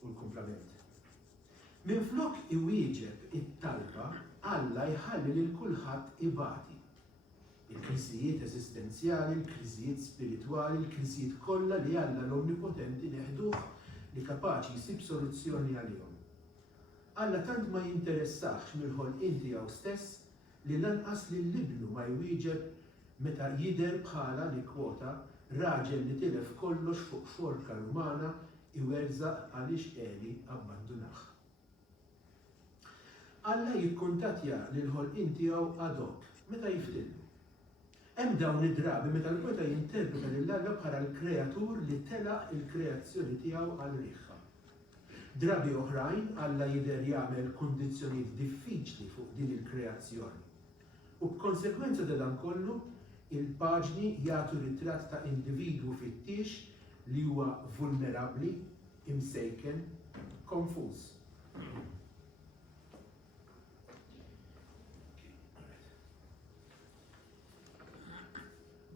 U l-kumplament. Minflok iwieġeb it-talba, Alla jħalli lil kulħadd ibati. Il-kriżijiet eżistenzjali, il-kriżijiet spiritwali, il-kriżijiet kollha li Alla l-Onnipotenti neħduh li kapaċi jsib soluzzjoni għalihom. Alla tant ma jinteressax mill-ħolqien tiegħu stess li lanqas li l-ibnu ma jwieġeb meta jidher bħala li kwota raġel li tilef kollox fuq xorka rumana iwerzaq għaliex Eli abbandunah. Alla jikkuntattja lill-ħolqien tiegħu ad hoc meta jiftillu. Hemm dawn id-drabi meta l-poeta jinterpreta lill-Alla bħala l-kreatur li telaq il-kreazzjoni tiegħu għal riħħa. Drabi oħrajn Alla jidher jagħmel kundizzjonijiet diffiċli fuq din il-kreazzjoni. U b'konsekwenza ta' dan kollu, il-paġni jagħtu ritratt ta' individwu fittiex li huwa vulnerabbli, imsejken, konfuż.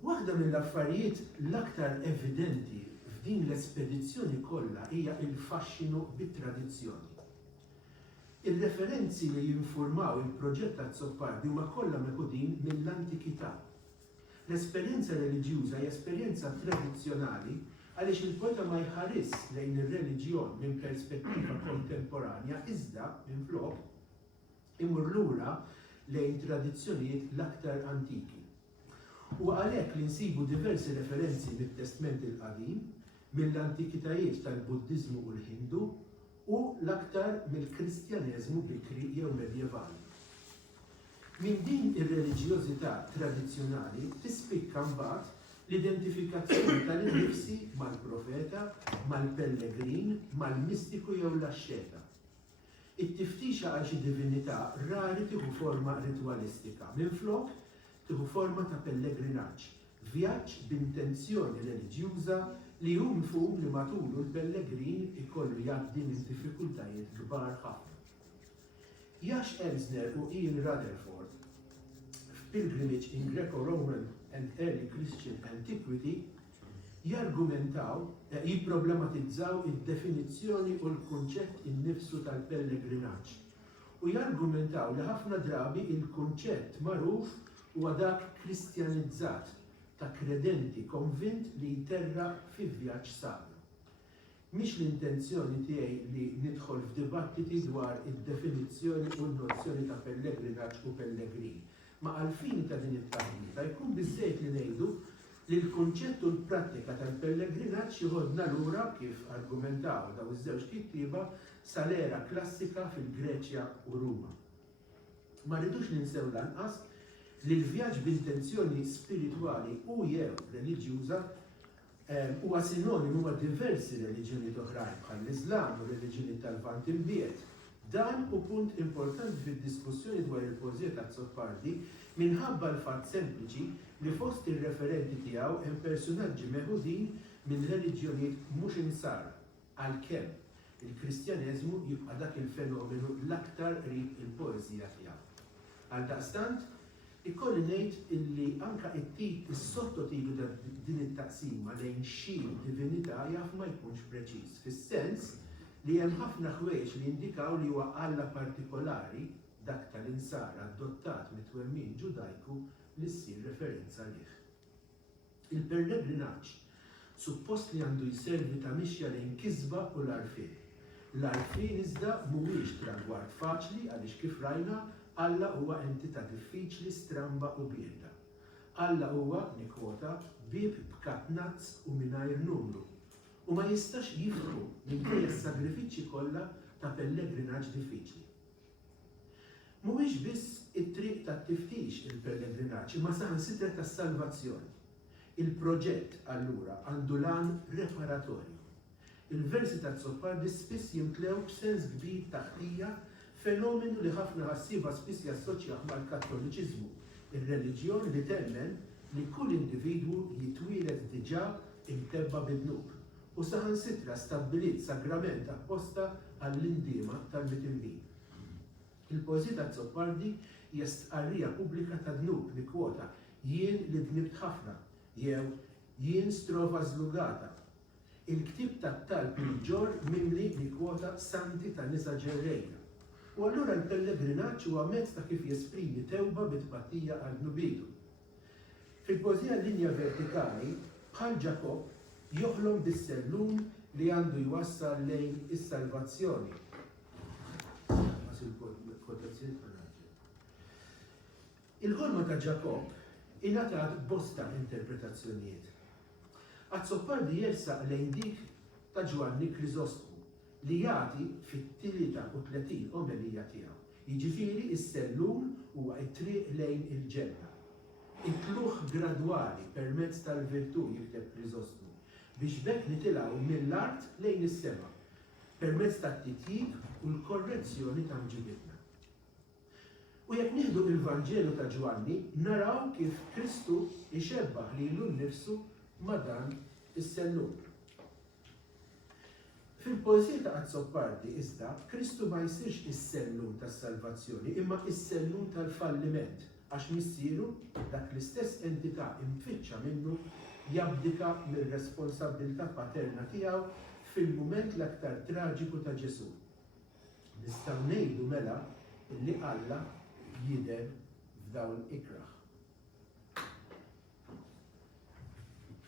Waħda mill-affarijiet l-aktar evidenti f'din l-espedizzjoni kollha hija il-faxxinu bit-tradizzjoni. Il-referenzi li jinformaw il-proġett ta' Zoppardi huma kollha meħudin mill-antikità. L-esperjenza reliġjuża hija esperjenza tradizzjonali għaliex il-poeta ma jħares lejn ir-reliġjon minn perspettiva kontemporanja iżda minflok imur lura lejn tradizzjonijiet l-aktar antiki. U għalhekk li nsibu diversi referenzi mit-Testament il-Qadim, mill-antikitajiet tal-Buddiżmu u l-Hindu u l-aktar mill-Kristjaneżmu bikri jew medjevali. Min din ir-reliġjożità tradizzjonali tispikka mbagħad l-identifikazzjoni tal-innifsi mal-profeta, mal-pellegrin, mal-mistiku jew l-axxeta. It-tiftixa għal xi divinità rari tieħu forma ritwalistika, minflok tieħu forma ta' pellegrinaġġ, vjaġġ b'intenzjoni reliġjuża li hu mifhum li matulu l-pellegrin ikollu jgħaddi minn diffikultajiet kbar ħafna. Jax Elsner u Ian Rutherford f'Pilgrimage in Greco-Roman and Early Christian Antiquity jargumentaw, jipproblematizzaw id-definizzjoni u l-kunċett innifsu tal-pellegrinaġġ. U jargumentaw li ħafna drabi il-kunċett magħruf huwa dak kristjanizzat ta' kredenti konvint li jterra fi vjaġġ sacru. Mhix l-intenzjoni tiegħi li nidħol f'dibattiti dwar id-definizzjoni u l-nozzjoni ta' pellegrinaġġ u pellegrin. Ma għalfini ta' din it-taħlita jkun biżżejjed li ngħidu li l-kunċett u l-prattika tal-pellegrinaġġ jieħodna lura kif argumentaw daw iż-żewġ kittieba sal-era klassika fil-Greċja u Ruma. Ma rridux ninsew lanqas li l-vjaġġ b'intenzjoni spiritwali u jew reliġjuża huwa sinonimu ma' diversi reliġjoni oħrajn bħall-Iżlam u reliġjoni tal-Vant imbiet. Dan hu punt importanti fid-diskussjoni dwar il-poeżija ta' Zoppardi minħabba l-fatt sempliċi li fost ir-referenti tiegħu hemm personaġġi meħudin minn reliġjonijiet mhux insara għalkemm il-Kristjaneżmu jibqa' dak il-fenomenu l-aktar qrib il-poeżija tiegħu. Għaldaqstant, ikolli ngħid illi anke is-sottotitlu ta' din it-taqsima lejn xi divinità jaf ma jkunx preċiż, fis-sens li hemm ħafna ħwejjeġ li jindikaw li huwa Alla partikolari dak tal-insara adottat mit-twemmin Ġudajku li ssir referenza lih. Il-pellegrinaġġ suppost li għandu jservi ta' mixja lejn kisba u l-arfien. L-arfien iżda mhuwiex tragward faċli għaliex kif rajna Alla huwa entità diffiċli, stramba u bieda. Alla huwa, nikwota, bib b'katnazz u mingħajr numru. U ma jistax jifru minkejja s-sagrifiċċji kollha ta' pellegrinaġġ diffiċli. Mhuwiex biss it-triq tat-tiftix il-pellegrinaġġ, imma saħansitra tas-salvazzjoni. Il-proġett allura għandu lan reparatorju. Il-versi ta' Zoppardi spiss jimtlew b'sens kbir ta' ħtija, fenomenu li ħafna ħassiba spiss jassoċjaħ mal-Kattoliċiżmu, ir-reliġjon li temmen li kull individwu jitwieled diġà imtebba bid-dnub u saħansitra stabbilit sagrament apposta għall-indiema tal-mitinbin. Il-poeżija ta' Zoppardi hija stqarrija pubblika ta' dnub li kwota jien li dnibt ħafna jew jien strova żlugata. Il-ktib tat-talb il-ġor mimli li kwota santi ta' nisa ġerrejja. U allura l-pellegrinaġġ huwa mezz ta' kif jesprimi tewba bit-tpattija għal dnubitu. Fil-poeżija linja vertikali, bħal Ġakob joħlom bis-sellun li għandu jwassal lejn is-salvazzjoni. Il-ħolma ta' Ġakob ingħatat bosta interpretazzjonijiet. Zoppardi jersaq lejn dik ta' Ġwanni Kriżostmu li jagħti fit-33 omelija tiegħu. Jiġifieri is-sellun huwa t-triq lejn il-ġenna. It-tluħ gradwali permezz tal-virtù jikteb Kriżostmu biex bekk nitilgħu mill-art lejn is-sema permezz tat-titjib u l-korrezzjoni ta' mġibitna. U jekk nieħdu il-Vanġelu ta' Ġwanni, naraw kif Kristu ixebbaħ lilu nnifsu ma' dan is-sellun. Fil-poeżija ta' Zoppardi iżda, Kristu ma jsirx is-sellun tas-salvazzjoni, imma is-sellun tal-falliment, għax missieru dak l-istess entità imfittxa minnu jabdika mir-responsabbiltà paterna tiegħu fil-mument l-aktar traġiku ta' Ġesu. Nistgħu ngħidu mela illi Alla jidher f'dawn ikraħ.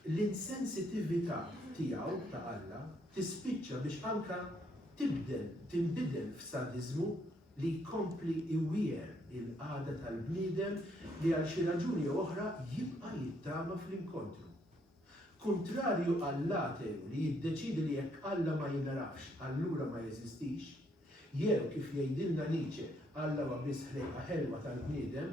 L-insensitività tiegħu ta' Alla tispiċċa biex anka tinbidel f'sadiżmu li jkompli iwieher il-qagħda tal-bniedem li għal xi raġuni oħra jibqa' jittama fl-inkontru. Kontrarju għall-ateu li jiddeċidi li jekk Alla ma jinarafx, allura ma jeżistix, jew kif jgħidilna Nietzsche Alla huwa biss ħlejqa ħelwa tal-bniedem,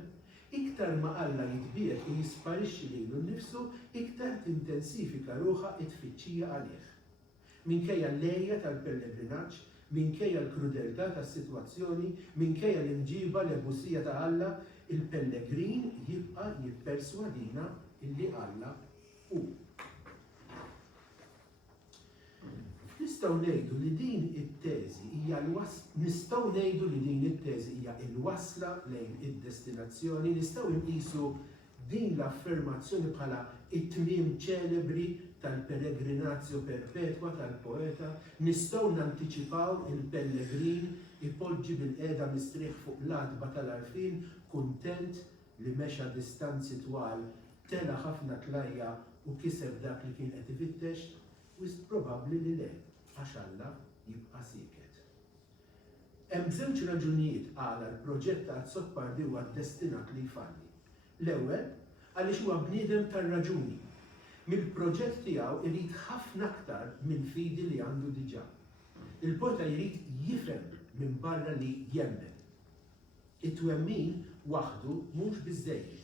iktar ma Alla jitbiet u jisparixxi lilu nnifsu, iktar tintensifika ruħha t-tfittxija għalih. Minkejja l-lejja tal-pellegrinaġġ, minkejja l-krudeltà tas-sitwazzjoni, minkejja l-imġiba l-ebusija ta' Alla, il-pellegrin jibqa' jipperswadina illi Alla hu. Nistgħu ngħidu li din it-teżi hija l-wasla lejn id-destinazzjoni, nistgħu nqisu din l-affermazzjoni bħala it-tmiem ċelebri tal-peregrinazzju perpetwa tal-poeta, nistgħu nantiċipaw il-pellegrin ipoġġi bil-qiegħda mistrieħ fuq l-adba tal-arfin, kuntent li mexa distanzi twal, tela ħafna tlajja u kiseb dak li kien qed ifittex, u probabbli li le, għax Alla jibqa' sieket. Hemm żewġ raġunijiet għala l-proġett ta' Zoppardi huwa ddestinat li jfalli. L-ewwel għaliex huwa bniedem tar-raġuni, mill-proġett tiegħu irid ħafna aktar mill-fidi li għandu diġà. Il-poeta jrid jifhem minn barra li jemmen. It-twemmin waħdu mhux biżżejjed.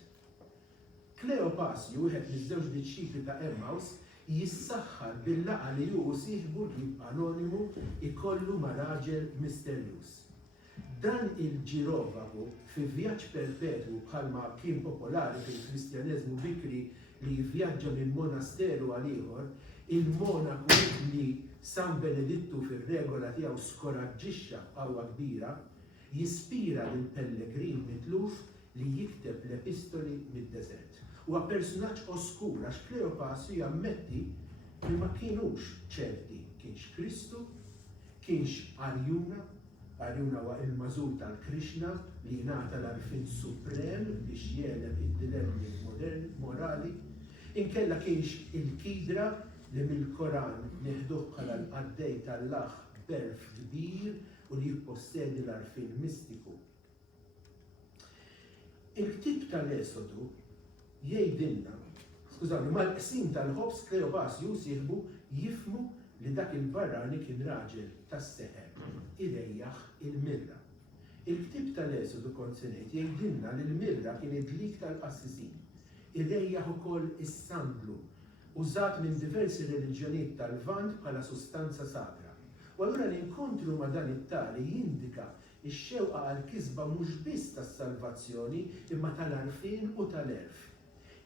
Kleopasju, wieħed miż-żewġ disċipli ta' Emmaus, jissaħħar bil-laqgħa li hu sieħbu li anonimu ikollu ma' raġel misterjuż. Dan il-ġirovagu fi vjaġġ perpetwu bħalma kien popolari fil-Kristjaneżmu bikri li jivvjaġġa minn monasteru għal ieħor, il-monaku li San Benedittu fir-regola tiegħu skoraġġixxa b'qawwa kbira, jispira lil pellegrin mitluf li jikteb l-epistoli mid-deżert. Huwa personaġġ oskur għax Kleopasju jammetti li ma kienux ċerti kienx Kristu, kienx Arjuna huwa il-mażul tal-Krishna li jingħata l-arfin suprem biex jeleb id-dilemmi morali, inkella kienx il-Kidra li mill-Koran nieħduh bħala l-qaddej tal-Alla berf kbir u li jippossedi l-arfin mistiku. Il-ktib tal-Esodu jgħidilna, skużawni, mal-qsim tal-ħobs Kleopasju sieħbu jifmu li dak il-barrani kien raġel tas-seħer, irejjaħ il-mirra. Il-ktib tal-Esodu konsenejt jgħidilna li l-mirra kien id-lik tal-qassisin, irejjaħ ukoll is-sandlu, użat minn diversi reliġjonijiet tal-Vant bħala sustanza sagra. U allura l-inkontru ma' dan it-tali jindika ix-xewqa għall-kisba mhux biss tas-salvazzjoni imma tal-arfin u tal-erf.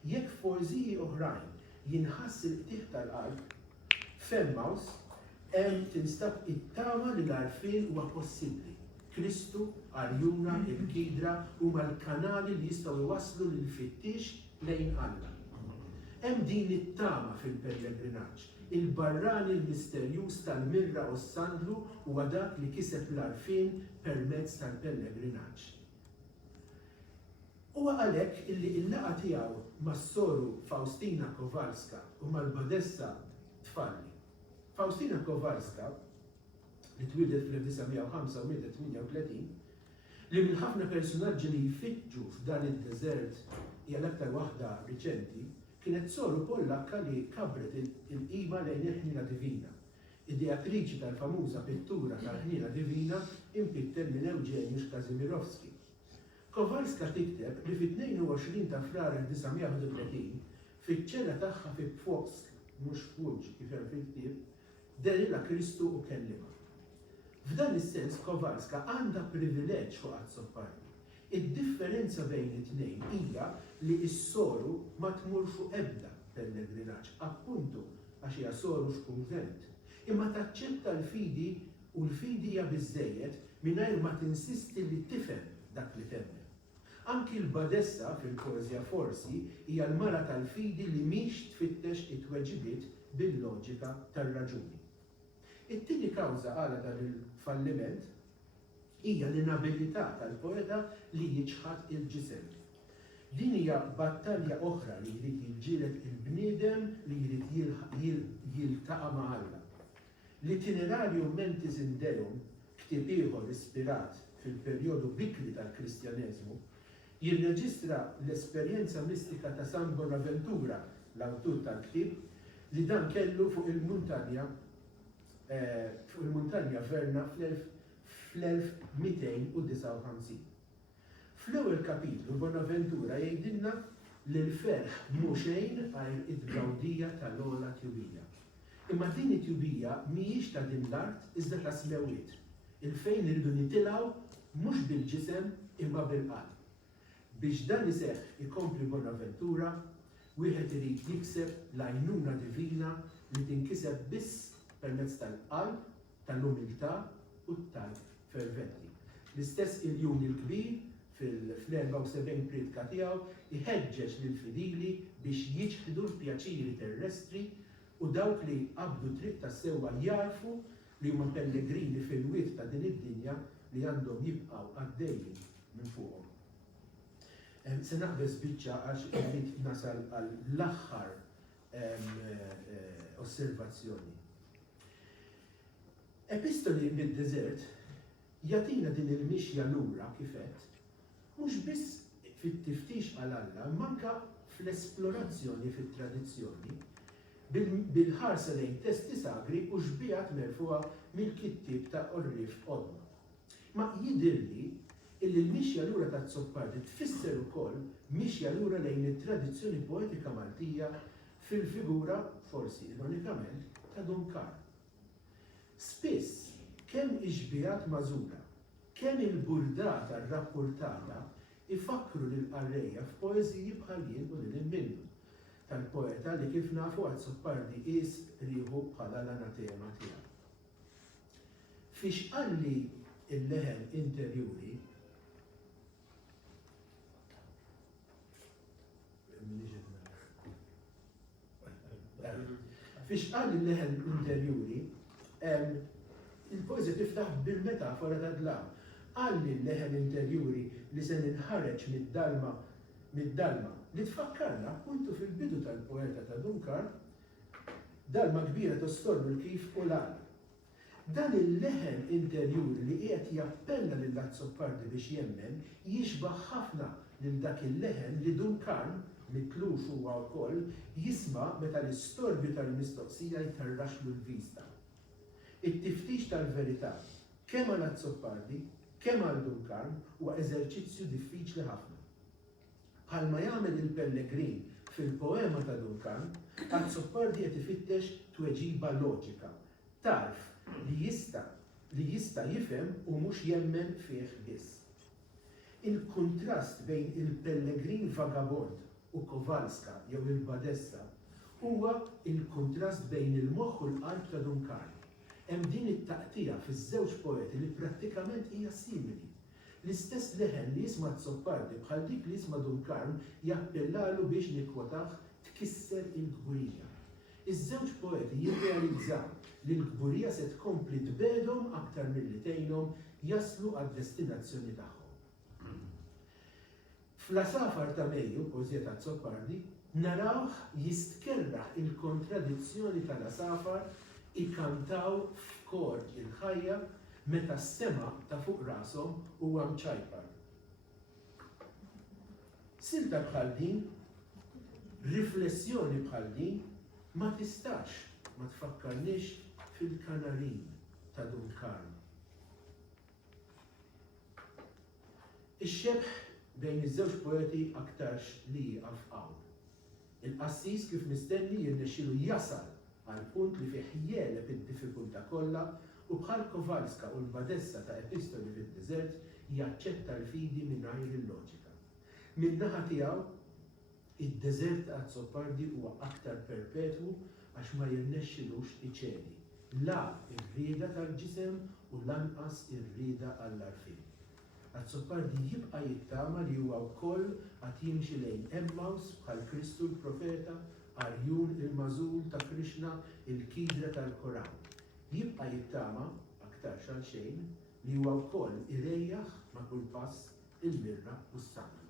Jekk forżiji oħrajn jinħass il-qtieħ tal-qalb, f'Emmaus hemm tinstab it-tama li l-arfin huwa possibbli. Kristu, Arjuna, il-Kidra huma l-kanali li jistgħu jwasslu lil fittix lejn Alla. Hemm din it-tama fil-pellegrinaġġ. Il-barrani l-misterjuż tal-mirra u s-sandlu huwa dak li kiseb l-arfin permezz tal-pellegrinaġġ. Huwa għalhekk illi l-laqgħa tiegħu mas-soru Faustina Kowalska u mal-Badessa tfalli. Faustina Kowalska li twieldet fl-1905 u mietet 38 li minn ħafna personaġġi li jfittxu f'dan id-deżert hija l-aktar waħda riċenti, kienet soru Pollakka li kabret il-qima lejn il-ħnina divina. Id-diatriċi tal-famuża pittura tal-ħnina divina impittel minn Eugeniusz Kazimierowski. Kowalska tikteb li fit-22 ta' frar 1931 fiċ-ċella tagħha fi Pfoksk, mhux F'Łódź kif hemm fil-ktieb, derila Kristu u kellima. F'dan is-sens Kowalska għandha privileġġ fuq Azzoppardi. Id-differenza bejn it-tnejn hija li s-soru ma tmur fuq ebda pellegrinaġġ, appuntu għax hija soru f'kunvent, imma taċċetta l-fidi u l-fidi hija biżżejjed mingħajr ma tinsisti li tifhem dak li temmen. Anki l-Badessa fil-poeżja forsi hija l-mara tal-fidi li mhix tfittex it-tweġibiet bil-loġika tar-raġuni. It-tieni kawża għala dan il-falliment hija l-inabilità tal-poeta li jiġħad il-ġisem. Din hija battalja oħra li jrid jiġġieled il-bniedem li jrid jiltaqa' ma' Alla. L-Itinerarium Mentis in Deum, ktieb ieħor ispirat fil-perjodu bikri tal-Kristjaneżmu, jirreġistra l-esperjenza mistika ta' San Bonaventura, l-awtur tal-ktieb, li dan kellu fuq il-muntanja Verna fl-1259. Fl-ewwel kapitlu Bonaventura jgħidilna li l-ferħ mhu xejn għajr id-gawdija tal-ogħla tjubija. Imma din it-tjubija mhijiex ta' din l-art iżda ta' smewiet, il-fejn irridu nitilgħu mhux bil-ġisem imma bil-qalb. Biex dan iseħħ ikompli Bonaventura, wieħed irid jikseb l-għajnuna divina li tinkiseb biss permezz tal-qalb, tal-umiltà u tal-ferventi. L-istess il-jum il-kbir fil-74 pritka tiegħu iħeġġeġ lill-fidili biex jiġħdu l-pjaċiri terrestri u dawk li qabdu triq tas-sewwa jarfu li huma pellegrini fil-wiet ta' din id-dinja li għandhom jibqgħu għaddejjin minn fuqhom. Se naqbes biċċa għax irid nasal għall-aħħar osservazzjoni. Epistoli mid-deżert jagħtina din il-mixja lura kifet mhux biss fit-tiftix għal Alla, manka fl-esplorazzjoni fit-tradizzjoni bil-ħarsa lejn testi sagri u xbijat merfuha mill-kittib ta' Orrif Odma. Ma jidirli illi l-mixja lura ta' Zoppardi tfisser ukoll mixja lura lejn it-tradizzjoni poetika Maltija fil-figura, forsi ironikament, ta' Duncan. Spiss, kemm iġbijat mażura, kemm il-burdata rrappurtata ifakru lill-qarrejja f'poeżiji bħal jien u lil minnu tal-poeta li kif nafu għad Zoppardi qis rieħu bħala l-anatema tiegħu. Fiex qalli il-leħen interjuri fiex qalli il-leħen interjuri il-poeżja tiftaħ bil-metafora ta' dlam. Qalli l-leħen interjuri li se ninħareġ mid-dalma li tfakkarna appuntu fil-bidu tal-poeta ta' Duncan dalma kbira tostorbu l-kif u l-għal. Dan il-leħen interjuri li qiegħed jappella lil Zoppardi biex jemmen jixbaħ ħafna lil dak il-leħen li Duncan mitlux huwa wkoll jisma' meta l-istorbju tal-mistoqsija jtarraxlu l-vista. It-tiftix tal-verità kemm għal Zoppardi, kemm għal Duncan huwa eżerċizzju diffiċli ħafna. Bħalma jagħmel il-Pellegrin fil-poema ta' Duncan, Zoppardi qed ifittex tweġiba loġika. Tarf li jista' jifhem u mhux jemmen fih biss. Il-kuntrast bejn il-Pellegrin vagabond u Kowalska jew il-Badessa huwa il-kuntrast bejn il-moħħ u l-qalb ta' Duncan. Hemm din it-taqtija fiż-żewġ poeti li prattikament hija simili. L-istess leħen li jisma' Zoppardi bħal dik li jisma' Duncan jappellalu biex nikkwotah tkisser il-gburija. Iż-żewġ poeti jirrealizzaw li l-gburija se tkompli tbedhom aktar milli tgħinhom jaslu għad-destinazzjoni tagħhom. Fl-Asafar ta' Mejju, poeżija ta' Zoppardi, narawh jistkerraħ il-kontradizzjoni tal-Asafar ikantaw f'kor il-ħajja meta s-sema ta' fuq rashom huwa mċajpar. Silta bħal din, riflessjoni bħal din, ma tistax ma tfakkarniex fil-Kanarin ta' Duncan. Ix-xebħ bejn iż-żewġ poeti aktarx li jieqaf hawn. Il-qassis kif mistenni jirnexxielu jasal għal punt li fih jeleb id-diffikultà kollha u bħal Kowalska u l-Badessa ta' Epistoli fid-Deżert jaċċetta l-fidi mingħajr il-loġika. Min-naħa tiegħu, id-deżert ta' Zoppardi huwa aktar perpetwu għax ma jirnexxilux iċedi. La r-rieda tal-ġisem u lanqas ir-rieda għall-arfin. Zoppardi jibqa' jittama li huwa wkoll qed jimxi lejn Emmaus bħal Kristu l-Profeta, Arjun il-Mażul ta' Krishna, il-Kidra tal-Koran. Jibqa' jittama aktar xal xejn li huwa wkoll irejjaħ ma' kull pass il-mirra u s-sangu.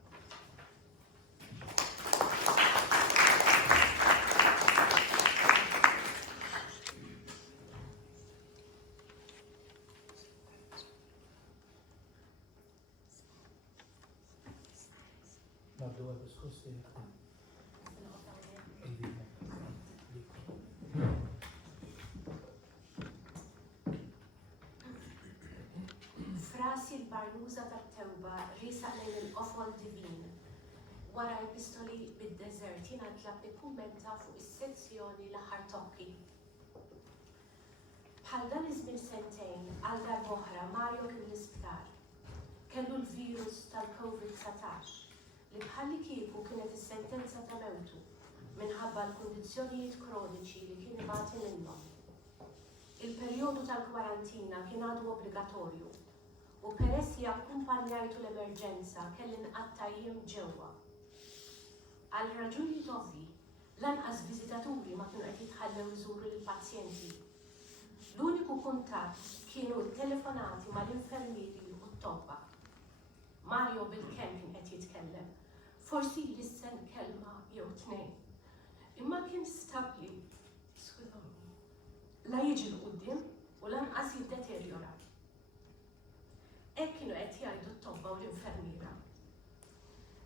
Frasi l-barnuża tat-tewba risaq lejn il-qofol divin. Wara epistoli bid-deżert jiena tlab nikkummenta fuq is-sezzjoni l-aħħar tokki. Bħal dan iż-żmien sentejn għal darb'oħra Mario kien l-isptar. Kellu l-virus tal-COVID-19 li bħalli kieku kienet is-sentenza ta' mewtu minħabba l-kundizzjonijiet kroniċi li kien ibati minnhom. Il-perjodu tal-kwarantina kien għadu obbligatorju u peress li akkumpanjajtu l-emerġenza kelli nqatta' jiem ġewwa. Għal raġunijiet ovvji, lanqas viżitaturi ma kienu qed jitħallew iżuru lill-pazjenti. L-uniku kuntatt kienu t-telefonati mal-infermieri u t-tobba. Mario bil-kemm kien qed jitkellem, forsi jlissen kelma jew tnejn. Imma kien stabbli, la jiġi l-qudiem u lanqas jiddeterjora. Hekk kienu qed jgħidu t-tobba u l-infermiera.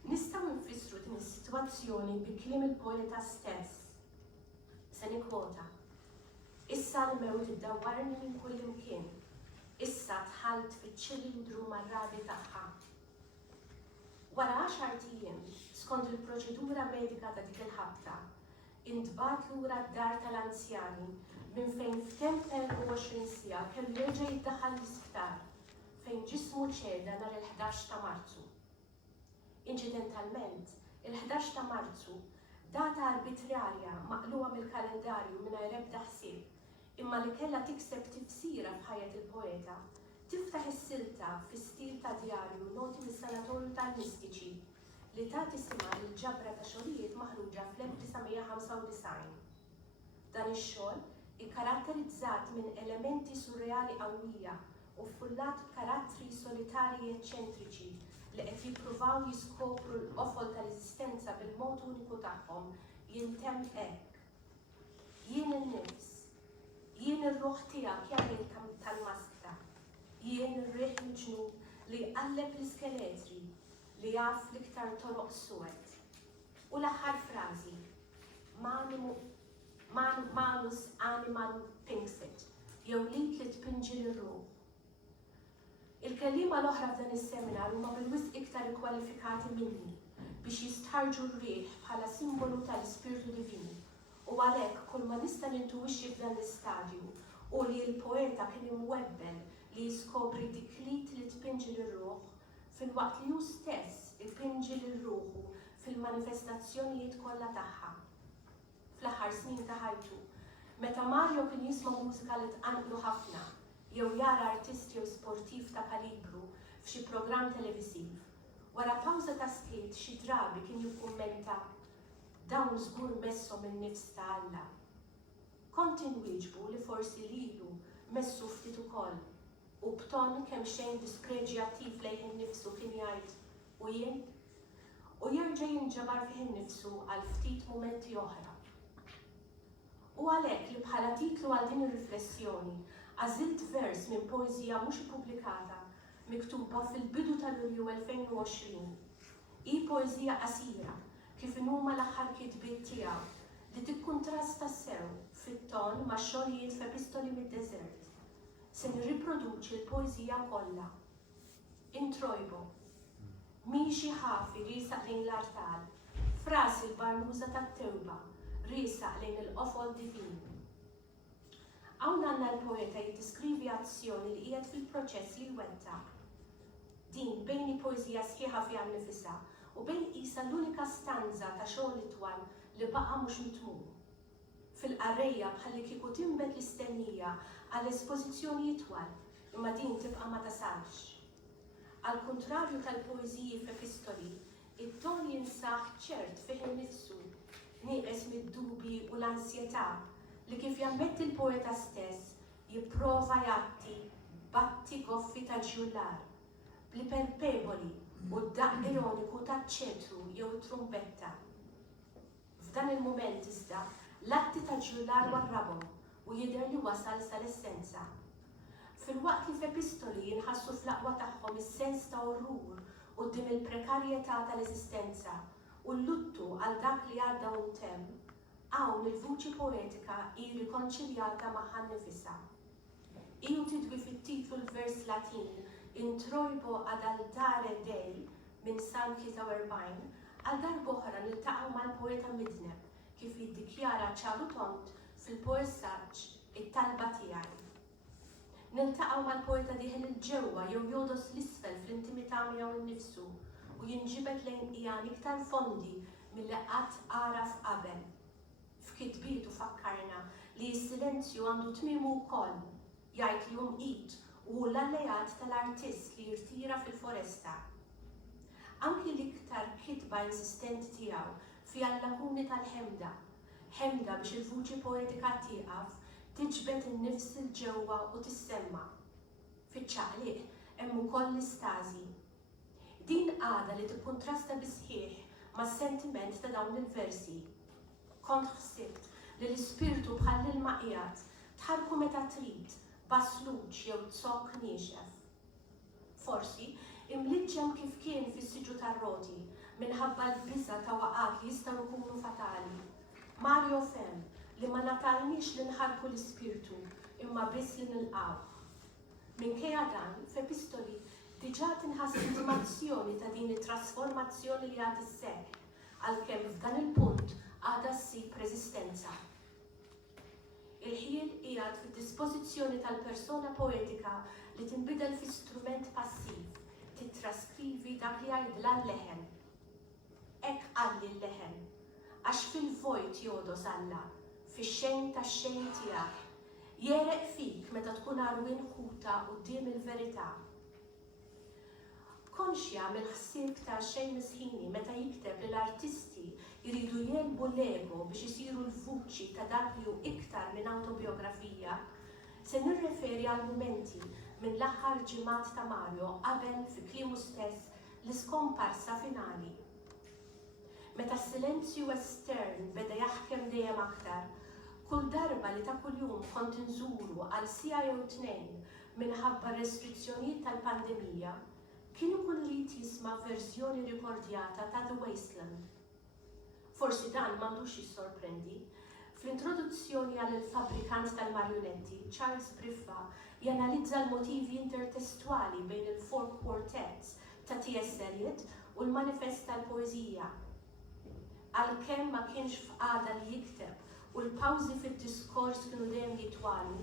Nistgħu nfissru din is-sitwazzjoni bi kliem il-poeta stess. Se nikkwota. Issa l-mewt iddawwarni minn kull imkien. Issa tħalt fiċ-ċilindru mar-radi tagħha. Wara 10 ijiem, skont il-proċedura medika ta' dik il-ħabta, intbagħat lura d-dar tal-anzjani minn fejn f'temp 24 siegħa kellu jerġa' jiddaħħal l-isptar fejn ġismu ċeda nhar il-11 ta' Marzu. Inċidentalment, il-11 ta' Marzu data arbitrarja maqluha mill-kalendarju mingħajr ebda ħsieb, imma li kellha tikseb tifsira f'ħajja il-poeta, tiftaħ is-silta fi stil ta' djarju noti mis-sanatorju tal-Mistiċi li tagħti isima lill-ġabra ta' xogħlijiet maħruġa fl-1995. Dan ix-xogħol ikkaratterizzat minn elementi surreali qawwija u ffullat b'karattri solitarji eċċentriċi li qed jippruvaw jiskopru l-qofol tal-eżistenza bil-mod uniku tagħhom jintemm hekk. Jien in-nifs, jien ir-ruħ tiegħek jagħmel tal-maskta, jien ir-riħ miġnun li jqalleb l-iskeletri li jaf l-iktar toroq suwed. U l-aħħar frażi, manus animal pinxit, jew lik li tpinġi l-ruħ. Il-kelliema l-oħra f'dan is-seminar huma bil-wisq iktar ikkwalifikati minni biex jistħarġu r-riħ bħala simbolu tal-Ispirtu Divin. U għalhekk kull ma nista' nintuwixxi f'dan l-istadju u li l-poeta kien imwebbel li jiskopri dik lit li tpinġi l-ruħ fil-waqt li hu stess ipinġi l-ruħu fil-manifestazzjonijiet kollha tagħha. Fl-aħħar snin ta' ħajtu, meta Mario kien jisma' mużika li tqanqlu ħafna, jew jara artisti jew sportiv ta' kalibru f'xi programm televisiv, wara pawża ta' skit xi drabi kien jikkummenta dawn żgur messhom in-nifs ta' Alla. Kont inwieġbu li forsi lilu messu ftit ukoll u b'ton kemm xejn dispreġjattiv lejn innifsu kien jgħid u jien u jerġa' jinġabar fih innifsu għal ftit mumenti oħra. U għalhekk li bħala titlu għal din ir-riflessjoni għażilt vers minn poeżija mhux ippubblikata miktuba fil-bidu ta' Lulju 2020. Hi poeżija qasira kif huma l-aħħar kitbiet tiegħu li tikkuntrasta sew fit-ton ma' xogħlijiet f'epistoli mid-deżert. Se nirriproduċi l-poeżija kollha. Introjbo, miexi ħafi riesaq lejn l-artal, frasi l-barnuża tat-tewba, riesaq lejn il-qofol divin. Hawn għandna l-poeta jiddiskrivi azzjoni li qiegħed fil-proċess li jwettaq. Din bejn poeżija sħiħa fiha nnifisha u bejn qisha l-unika stanza ta' xogħol itwal li baqa' mhux mitmum. Fil-qarrejja bħalli kieku timbet l-istennija għal espożizzjoni itwal imma din tibqa' ma tasalx. Għal kontrarju tal-poeżiji f'epistoli, it-ton jinsaħ ċert fih innifsu, nieqes mid-dubi u l-ansjetà li kif jammetti l-poeta stess jipprova jagħti batti goffi ta' ġullar, bl-iperpeboli u d-daqq ironiku ta' ċetru jew trumpetta. F'dan il-mument iżda l-atti ta' ġullar warrabhom u jidher li wasal sal-essenza. Fil-waqt li f'epistoli jinħassu fl-aqwa tagħhom is-sens ta' orrur quddiem il-prekarjetà tal-eżistenza u l-luttu għal dak li għadda u ntemm, hawn il-vuċi poetika hi rikonċiljata magħha nnifisha. Iju tidwi fit-titlu l-vers Latin Introjbo ad altare Dei minn Salm 43 għal darb'oħra niltaqgħu mal-poeta Midneb kif jiddikjara ċaru tont fil-poessaġġ it-talba tiegħi. Niltaqgħu mal-poeta diħel il-ġewwa jew jodos l-isfel fl-intimità miegħu nnifsu u jinġibed lejn qiegħan iktar fondi milli qatt għaraf qabel. F'kitbiet u fakkarna li s-silenzju għandu tmiemu wkoll jgħid li id u l-allejat tal-artist li jirtira fil-foresta. Anki l-iktar kitba insistenti tiegħu fiha l-lakuni tal-ħemda, ħemda biex il-vuċi poetika tieqaf tiġbed in-nifs il-ġewwa u tissemma. Fiċ-ċaqliq hemm ukoll l-istażi. Din għada li tikkuntrasta bisħieħ mas-sentiment ta' dawn il-versi. Kont ħsibt li l-ispirtu bħal ilma qiegħed tħarku meta trid basluġ jew tsokk niexef. Forsi imliġġem kif kien fis-siġu tar-roti minħabba l-biża ta' waqgħat li jistgħu jkunu fatali. Mario fem li ma natalniex li nħarku l-ispirtu imma biss li nilqawh. Minkejja dan, f'epistoli diġà tinħass intimazzjoni ta' din it-trasformazzjoni li għad isseħħ, għalkemm f'dan il-punt għadha ssib reżistenza. Il-ħiel qiegħed fid-dispożizzjoni tal-persona poetika li tinbidel fi strument passiv, titraskrivi dak li jgħidla l-leħen. Hekk qalli l-leħen, għax fil-vojt jodos Alla, fix-xejn tax-xejn tiegħek, jereq fik meta tkun għarwien ħuta quddiem il-verità. Konxja mill-ħsieb ta' xejn misħini meta jikteb li l-artisti jridu jelbu l-ego biex isiru l-vuċi ta' dak li hu iktar minn autobiografija, se nirreferi għal mumenti minn l-aħħar ġimgħat ta' Mario qabel fi kliemu stess l-iskomparsa finali. Meta s-silenzju estern beda jaħkem dejjem aktar, kull darba li ta' kuljum kont inżuru għal sija jew tnejn minħabba restrizzjonijiet tal-pandemija, kien ikun irid jisma' verżjoni rikordjata ta' The Wasteland. Forsi dan m'għandux jissorprendi. Fl-introduzzjoni għal il-fabbrikant tal-marjonetti, Charles Briffa janalizza l-motivi intertestwali bejn il-four quartets ta' T.S. Eliot u l-manifest tal-poeżija. Għalkemm ma kienx f'qagħda li jikteb u l-pawżi fid-diskors kienu dejjem jitwalu,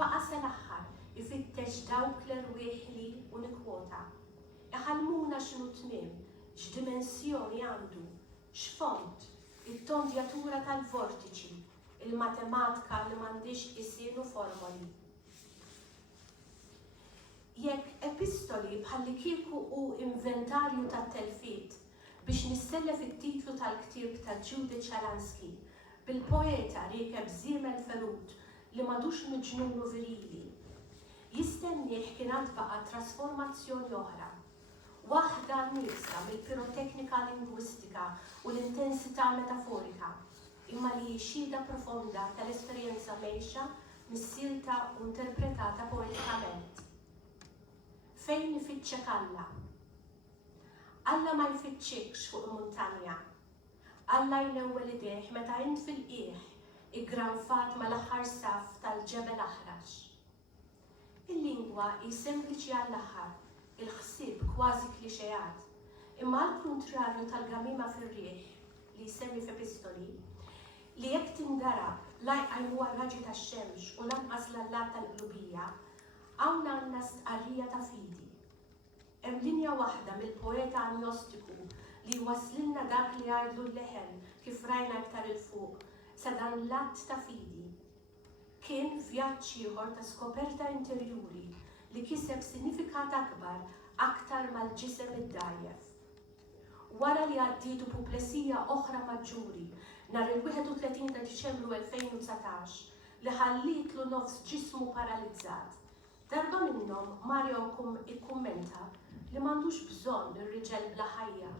baqa' sal-aħħar ifittex dawk l-irwieħ li u nikkwota. Iħallmuna x'inhu tmiem, x'dimensjoni għandu, x'font, it-tondjatura tal-vortiċi, il-matematika li m'għandix isiru formoli. Jekk epistoli bħalli kieku hu inventarju tat-telfiet biex nissellef it-titlu tal-ktieb ta' Judith Shalansky bil-poeta Rekeb Ziemel Ferut li m'għadux miġnunu virili, jistennieh kien għad baqa' trasformazzjoni oħra. Waħda nieqsa mill-piroteknika lingwistika u l-intensità metaforika, imma li xhieda profonda tal-esperjenza mgħixha missilta u interpretata poetikament. Fejn ifittxek Alla? Alla ma jfittxekx fuq il-muntanja. Alla jnewwel idejh meta int fil-qiegħ iggranfat mal-aħħar saf tal-ġebel aħrax. Il-lingwa hi sempliċi għall-aħħar, il-ħsieb kważi klixejat, imma l-kontrarju tal-gamima fir-rieħ li jsemmi f'epistoli li jekk tindarab la jqajmuha r-raġi tax-xemx u lanqas l-allat tal-qlubija, hawn għandna stqarrija ta' fidi. Hemm linja waħda mill-poeta agnostiku li waslilna dak li jgħidlu l-leħen kif rajna aktar il-fuq sa dan l-att ta' fidi. Kien vjaġġ ieħor ta' skoperta interjuri li kiseb sinifikat aktar mal-ġisem id-dajjef. Wara li għadditu puplesija oħra maġġuri nhar il-31 ta' Diċembru 2019 li ħallitlu nofs ġismu paralizzat. Darba minnhom Mario ikkummenta li m'għandux bżonn ir-riġel bla ħajja.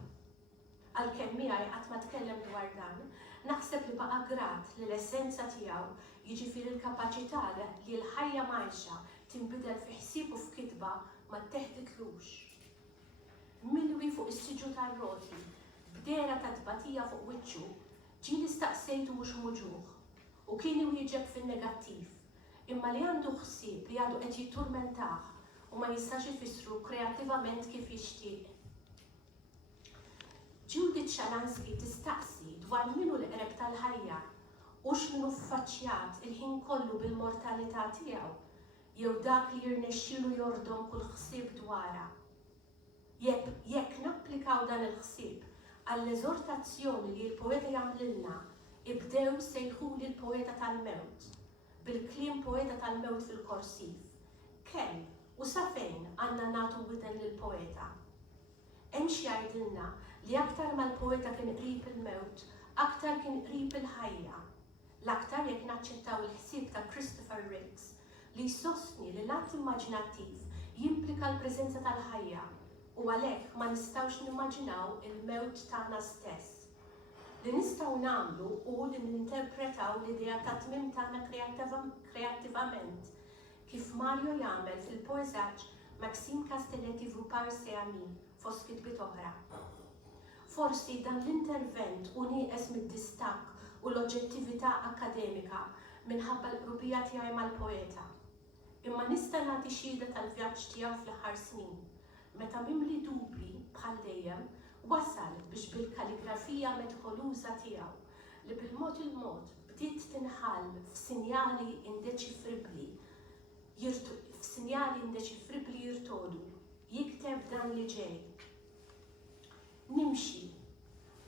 Għalkemm miegħi qatt ma tkellem dwar dan, naħseb li baqa' grat li l-essenza tiegħu jiġifieri l-kapaċità li l-ħajja magħxa tinbidel fi ħsieb u f'kitba ma teħditlux. Milwi fuq is-siġu tar-roti, bdera ta' tbatija fuq wiċċu, ġieli staqsejtu mhux muġuh u kien iwieġeb fin-negattiv, imma li għandu ħsieb li għadu qed jitturmentah u ma jistax ifissru kreattivament kif jixtieq. Judith Shalansky tistaqsi dwar minhu l-qreb tal-ħajja u x'inhu ffaċċjat il-ħin kollu bil-mortalità tiegħu jew dak li jirnexxielu jordom kull ħsieb dwarha. Jekk napplikaw dan il-ħsieb għall-eżortazzjoni li l-poeta jagħmlilna, ibdew sejħuli l-poeta tal-mewt, bil-kliem poeta tal-mewt fil-korsiv. Kemm u sa fejn għandna nagħtu widen lill-poeta? Hemm xi jgħidilna li aktar mal-poeta kien qrib il-mewt, aktar kien qrib il-ħajja. L-aktar jekk naċċettaw il-ħsieb ta' Christopher Riggs li jsostni li l-att immaġinattiv jimplika l-preżenza tal-ħajja u għalhekk ma nistgħux nimmaġinaw il-mewt tagħna stess. Li nistgħu nagħmlu hu li ninterpretaw l-idea ta' tmiem tagħna kreattivament kif Mario jagħmel fil-poeżaġġ Maxime Castelletti Vupar Seami fost kitbiet oħra. Forsi dan l-intervent u nieqes mid-distakk u l-oġġettività akademika minħabba l-qrubija tiegħi mal-poeta. Imma nista' nagħti xhieda tal-vjaġġ tiegħu fl-aħħar snin, meta mimli dubji bħal dejjem wasal biex bil-kalligrafija medħoluża tiegħu li bil-mod il-mod bdiet tinħall f'sinjali indeċifribbli jirtodu jikteb dan li ġej. Nimxi,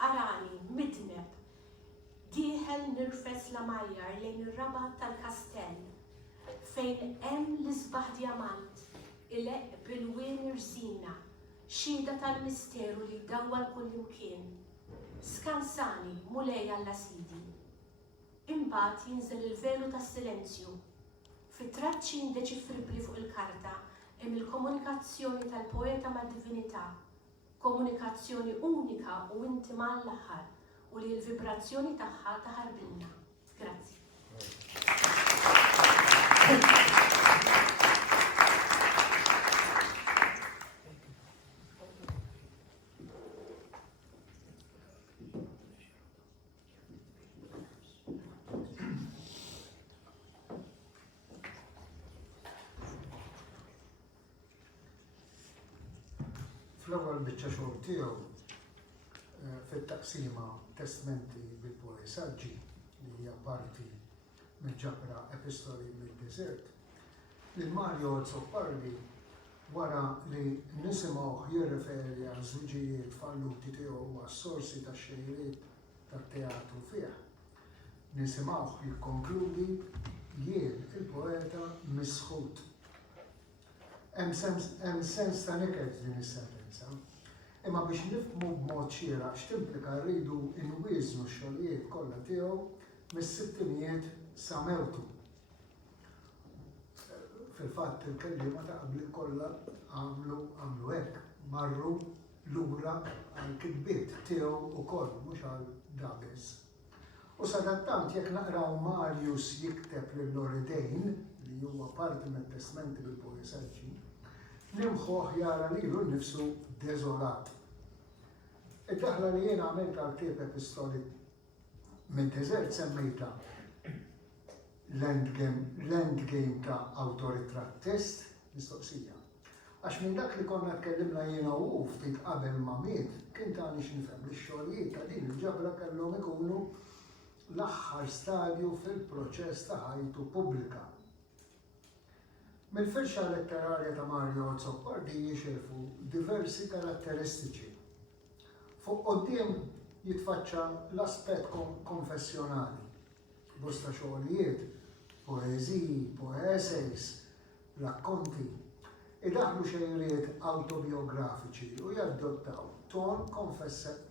arani, midneb, dieħel nirfes la majjar lejn ir-raba tal-kastell, fejn hemm l-isbaħ diamant, ileq bil-wien irsina, xhieda tal-misteru li jdawwal kullimkien. Skansani, mulejja l-asidi. Imbagħad jinżel il-velu tas-silenzju. Fit-traċċi indeċifribbli fuq il-karta hemm il-komunikazzjoni tal-poeta mad-divinità, komunikazzjoni unika u intima l-aħħar u li l-vibrazzjoni tagħha taħarbilna. Grazzi. Fl-ewwel biċċa xogħol tiegħu fit-taqsima testamenti bil-poesaġġi li hija parti mill-ġabra Epistoli mid-Deżert, lil Mario Zoppardi wara li nisimgħu jirreferi għal żwiġijiet falluti tiegħu u għas-sorsi tax-xejriet tat-teatru fih. Nisimgħu jikkonkludi jien il-poeta misħut. Hemm sens ta' neked din is-sentenza, imma biex nifhmu b'mod xieraq x'timplika rridu nwiżnu x-xogħlijiet kollha tiegħu mis-sittinijiet sa mewtu. Fil-fatt il-kelliema ta' qabli kollha għamlu hekk, marru lura għall-kitbiet tiegħu wkoll mhux għal Davies. U sadattant jekk naqraw Marius jikteb lil Loredejn, li huwa parti mit-testamenti bil-poesaġġi, nimħuh jara lilu nnifsu deżolat. Id-daħla li jiena għamilt għal-ktieb Epistoli mid-Deżert semmejta l-endgame ta' awtoritratt test mistoqsija. Għax minn dak li konna tkellimna jiena u ftit qabel ma miet, kien tani x'nifhem li x-xogħlijiet ta' din il-ġabra kellhom ikunu l-aħħar stadju fil-proċess ta' ħajtu pubblika. Mill-firxa letterarja ta' Mario Zoppardi jixirfu diversi karatteristiċi. Fuq quddiem jitfaċċa l-aspett konfessjonali, bosta xogħlijiet, poeżiji, poeseis, rakkonti, idaħlu xejriet autobiografiċi u jaddottaw ton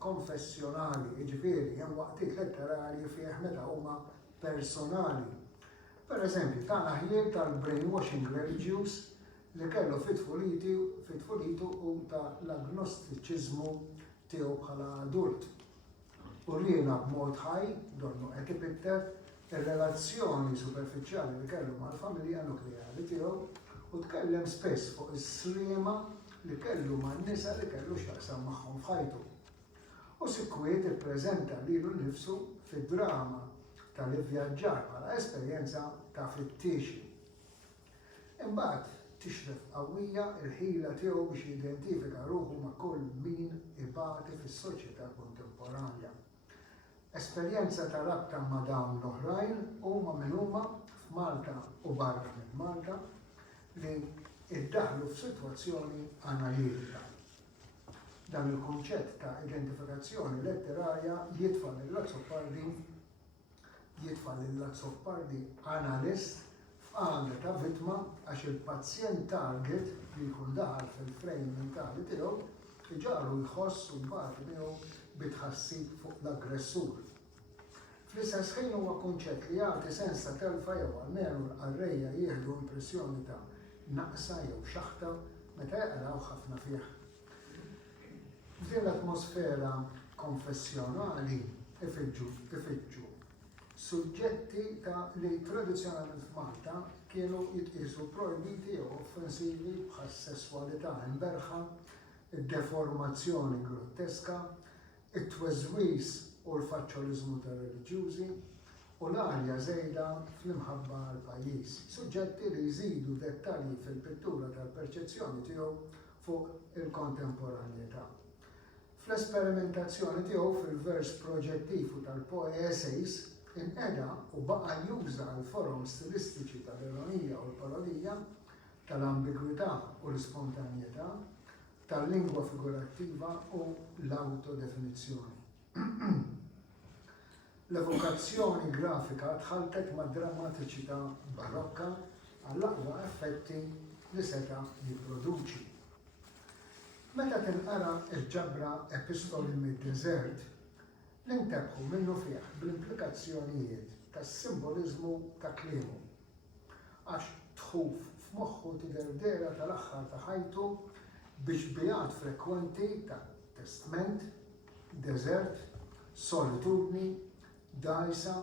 konfessjonali, jiġifieri hemm waqtiet letterarji fih meta huma personali. Per eżempju, tagħna ħjien tal-brainwashing religious li kellu fit-tfulitu u ta' l-agnostiċiżmu tiegħu bħala adult. U rina b'mod ħaj, donnu qed ipittet ir-relazzjoni superfiċjali li kellu mal-familja nukleari tiegħu u tkellem spess fuq is-sliema li kellu man-nisa li kellu x'taqsam magħhom f'ħajtu. U sikkwiet ippreżenta lilu nnifsu fid-drama tal-ivvjaġġar bħala esperjenza ta' fittixi. Imbagħad tixref qawwija l-ħila tiegħu biex jidentifika ruħu ma' kull min ibati fis-soċjetà kontemporanja. Esperjenza ta' rabta ma' dawn l-oħrajn huma minn huma f'Malta u barra minn Malta li iddaħlu f'sitwazzjoni analitika. Dan il-kunċett ta' identifikazzjoni letterarja jitfal il-Zoppardi analist f'għamla ta' vittma għax il-pazjent target li jkun daħal fil-frame mentali tiegħu iġalu jħoss u mbagħad miegħu bitħassib fuq l-aggressur. Fl-istess ħin huwa kunċett li jagħti sens ta' telfa jew almenu l-qarrejja jieħdu impressjoni ta' naqsa jew xaħta meta jaqraw ħafna fih. F'din l-atmosfera konfessjonali ifittxu suġġetti ta' li tradizzjonalment f'Malta kienu jitqisu projbiti jew offensivi bħal sesswalità imberħa, id-deformazzjoni grotteska, it-tweżwis u l-faċċoliżmu tar-reliġjużi u l-arja żejda fl-imħabba għall-pajjiż. Suġġetti li jżidu dettalji fil-pittura tal-perċezzjoni tiegħu fuq il-kontemporanjetà. Fl-esperimentazzjoni tiegħu fil-vers proġettiv u tal-poe essays inqeda u baqa' juża l-forum stilistiċi tal-ironija u l-parodija, tal-ambigwità u l-spontanjetà, tal-lingwa figurattiva u l-autodefinizzjoni. L-evokazzjoni grafika tħaltet mad drammatiċità barokka għall-aqwa effetti li seta' jipproduċi. Meta tinqara l-ġabra Epistoli mid-Deżert, nintebbħu minnu fih bl-implikazzjonijiet tas-simboliżmu ta' kliemu. Għax tħuf f'moħħu tiderdera tal-aħħar ta' ħajtu biex bijat frekwenti ta' testament, deżert, solitudni, dajsa,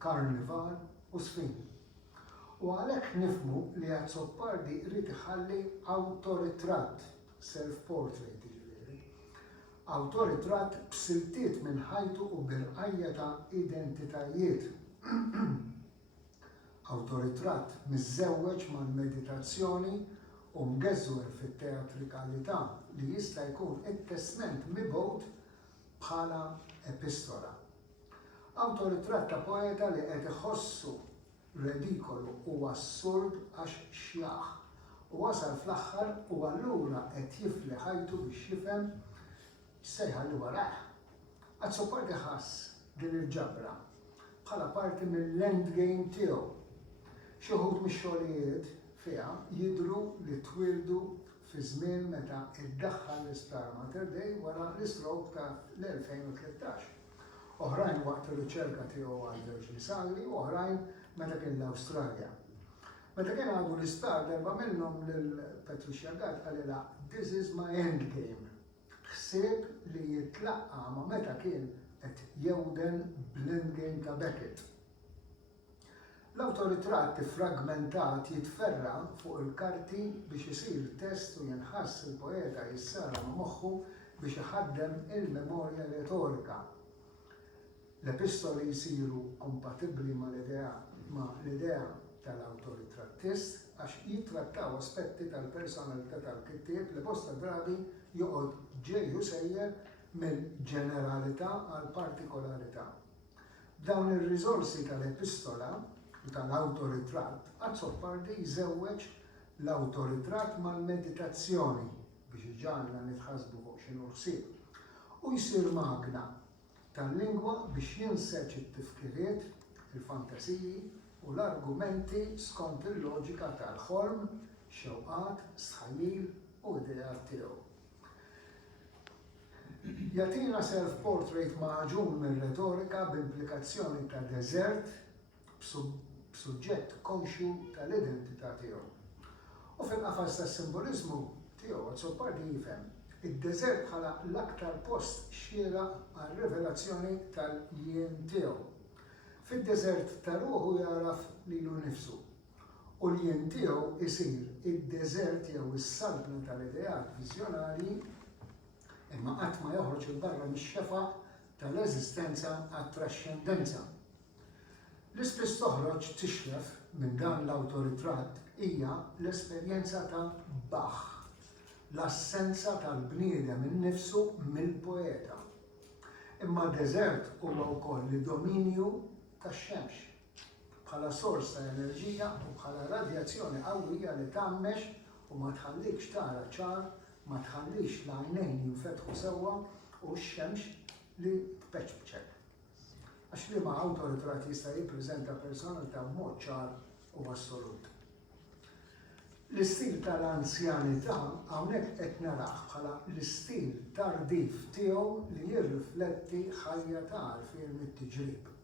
karnival u sfin. U għalhekk nifhmu li Azzoppardi jrid iħalli awtoritratt, self-portrait jiġifieri. Awtoritratt b'siltiet minn ħajtu u birqajja ta' identitajiet. Awtoritratt miżżewweġ mal-meditazzjoni u mgeżwer fit-teatrikalità li jista' jkun it-testament mibgħut bħala epistola. Awtoritratt ta' poeta li qed iħossu redikolu u assurd għax xjaħ u wasal fl-aħħar u allura qed jifli ħajtu biex jifhem x'sejħa li warah. Azzoppardi ħass din il-ġabra bħala parti mill-endgame tiegħu. Xi wħud mix-xogħlijiet fiha jidhru li twildu fi żmien meta iddaħħal l-Star Mater Dei wara l-istroke ta' l-2013. Oħrajn waqt ir-riċerka tiegħu għal żewġ nisali u oħrajn meta kien l-Awstralja. Meta kien għadu l-Star darba minnhom lil Patricia Gatt qalilha "This is my endgame." Ħsieb li jitlaqqa ma' meta kien qed jewden bl-endgame ta' Beckett. L-awtoritratt fragmentat jitferra fuq il-karti biex isir test u jinħass il-poeta jissara ma' moħħu biex iħaddem il-memorja retorika. L-epistoli jsiru kompatibbli ma' l-idea tal-awtoritrattist għax jitrattaw aspetti tal-personalità tal-kittieb li bosta drabi joqgħod ġejju sejjer mill-ġeneralità għal partikolarità. Dawn ir-riżorsi tal-epistola u tal-awtoritratt Azzoppardi jżewweġ l-awtoritratt mal-meditazzjoni biex iġġalna nitħassbu fuq x'inhu ħsieb u jsir magna tal-lingwa biex jinseċ it-tifkiriet, il-fantasiji u l-argumenti skont il-loġika tal-ħolm, xewqat, stħajjil u ideat tiegħu. Jagħtina self-portrait maħġun mir-retorika b'implikazzjoni ta' deżert b'suġġett konxju tal-identità tiegħu. U fil-qafas tas-simboliżmu tiegħu Azzoppardi jifhem id-deżert bħala l-aktar post xieraq għar-rivelazzjoni tal-jien tiegħu. Fid-deżert ta' ruħu jaraf lilu nnifsu u l-jien tiegħu isir id-deżert jew is-salbna tal-ideat viżjonarji imma qatt ma joħroġ il barra mix-xefaq tal-eżistenza għat-traxxendenza. L-ispiss toħroġ tixref minn dan l-awtoritratt hija l-esperjenza ta' Bach, l-assenza tal-bniedem innifsu mill-poeta. Imma d-deżert huwa wkoll l-dominju tax-xemx bħala sors ta' enerġija u bħala radjazzjoni qawwija li tagħmmex u ma tħallikx tara ċar, ma tħallix l-għajnejn jinfetħu sewwa u x-xemx li tpeċbċek. Għax li ma' awtoritratt jista' jippreżenta personalità b'mod ċar u assolut. L-istil tal-anzjanità hawnhekk qed narah bħala l-istil tardif tiegħu li jirrifletti ħajja ta' għarfien mit-tiġrib.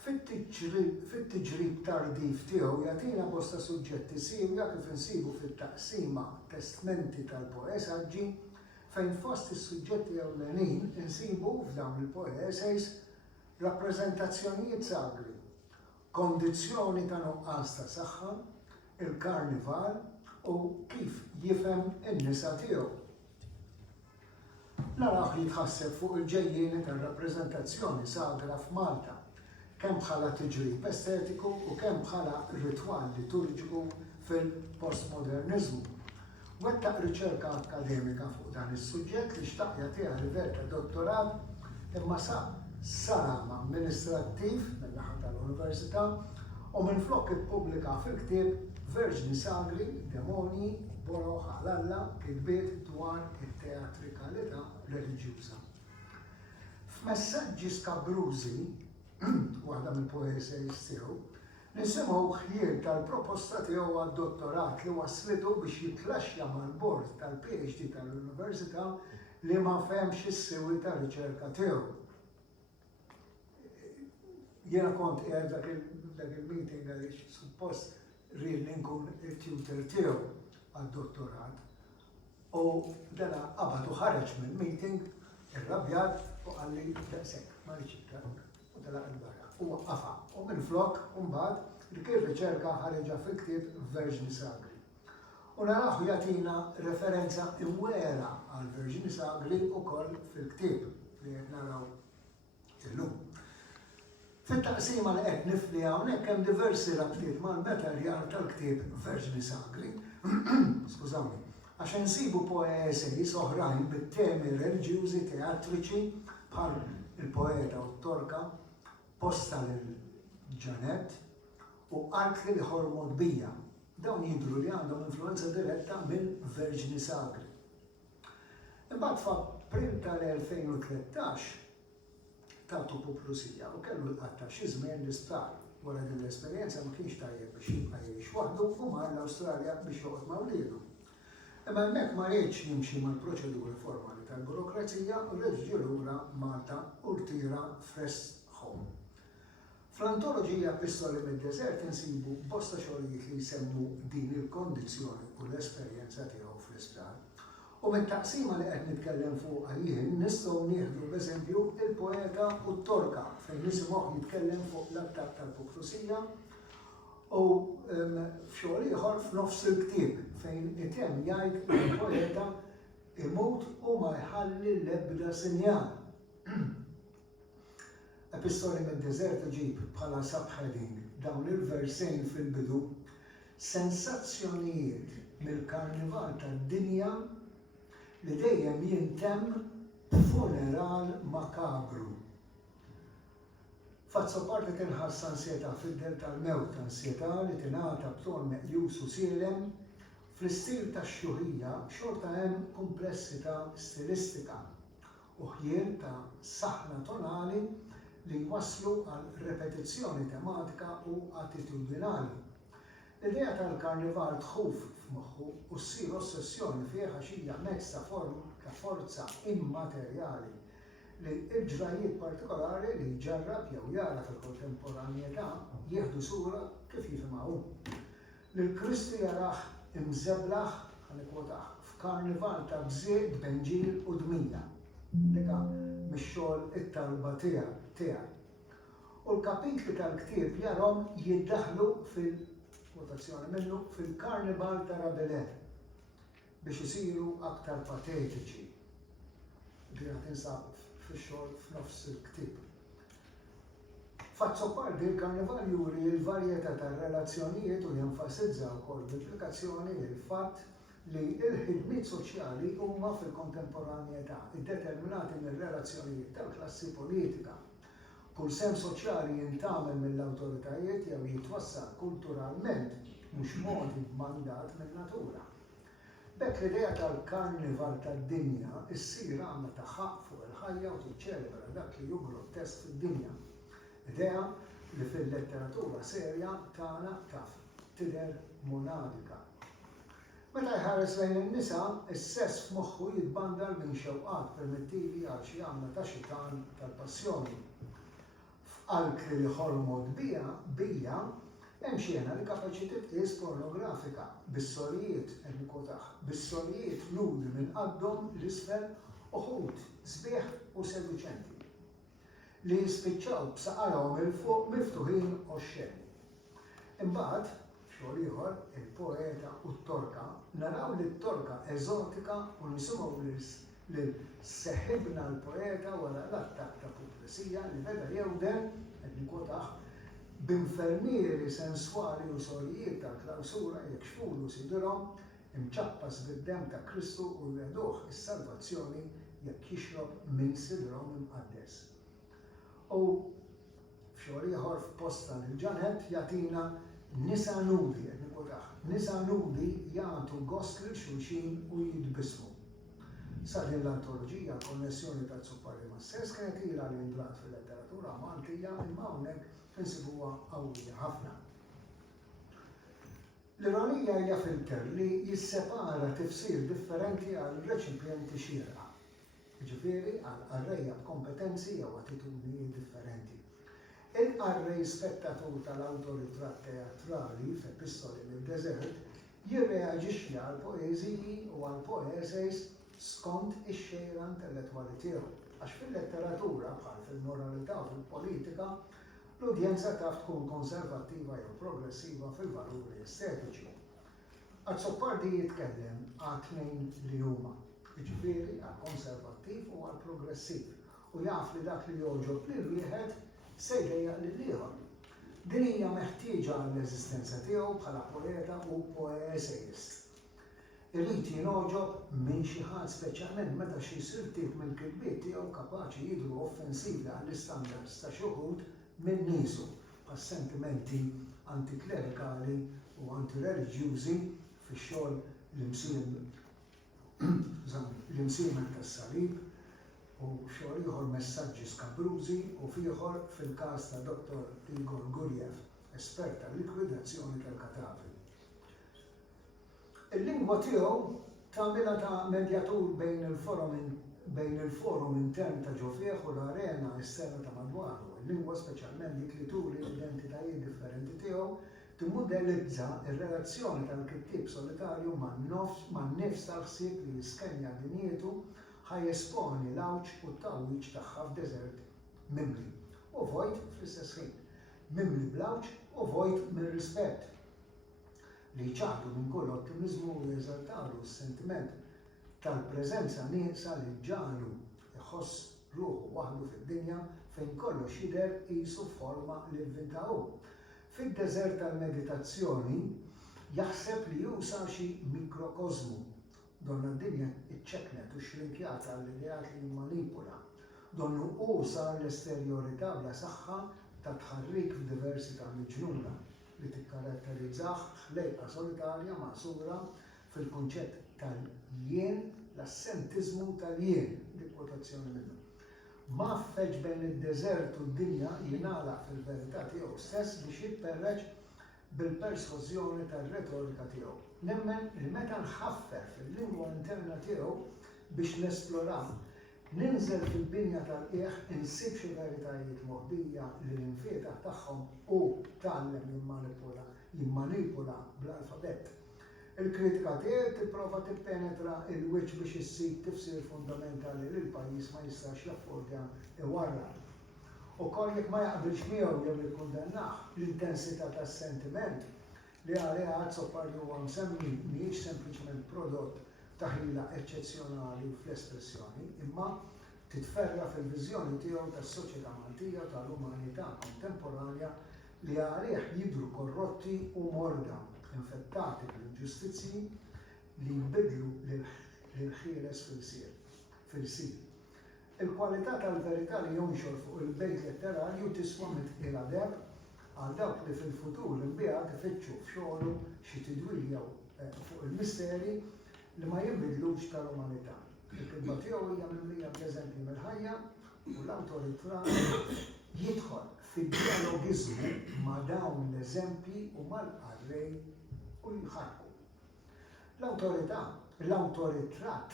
Fit-tiġrib tardif tiegħu jagħtina bosta suġġetti sirja kif insibu fit-taqsima testmenti tal-poesaġġi fejn fost is-suġġetti ewlenin insibu f'dawn il-poesays rappreżentazzjonijiet sagri, kondizzjoni ta' nuqqas ta' saħħa, il-karnival u kif jifhem in-nisa tiegħu. naraw jitħasseb fuq il-ġejjieni tar-rappreżentazzjoni sagra f'Malta, kemm bħala tiġrib estetiku u kemm bħala ritwal liturġiku fil-postmodernizmu. Wettaq riċerka akademika fuq dan is-suġġett li xtaq jagħtiha livell ta' dottorat imma sar amministrattiv mill-naħa tal-Università u minflok ippubblika fil-ktieb Verġni Sagri, Demoni, Boroħ għal-Alla, kitbiet dwar it-teatrikalità reliġjuża. F'messaġġi skabrużi, waħda mill-poesis tiegħu, nisimgħu ħliel tal-proposta tiegħu għad-dottorat li waslitu biex jitlaxxa mal-bord tal-PhD tal-Università li ma fehmx is-sewi tar-riċerka tiegħu. Jiena kont qiegħed dak il-meeting għaliex suppost rrid nkun il-tutor tiegħu għad-dottorat u dana qabad u ħareġ mill-meeting irrabjat u qalli daqshekk ma riċerka u telaq il-barra. U waqqafha u minflok mbagħad dik ir-riċerka ħareġa fil-ktieb Verġni Sagri. U naraw jagħtina referenza imwera għal Verġni Sagri wkoll fil-ktieb li qed naraw illum. Fit-taqsima li qed nifli hawnhekk hemm diversi rabtiet mal-materjal tal-ktieb Verġni Sagri, skużawni, għax insibu poesis oħrajn bit-temi reliġjużi teatriċi bħal il-poeta u t-torka Posta lil Ġanet u Arkli li ħormod bija. Dawn jidhru li għandhom influenza diretta minn Verġni Sagri. Imbagħad f'April tal-2013 tagħtu puplusija u kellu l-qatta xi żmien l-isptar. Wara din l-esperjenza ma kienx tajjeb biex jibqa' jgħix waħdu u mar l-Awstralja biex joqgħod ma' wliedu. Imma hemmhekk ma rridx jimxi mal-proċeduri formali tal-burokrazija u rrid ġie lura Malta u rtira fresh home. Fl-antoloġija Epistoli mid-Deżert insibu bosta xogħlijiet li jsemmu din il-kondizzjoni u l-esperjenza tiegħu fl-isptar. U mit-taqsima li qed nitkellem fuqha jien nistgħu nieħdu b'eżempju il-poeta u t-torka fejn nisimgħu jitkellem fuq l-attakk tal-puklusija u f'xogħol ieħor f'nofs il-ktieb fejn itemm jgħid il-poeta imut u ma jħalli l-ebda sinjal. Epistoli mid-Deżert iġib bħala subheading dawn il-versejn fil-bidu sensazzjonijiet mill-karnival tad-dinja li dejjem jintemm b'funeral makabru. Fazzo parti tinħass ansjetà fid-del tal-mewt, ansjetà li tingħata b'ton meqjus u sielem, fl-istil tax-xuħija xorta hemm komplessità stilistika u ħjien ta' saħna tonali li jwasslu għal repetizzjoni tematika u attitudinali. L-idea tal-karnival tħuf f'moħħu u ssir ossessjoni fieha xija mezz ta' forza immaterjali li l-ġrajiet partikolari li jġarrab jew jara fil-kontemporanjetà jieħdu sura kif jifhimha. Lill-Kristu jaraħ imżeblaħ ħanikwotaħ f'karnival ta' bżied, benġil u dmija. Dika mix-xogħol it-talba tiegħek. U l-kapitli tal-ktieb jarhom jiddaħħlu fil-quotazzjoni minnu fil-karnival ta' Rabelais biex isiru aktar patetiċi. Dina tinsab fix-xogħol f'nofs il-ktieb. Fazzo parti il-karnival juri l-varjetà tar-relazzjonijiet u jenfasizza wkoll b'implikazzjoni il-fatt li l-ħidmiet soċjali huma fil-kontemporanjetà iddeterminati mir-relazzjonijiet tal-klassi politika. Kull sem soċjali jintagħmel mill-awtoritajiet jew jitwassal kulturalment mhux modi b'mandat min-natura. B'hekk l-idea tal-karnival tad-dinja issir għandha taħħaq fuq il-ħajja u tiċċelebra dak li hu grottess fid-dinja. Idea li fil-letteratura serja tagħna taf tidher monadika. Meta jħares lejn in-nisa, is-sess f'moħħu jitbandal minn xewqat primittivi għal xi għamla ta' xitan tal-passjoni. F'Alkli li ħormod bija hemm xena li kapaċi titqies pornografika bis-solijiet bis-solijiet nudi minn qaddhom l-isfel uħud sbieħ u seduċenti li jispiċċaw b'saqarhom il fuq miftuħin oxxeni. Imbagħad xogħol ieħor il-poeta u t-torka naraw li t-torka eżotika u nisimgħu li seħibna l-poeta wara l-attak ta' pulizija li beda jewden, qed nikwotaħ, b'infermieri senswali u solijiet ta' klawsura jekxfulu sidurhom imċappas bid-dem ta' Kristu u jweduh is-salvazzjoni jekk jixrob minn sidrhom imqaddes. U f'xogħol ieħor f'posta lil Ġanet jagħtina nisa nudi, qed nikwotaħ, nisa nudi jagħtu gost lil xulxin u jitbismu. Sa din l-antoloġija konnessjoni ta' Zuppardi ma' stess kienet ilha li ndrat fil-letteratura Maltija imma hawnhekk insibuha qawwija ħafna. L-ironija hija filter li jissepara tifsir differenti għal reċipjenti xierqa, jiġifieri għal arrejja kompetenzi jew attitudni differenti. Il-arrej spettatur tal-awtoritratt teatrali f'Epistoli mid-Deżert jirreaġixxi għal poeżiji u għal poeseis skont ix-xejra intellettwali tiegħu, għax fil-letteratura bħal fil-moralità u fil-politika l-udjenza taf tkun konservattiva jew progressiva fil-valuri estetiċi. Għad-Zuppardi jitkellem għal tnejn li huma, jiġifieri għal konservattiv u għal progressiv, u jaf li dak li jogħġob lil wieħed se jdejjaq lil ieħor. Din hija meħtieġa għall-eżistenza tiegħu bħala poeta u poesejist. Irrid jinoġob minn xi ħadd speċjalment meta xi jsir tip mill-kitbiet tiegħu kapaċi jidhru offensivi għall-istandards ta' xi wħud minn niesu pas-sentimenti antiklerikali u antireliġjużi fix-xogħol l-imsiemen tas-salib u xogħol ieħor messaġġi skabrużi u fieħor fil-każ ta' Dr. Igor Gurjev, espert tal-likwidazzjoni tal-kadavi. Il-lingwa tiegħu tagħmilha ta' medjatur bejn il-forum intern ta' ġofieħ u l-arena esterna ta' madwaru. Il-lingwa speċjalment dik li turi l-identitajiet differenti tiegħu timmudellizza r-relazzjoni tal-kittib solitarju man-nifs tal-ħsieb li jiskenja dinjietu ħajesponi l-awġ u t-tawwiġ tagħha f'deżert mimli u vojt fl-istess ħin. Mimli bl-awġ u vojt mir-rispett li jċaħdu minn kull ottimizmu u jeżaltaru s-sentiment tal-preżenza nieqsa li ġalu iħoss ruħu waħdu fid-dinja fejn kollox jidher qisu forma li vvintaw. Fid-deżert tal-meditazzjoni jaħseb li jusa xi mikrokosmu donna d-dinja iċċeknet u xrinkjata l-ideat li jimmanipula. Donnu usa l-esterjorità bla saħħa ta' tħarrik f'diversità miġnuna li tikkaratterizzah ħlejqa solitarja maqsura fil-kunċett tal-jien, l-assentizmu tal-jien, dik quotazzjoni minnu. Ma feġ bejn id-deżert u d-dinja jingħalaq fil-verità tiegħu stess biex jipperreġ bil-persważjoni tar-retorika tiegħu. Nemmen li meta nħaffer fil-lingwa interna tiegħu biex nesploraw, ninżel fil-binja tal-qiegħ insib xi veritajiet moħbija li l-infietaħ tagħhom u tgħallem jimmanipula bl-alfabet. Il-kritika tiegħu tipprova tippenetra il-wiċċ biex issib tifsir fundamentali li l-pajjiż ma jistax jaffordja iwarrab. Ukoll jekk ma jaqbilx miegħu jew jikkundannah l-intensità tas-sentiment li għaliha Zuppardi huwa msemmi mhijiex sempliċement prodott ta' ħila eċċezzjonali fl-espressjoni, imma titferra fil-viżjoni tiegħu tas-soċjetà Maltija tal-umanità kontemporanja li għalih jidhru korrotti u morda, infettati bl-inġustizzji li jbidlu lil-ħieles fil-sir. Il-kwalità tal-verità li jonxor fuq il-bejt letterarju tiswa mitqiela deb għal dawk li fil-futur l-imbieħ ifittxu f'xogħlu xi tidwilja fuq il-misteri li ma jinbidlux tal-umanità. Il-kitba tiegħu hija mimlija b'eżempji mill-ħajja u l-awtorità jidħol fid-dialogiżmu ma' dawn l-eżempji u mal-qarrej u jħarku. L-awtoritratt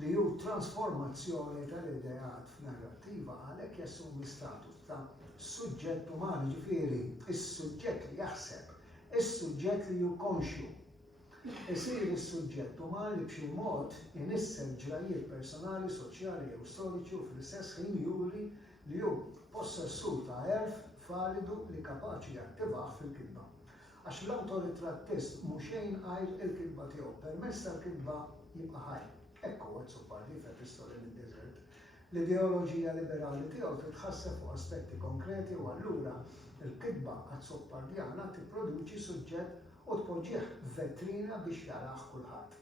li hu trasformazzjoni tal-ideat f'narrattiva għalhekk jassumi status ta' suġġett umani, ġifieri is-suġġett li jaħseb, is-suġġett li hu konxju. Isir is-suġġett umani li b'xi mod inisser ġrajiet personali, soċjali jew storiċi u fl-istess ħin juri li hu possessur ta' erf validu li kapaċi jattivah fil-kitba. Għax l-awtoritrattist mhux xejn għajl il-kitba tiegħu, permezz tal-kitba jibqa' ħaj. Ekku għad Zoppardi f'hekk istorja mid-deżert. L-ideoloġija liberali tiegħu titħasseb fuq aspetti konkreti u allura il-kitba Azzopardjana tipproduċi suġġett u tpoġġih f'vetrina biex jarah kulħadd.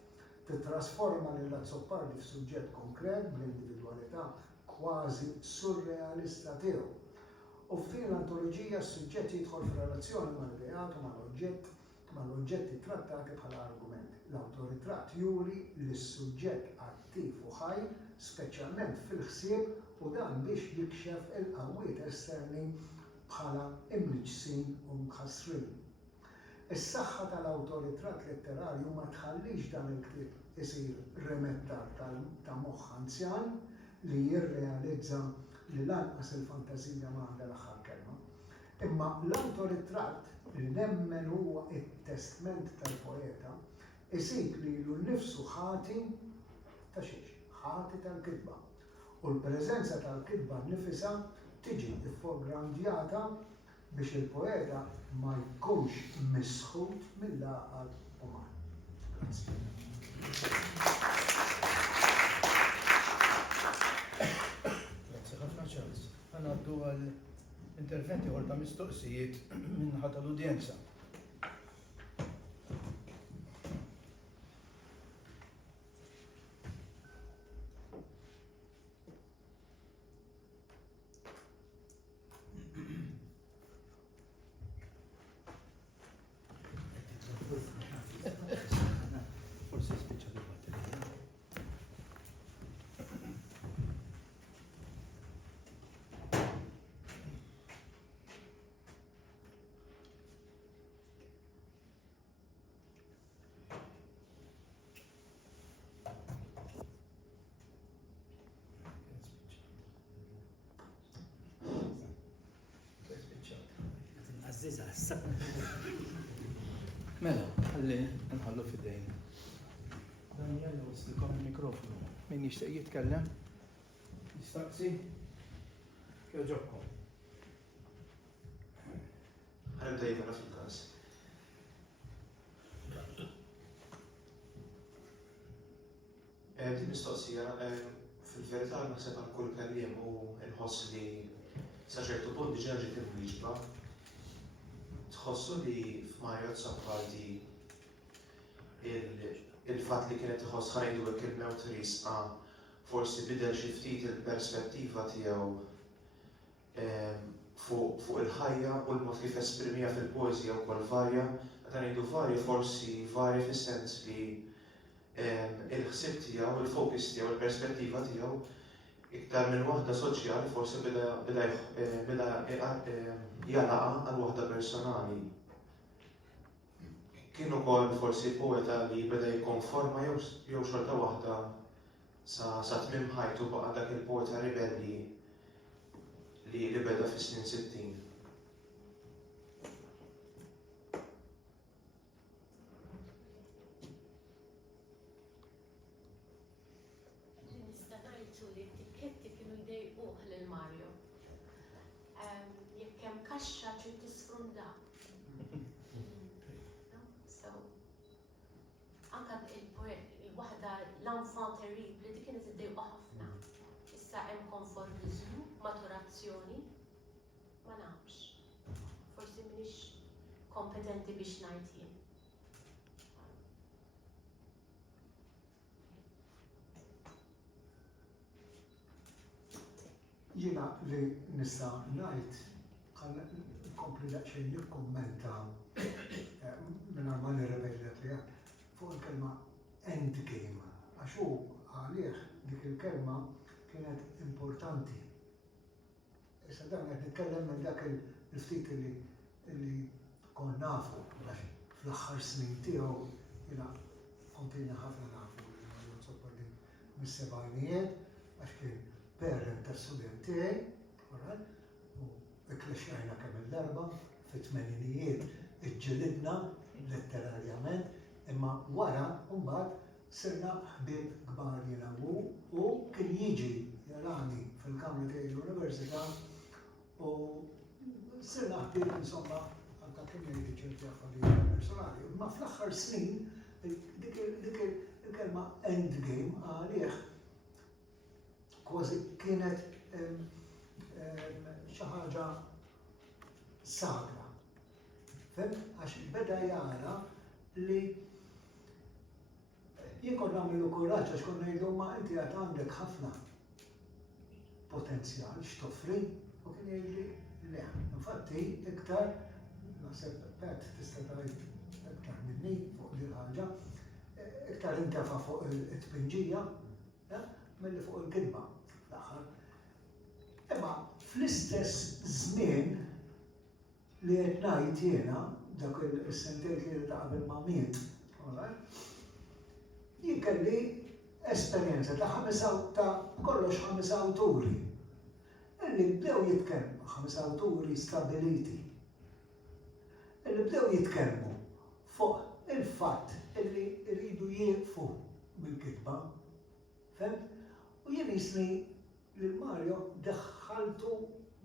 Titrasforma lil Azzoppardi f'suġġett konkret bl-individwalità kważi surrealista tiegħu. U f'din l-antoloġija s-suġġett jidħol f'relazzjoni mal-ideat u mal-oġġetti trattati bħala argumenti. L-awtoritratt juri li s-suġġett attiv u ħaj, speċjalment fil-ħsieb u dan biex jikxef il-qawwiet esterni bħala imniġsin u mħassrin. Is-saħħa tal-awtoritratt letterarju ma tħallix dan il-ktieb isir remettar ta' moħħ anzjan li jirrealizza li lanqas il-fantażija ma għandha l-aħħar kelma. Imma l-awtoritratt li nemmen huwa it-testament tal-poeta isib li nnifsu ħati ta' xiex, ħati tal-kitba. U l-preżenza tal-kitba nnifisha tiġi ifforgrandjata biex il-poeta ma jkunx misħut mill-għaqal uman. Grazie. Grazie ħafna Charles. Għanaddu għal interventi għal ta' mistoqsijiet minn ħata l-udjenza. Forse spiċċa bil-batterija. Mela, għalli nħallu fidejn. Daniel, waslikom il-mikrofonu. Min jixtieq jitkellem? Jistaqsi? Kjoġobkom. Ħanibda jivra fil-każ. Din mistoqsija fil-verità naħseb għal kull kelliem u nħoss li sa ċertu punt diġà ġiet imwieġba. Tħossu li f'Mario Zoppardi il-fatt li kienet iħoss ħajdu hekk il-mewt risqa forsi bidel xi ftit il-perspettiva tiegħu fuq il-ħajja u l-mod kif esprimija fil-poeżija wkoll varja, meta ngħidu varja forsi varja fis-sens li il-ħsieb tiegħu, il-fokus tiegħu, il-perspettiva tiegħu iktar minn waħda soċjali forsi bida jalaqa għal waħda personali. Kien ukoll forsi poeta li beda jikkonforma jew xorta waħda sa tmiem ħajtu baqa' dak il-poeta ribelli li beda fis-snin 60. Kaxxa trid tisfrunda. Anka il-waħda l-enfant terribli dik kienet iddejqa ħafna. Issa hemm konformiżmu, maturazzjoni, ma nafx. Forsi m'iniex kompetenti biex ngħid jien. Jiena li nista' ngħid kompli daqxejn nikkummenta minn ma nirrebellet li fuq il-kelma endgame, għax hu għalih dik il-kelma kienet importanti. Issa dan qed nitkellem minn dak il-ftit li kon nafu għax fl-aħħar snin tiegħu jiena kontina ħafna nafu li Mario Zoppardi mis-sebgħinijiet għax kien parent tas-student tiegħi, ikklexxajna kemm il-darba, fit-tmeninijiet iġġilidna letterarjament, imma wara mbagħad sirna ħbieb kbar jiena u kien jiġi jarani fil-kamra tiegħi l-Università u sirna ħbieb insomma anke kemm jgħid ċerti affarijiet personali. Imma fl-aħħar snin dik il-kelma endgame għalih kważi kienet xi ħaġa sagra. Fem, għax beda jara li jikon għamilu kuraġġ għax konna jgħidu ma inti għad għandek ħafna potenzjal x'toffri u kien jgħidli le. Infatti iktar naħseb Pat tista' tgħid iktar minni fuq din ħaġa, iktar intefa' fuq it-tpinġija milli fuq il-kidba fl-aħħar. Imma fl-istess żmien li qed ngħid jiena dak is-sentejn li ta' qabel ma miet, jien kelli esperjenza ta' kollox 5 awturi. Illi bdew jitkellmu 5 awturi stabiliti. Illi bdew jitkellmu fuq il-fatt illi rridu jieqfu mill-kitba. Femt? U jien jisni lil Mario daħħaltu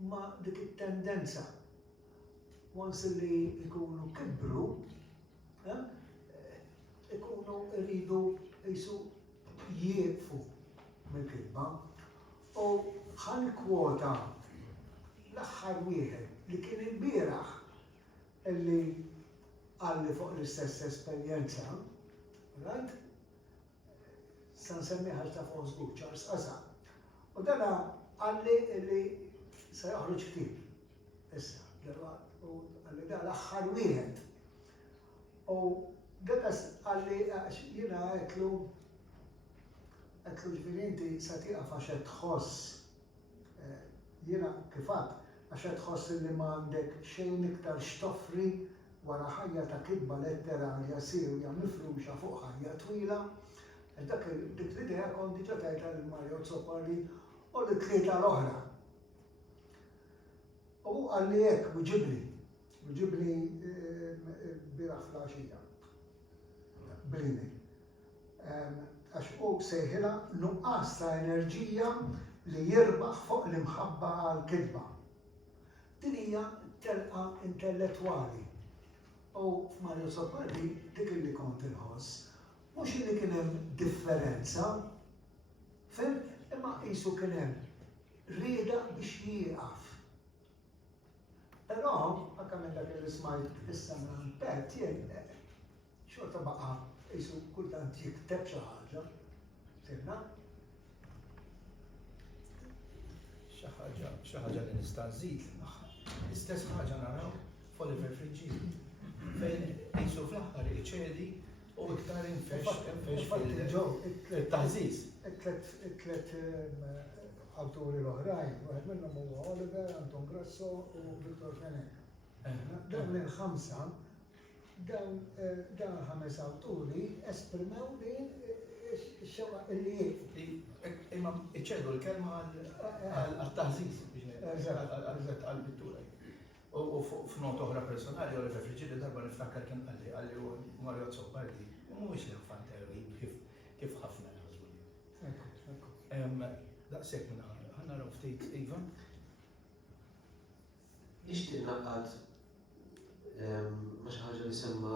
ma' dik it-tendenza. Once li ikunu kibru, ikunu rridu jisu jieqfu mill-kitba. U ħan kwota l-aħħar wieħed li kien il-bieraħ illi għalli fuq l-istess esperjenza, right? San semmiħa ta' Fosbuc, Charles Asa. U dana għalli illi se joħroġ ktif. Issa, u għalli da l-aħħar wieħed. U dakas għalli jina għetlu ġvirinti sa tiqaf għaxet tħoss. Jina kifat għaxet tħoss li ma għandek xejn iktar xtoffri wara ħajja ta' kitba letterarja sirja mifruxa fuq ħajja twila. Dak dik l-idea kon diġa tajta l-Mario Zoppali u l-tlieta l-oħra. U għalli jekk uġibli biraħ flaxija. Brini. Għax u sejħila nuqqas ta' enerġija li jirbaħ fuq l-imħabba għal-kidba. Din hija telqa intellettwali. U f'Mario Zoppali dik li kont inħoss mhux li kien hemm differenza, fem imma qisu kien hemm rieda biex jieqaf. Però anke minn dak li smajt issa minn Pat jien xorta baqa' qisu kultant jikteb xi ħaġa. Sirna? Xi ħaġa li nista' nżid l-istess ħaġa naraw f'Oliver Frigieri fejn qisu fl-aħħar iċedi u iktar infex il-taħżiż. It-tlet awturi l-oħrajn, waħed minnhom huwa Oliver, Anton Grasso u Viktor Fenek. Dawn il-ħamsa, dawn 5 awturi esprimew din ix-xewqa illi jieqfu. Imma iċċedu l-kelma għal-taħżiż għal-pittura. U f'not oħra personali, Oliver Frigieri darba niftakar kien għalli u Mario Zoppali, mhuwiex l-infant kif ħafna naħsbu li. Daqshekk ħanna raw ftit Iva. Nixtieq naqgħad ma xi ħaġa li semma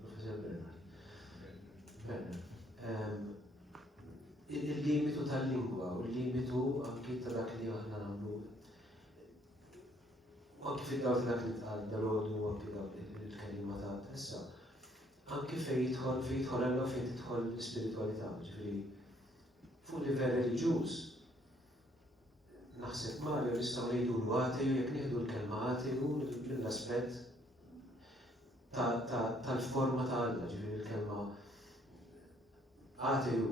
Professor Bernard. Il-limitu tal-lingwa u l-limitu anki ta' dak li aħna nagħmlu. U anki fid-dawl ta' dak li tqal dal-għodu u anki dawk il-kelima ta' issa. Anki fejn jidħol Alla fejn tidħol l-ispiritualità, ġifieri fuq livell reliġjuż. Naħseb Mario nistgħu ngħidulu ateju jekk nieħdu l-kelma ateju mill-aspett tal-forma ta' Alla, ġifieri l-kelma ateju.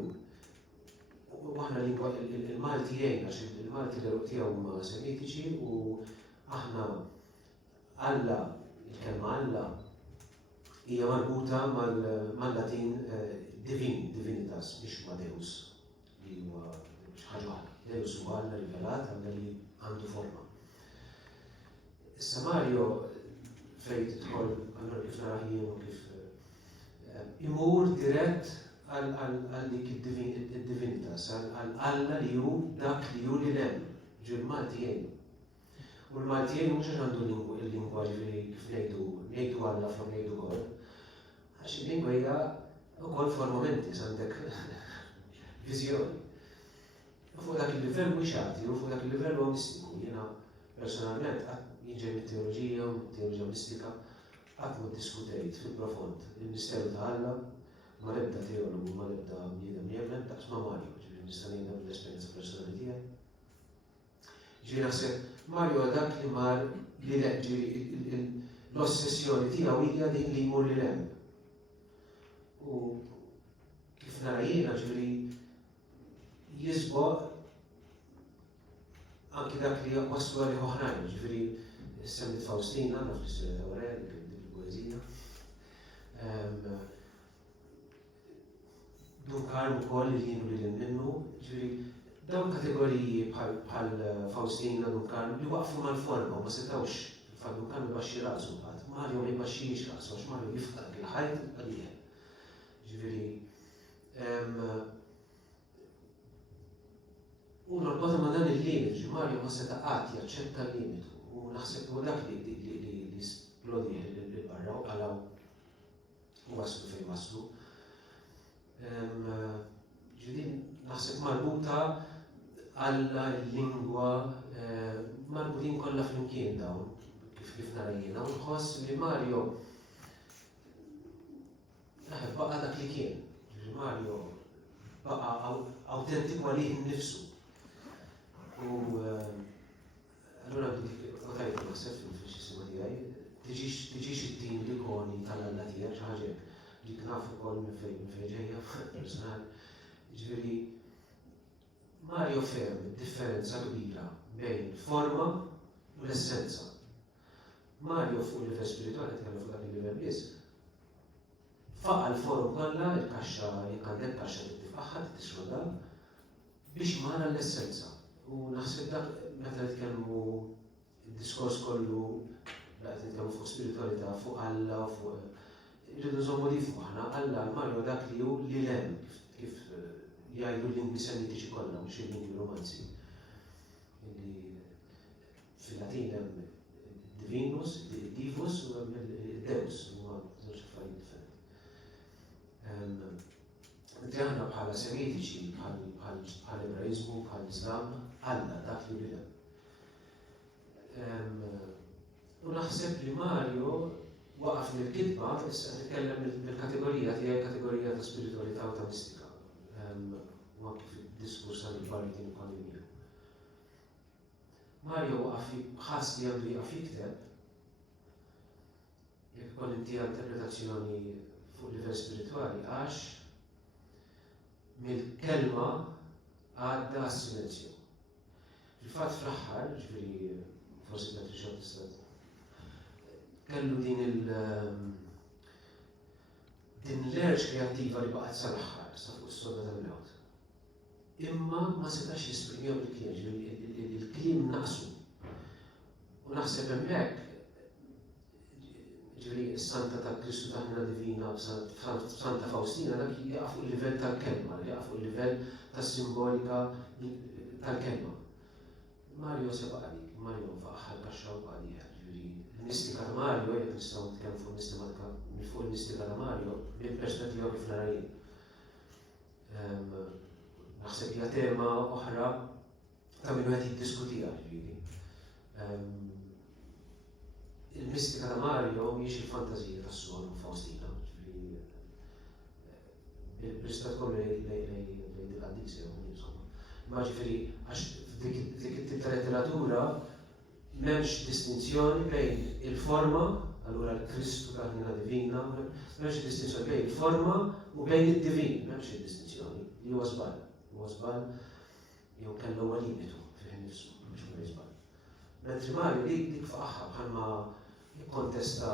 U aħna il-Malti jgħin, għax il-Malti l-eruq tiegħu huma semitiċi u aħna Alla, il-kelma Alla hija marbuta mal-Latin divinitas, mhix ma' Deus, li huwa xi ħaġa waħda. Deus huwa Alla rivelat, Alla li għandu forma. Issa Mario fejn tidħol allura kif naraħ jien u kif imur dirett għal dik id-divinitas, għal Alla li hu dak li hu li lem, ġu l-Maltijien. U l-Maltijien mhux għax għandu l-lingwa ġifieri kif ngħidu Alla flok ngħidu God. Għax il-lingwa hija ukoll formamenti għandek viżjoni. Fuq dak il-livell mhux għati, u fuq dak il-livell huwa mistiku. Jiena personalment jiġi mit-teoloġija u teoloġija mistika qatt ma ddiskutejt fil-profond il-misteru ta' Alla ma nebda teologu ma nebda bniedem jemmen daqs ma Mario, ġifieri nista' ngħidha mill-esperjenza personali tiegħi. Ġifieri naħseb Mario dak li mar li ġifieri l-ossessjoni tiegħu hija dik li jmur lil hemm. U kif nara jiena ġifieri jisboq anki dak li waslu għalih oħrajn, ġifieri semmit Faustina naf l-istorja ta' wara dik il-poeżija. Dunkarm ukoll li jienu lil minnu, ġifieri dawn kategoriji bħal Faustina, Dunkarm li waqfu mal-forma u ma setawx fil-fatt Dunkarm ibaxxi rasu, Mario ma jbaxxix rasu għax Mario jifqad il-ħajt għalih. Ġifieri u norbota ma dan il-limit, Mario ma seta' qatt jaċċetta l-limitu u naħseb u dak li splodi l-barra u għalaw u waslu fejn waslu. Ġifieri naħseb marbuta għall-lingwa marbutin kollha flimkien dawn kif nara jiena u nħoss li Mario baqa' dak li kien. Mario baqa' awtentiku għalih innifsu. U allura għotajt naħseb fil-xisima tiegħi tiġix it-tim l-ikoni tal-Alla tiegħek xi ħaġa dik naf ukoll minn fejn ġejja personali. Ġifieri Mario fehem differenza kbira bejn forma u l-essenza. Mario fuq il-livell spiritwali tkellem fuq dak il-livell biss. Faqa l-forum kollha il-kaxxa jekk għandek kaxxa tittifqaħħa titixroda biex mara l-essenza. U naħseb dak meta nitkellmu id-diskors kollu qed nitkellmu fuq spiritualità fuq Alla u fuq irridu nżommu li fuq aħna Alla Mario dak li hu li hemm kif jgħidu l-lingwi semitiċi kollha mhux il-lingwi romanzi. Fil-Latin hemm Divinus, Divus u hemm Deus huma żewġ affarijiet differenti. Inti aħna bħala semitiċi bħal Ebraizmu, bħal Islam, Alla dak li hemm. U naħseb li Mario waqaf mill-kitba issa titkellem mill-kategorija tiegħi kategorija ta' spiritualità u ta' mistika. U anke fid-diskurs tal-Barritin Economija. Mario waqaf ħass li għandu jaqaf jikteb jekk ukoll inti interpretazzjoni fuq livell spirituali għax mill-kelma għadda għas-silenzju. Fil-fatt fl-aħħar, ġifieri forsi Petri Xortistad, kellu din l-erġ kreattiva li baqgħet sal-aħħar sa fuq is-sodda tal-mewt. Imma ma setax jesprimihom il-kliem, ġifieri il-kliem naqsu. U naħseb hemmhekk ġifieri s-Santa ta' Kristu ta' Ħnina Divina Santa Faustina dak jaqa' fuq il-livell tal-kelma, jaqa' fuq il-livell tas-simbolika tal-kelma. Mario seba' għalik, Mario faħħal kaxxa u għalija. Il-mistika ta' Mario, jekk nistgħu nitkellmu fuq il-mistika ta' Mario, mill-perspettiva kif nara jien. Naħseb hija tema oħra ta' min qed jiddiskutiha ġifieri. Il-mistika ta' Mario mhijiex il-fantażija tas-suor u Faustina, ġifieri bil-rispett kollu lejn il-qaddis insomma. Ma ġifieri għax dik it-tip ta' letteratura m'hemmx distinzjoni bejn il-forma, allura l-Kristu ta' Ħnina Divina, m'hemmx distinzjoni bejn il-forma u bejn id-divin, m'hemmx distinzjoni li huwa żball. Huwa żball jew kellu huwa limitu fih innifsu biex ma jiżball. Mentri Mario dik faqaħħa bħalma jikkontesta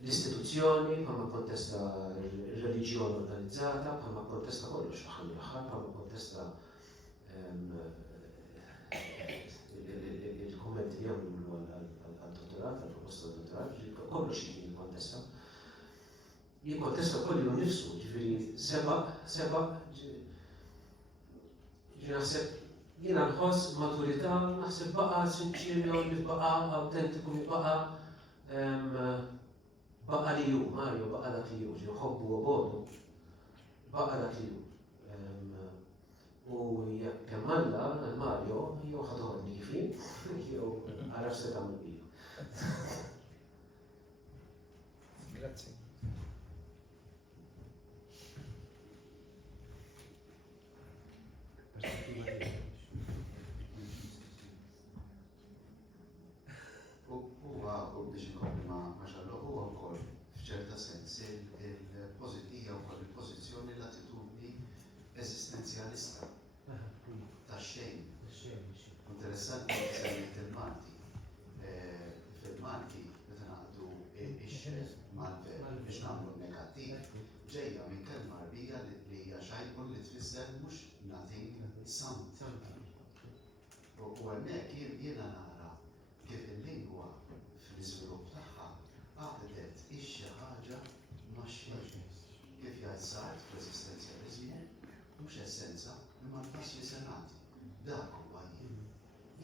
l-istituzzjoni, bħalma kontesta r-reliġjoni organizzata, bħalma kontesta kollox fl-aħħar mill-aħħar, bħalma kontesta il-kommenti li għamlu għal-dottorat, għal-proposta dottorat, kollox jikkontesta. Jikkontesta kollu nifsu, ġifieri seba' naħseb jiena nħoss maturità, naħseb baqa' sinċirju li baqa' awtentiku li baqa' li hu, Mario baqa' dak li hu, ħobbu u bodu. Baqqa tilu. U jekk kemm Alla Mario jew ħadħodni fi, jew għara se tagħmel biju. Grazzi. U biex inkompli ma' xallu huwa wkoll f'ċerta sens il-pożittiva wkoll il-pożizzjoni l-attitudni eżistenzjalista tax-xejn. Interessanti li semmejt il-Malti. Fil-Malti meta ngħaddu ix-xejn mal-ver biex nagħmlu negattiv ġejja minn kelma rbija li hija xajbun li tfisser mhux nothing something. U hemmhekk jiena nara kif il-lingwa fl-iżvilupp tagħha għaqdet xi ħaġa ma' xejn. Kif jgħid Sartre fl-eżistenzjaliżmu mhux essenza imma l-passi senati. Dak huwa jien.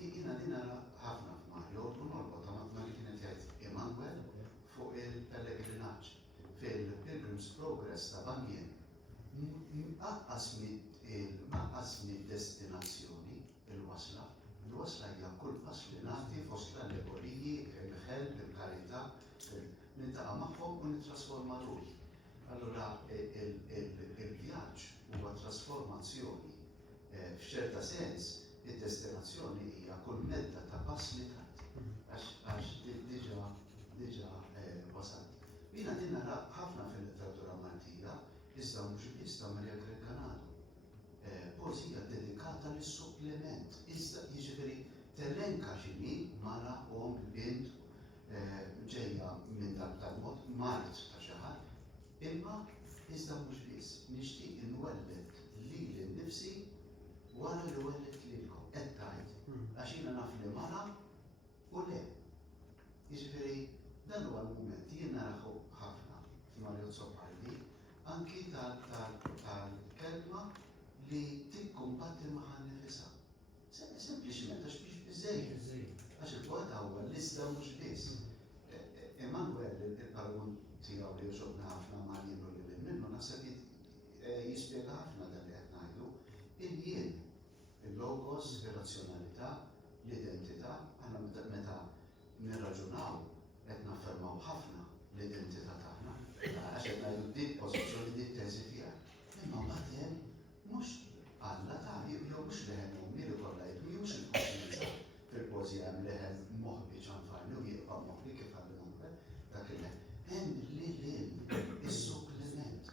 Jiena li nara ħafna f'Mario u norbota ma' li kienet jgħid Emanuel fuq il-pellegrinaġġ fil-Pilgrim's Progress ta' Banjien. Maqqas mid-destinazzjoni il-wasla. Il-wasla hija kull pass li nagħti fost l-allegoriji, il-ħelb, il-karità, nintaqa' magħhom u nittrasforma ruħi. Allura il-vjaġġ huwa trasformazzjoni. F'ċerta sens, id-destinazzjoni hija kull medda ta' pass li tgħaddi. Għax diġà wasalt. Jiena din nara ħafna fil-letteratura Maltija, iżda mhux biss ta' Maria Gregganado. Poezija dedikata lis-supplement. Iżda jiġifieri telenka x'inhi mara om bint ġejja minn dak tal-mod mart ta' xi ħadd, imma iżda mhux biss nixtieq inwelled lili nnifsi wara li wellet lilkom. Qed tgħid għax jiena naf li mara u le. Jiġifieri dan huwa l-mument jien naraħu ħafna f'Mario Zoppardi anki tal-kelma li tikkumbatti magħha nnifisha. Sempliċiment għax biex biżejjed. Għax il-poeta huwa l-iżda mhux biss. Emanuel il-paragun tiegħu li joġobna ħafna ma' jien u li minnu naħseb jispjega ħafna dan li qed ngħidu. Il-jien, il-logos, ir-razzjonalità, l-identità, aħna meta nirraġunaw qed naffermaw ħafna l-identità tagħna. Għax qed ngħidu dik pożizzjoni dik teżi tiegħek. Imma mbagħad hemm mhux Alla tagħni jew mhux leħen ummi li kollha jitlu mhux il-konscienza fil-poeżija hemm leħen moħħbi ċanfarni u jibqa' moħħbi kif għal number dak il-leħen. Hemm lilin is-supplement.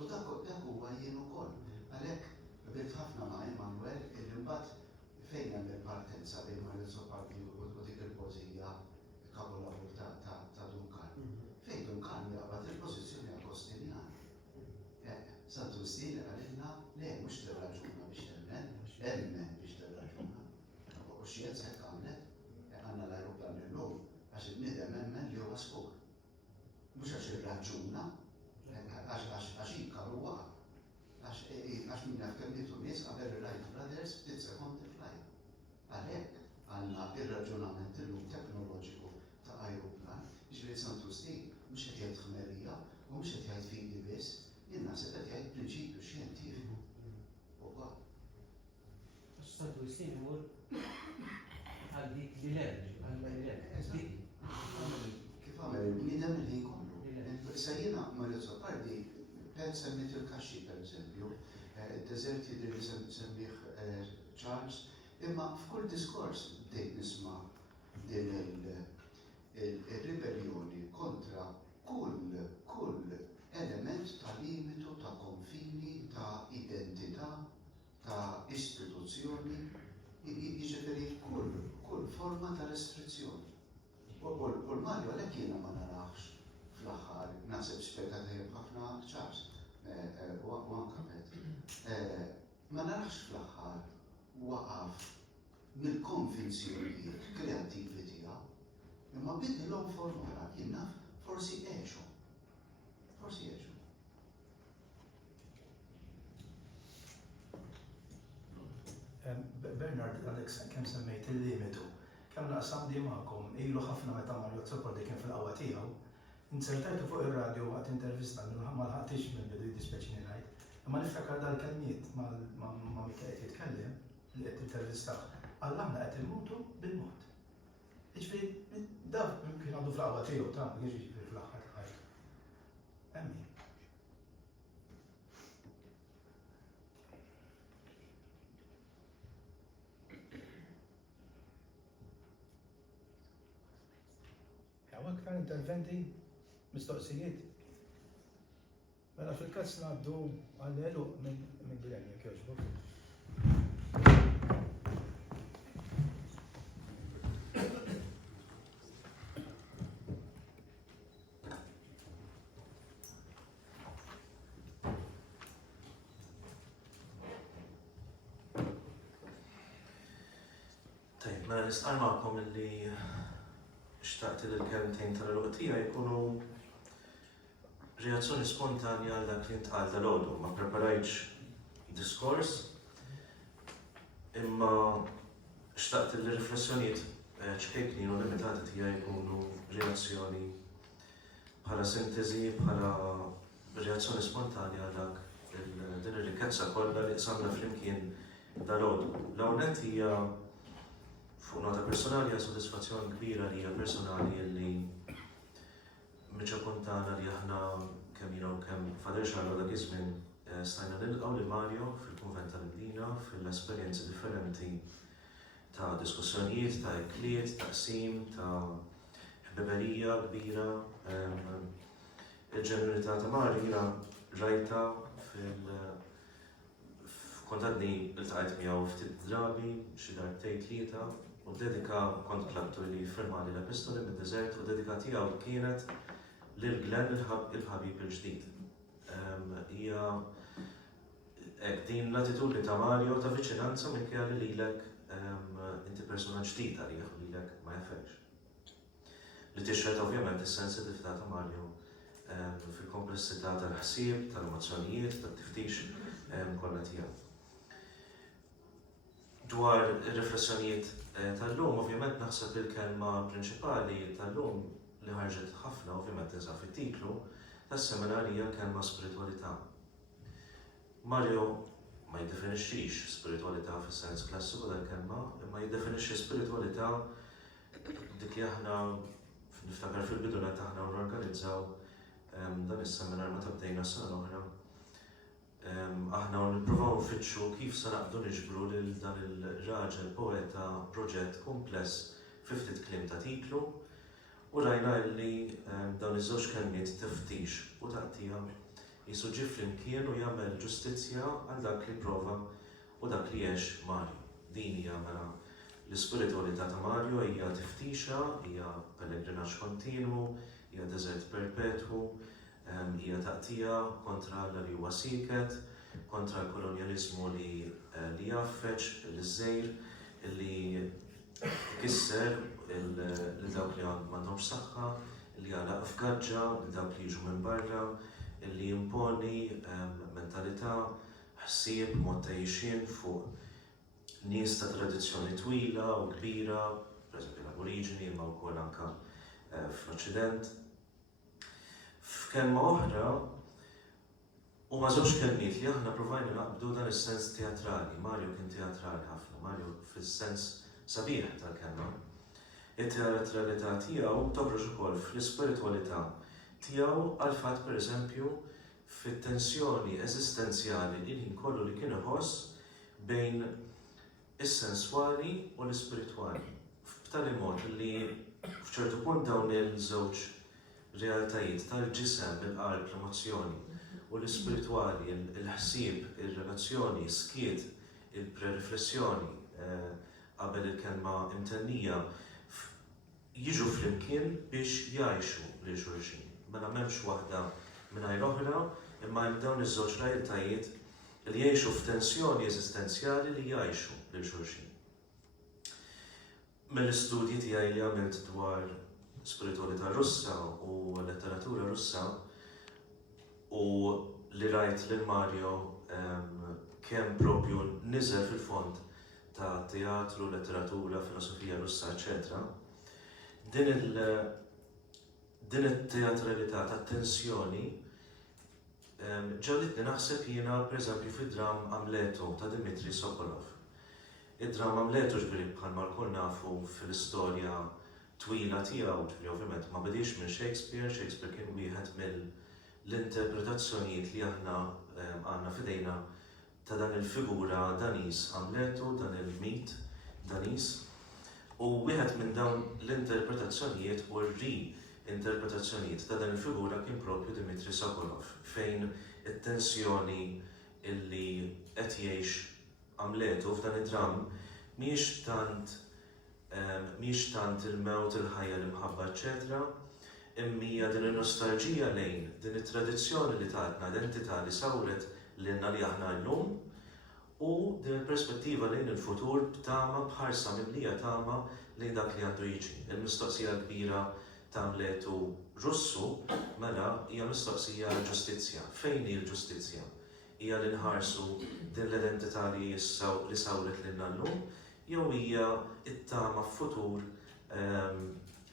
U dak huwa jien ukoll. Għalhekk bilt ħafna ma' Emanuel illi mbagħad fejn hemm il-partenza bejn Mario Zoppardi u dik il-poeżija kapolavur ta' Duncan. Fejn Duncan jaqbad il-pożizzjoni għal Kostinjan. Santu Stile għalilna le mhux tirraġuna biex emmen biex tirraġuna. U xjenza hekk għamlet, għandna l-ajruplan illum għax il-bniedem emmen li huwa skur. Mhux għax irraġuna, għax jikkaru waqa. Għax min jaf kemm nitu nies qabel il-Wright Brothers ftit sekondi fl-ajr. Għalhekk għandna ir-raġunament illum teknoloġiku ta' ajruplan, jiġifieri Santu Stile mhux qed jgħid ħmerija u mhux qed jgħid fidi biss. Jenna se qed jgħid prinċipju xjentifiku. Ukoll. Għax Santu Stile imur għal dik li l-enerġi, Kif għamel il-bniedem li jkollu. Se jiena Mario Zoppardi semmit il-kaxxi pereżempju, id-deżert jidher li semmih Charles, imma f'kull diskors bdejt nisma' din il-ribellioni kontra kull element ta' limitu, ta' konfini, ta' identità, ta' istituzzjoni, jiġifieri kull forma ta' restrizzjoni. U l-Mario għalhekk jiena ma narax fl-aħħar, naħseb spjega tajjeb ħafna Charles, u anke Pet. Ma narax fl-aħħar waqaf mill-konvinzjonijiet kreattivi tiegħu, imma bidilhom forma oħra, jien naf forsi għexu. Forsi jieġu. Bernard, Alex, kemm semmejt il-limitu. Kemm naqsam di magħkom ilu ħafna meta Mario Zoppardi kien fil-qawwa tiegħu. Insertajtu fuq ir-radju waqt intervista minn ma lħaqtix minn bidu jiddispeċini ngħid. Imma niftakar dal-kelmiet ma' Mikael jitkellem li qed intervistaw. Alla aħna qed immutu bil-mod. Jiġifieri dak kien għandu fl-aqwa tiegħu ta' jiġifieri fl-aħħar ħajtu. Emmi. Hawn aktar interventi mistoqsijiet. Mela fil-każ ngħaddu għall-elu minn Glenn jekk jogħġbok. Tajb, mela nistqar magħkom illi xtaqt li l-kelmtejn tal-luqtija jkunu reazzjoni spontanja għal dak li ntqal dal-għodu. Ma preparajtx diskors, imma xtaqt li riflessjonijiet ċkejknin u limitati tiegħi jkunu reazzjoni bħala sintesi, bħala reazzjoni spontanja għal dak din ir-rikkezza kollha li qsamna flimkien dal-għodu. L-hawnhekk hija fuq nota personali hija sodisfazzjon kbira li hija personali li miċa kontana li aħna kemm jiena u kemm Fader Xarlo dak iż-żmien stajna nilqgħu lil Mario fil-Kunvent tal-Mdina fil-esperjenzi differenti ta' diskussjonijiet, ta' ikliet, taqsim, ta' ħbiberija kbira. Il-ġenuinità ta' Mario jiena rajta fil-kontadni iltaqajt miegħu ftit drabi, xi darbtejn tlieta, u dedika kont klabtu li firmali l-epistoli mid-deżert u dedika tiegħu kienet lil Glenn il-ħabib il-ġdid. Hija hekk din l-attitudni ta' Mario ta' viċinanza minkejja li lilek inti persuna ġdida li jieħu lilek ma jafekx. Li tixred ovvjament is-sensitività ta' Mario fil-komplessità tal-ħsieb, tal-emozzjonijiet, tat-tiftix kollha tiegħu. Dwar ir-riflessjonijiet tal-lum, ovvjament naħseb il-kelma prinċipali tal-lum li ħarġet ħafna, ovvjament tinsab fit-titlu, tas-seminar hija l-kelma spiritualità. Mario ma jiddefinixxix spiritualità fis-sens klassiku tal-kelma, imma jiddefinixxi spiritualità dik li aħna niftakar fil-bidunet aħna norganizzaw dan is-seminar meta bdejna s-sena l-oħra. Aħna nippruvaw nfittxu kif se naqbdu niġbru lil dan il-raġel poeta proġett kumpless fi ftit kliem ta' titlu u rajna li dawn iż-żewġ kelmiet tiftix u taqtija jisuġġi flimkien u jagħmel ġustizzja għal dak li prova u dak li jgħix Mario. Din hija mela l-ispiritualità ta' Mario hija tiftixa, hija pellegrinaġġ kontinwu, hija deżert perpetwu, hija taqtija kontra li huwa siket, kontra l-kolonjaliżmu li jaffeċ, l-żejr, li kisser l-dawk li m'għandhomx saħħa, li għalaq f'gaġġa, l-dawk li jiġu minn barra, li jimponi mentalità, ħsieb, mod ta' għixien fuq nies ta' tradizzjoni twila u kbira, pereżempju l-Aborigini, imma wkoll anke fl-Occident. F'kelma oħra, huma żewġ kelmiet li aħna provajna naqbdu dan is-sens teatrali. Mario kien teatrali ħafna, Mario fis-sens sabiħ tal-kelma. it-teatralità tiegħu toħroġ ukoll fl-ispiritualità tiegħu għal fatt pereżempju fit-tensjoni eżistenzjali li kollu li kien iħoss bejn is-senswali u l-ispiritwali. B'tali mod li f'ċertu punt dawn il-żewġ realtajiet tal-ġisem, il-qalb, l-emozzjoni u l-ispiritwali, il-ħsieb, il-relazzjoni, skiet, il-pre-riflessjoni qabel il-kelma imtennija jiġu flimkien biex jgħixu lil xulxin. Mela m'hemmx waħda mingħajr oħra, imma hemm dawn iż-żewġ realtajiet li jgħixu f'tensjoni eżistenzjali li jgħixu lil xulxin. Mill-istudji tiegħi li għamilt dwar spiritualità Russa u letteratura Russa u li rajt lil Mario kemm propju niżel fil-fond ta' teatru, letteratura, filosofija Russa, eccetera. Din it-teatralità ta' tensjoni ġoditni naħseb jiena pereżempju fid-dram Amleto ta' Dmitri Sokolov. Id-dram Amleto ġbiri bħalma l-kol nafu fil-istorja twila tiegħu, ġifieri ovvjament ma bidix minn Shakespeare, Shakespeare kien wieħed mill-interpretazzjonijiet li aħna għandna fidejna ta' dan il-figura Danis Amleto, dan il-mit Danis. U wieħed minn dawn l-interpretazzjonijiet u r-interpretazzjonijiet ta' dan il-figura kien propju Dmitri Sokolov, fejn it-tensjoni illi qed jgħix Amleto f'dan id-dram mhijiex tant il-mewt, il-ħajja, l-imħabba, eċetera, imma din il-nostalġija lejn din it-tradizzjoni li tatna identità li sawret lilna li aħna llum u din il-perspettiva lejn il-futur b'tama bħarsa mimlija tama lejn dak li għandu jiġi. Il-mistoqsija kbira ta' Amleto Russu mela hija mistoqsija ġustizzja. Fejn hi l-ġustizzja? Hija li nħarsu din l-identità li sawret lilna llum jew hija it-tama f'futur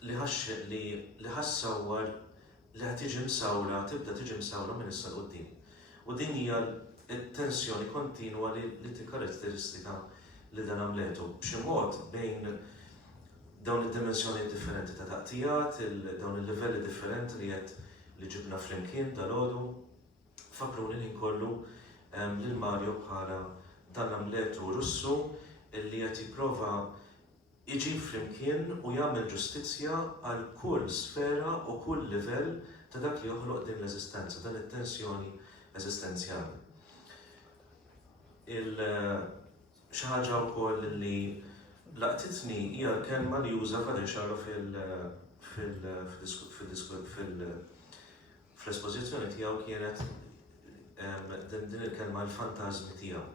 li ħassawwar li ħad tiġi msawra, tibda tiġi msawra minn issa quddiem. U din hija t-tensjoni kontinwa li tikkaratteristika li dan Amleto b'xi mod bejn dawn id-dimensjoni differenti ta' taqtijat, dawn il-livelli differenti li ġibna flimkien dal-għodu, fakruni li nkollu lil Mario bħala dan Amleto Russu illi qed jipprova iġib flimkien u jagħmel ġustizzja għal kull sfera u kull livell ta' dak li joħloq din l-eżistenza, dan it-tensjoni eżistenzjali. Xi ħaġa wkoll li laqtitni hija l-kelma li juża Fader Xaro fl-espożizzjoni tiegħu kienet din il-kelma l-fantażmi tiegħu.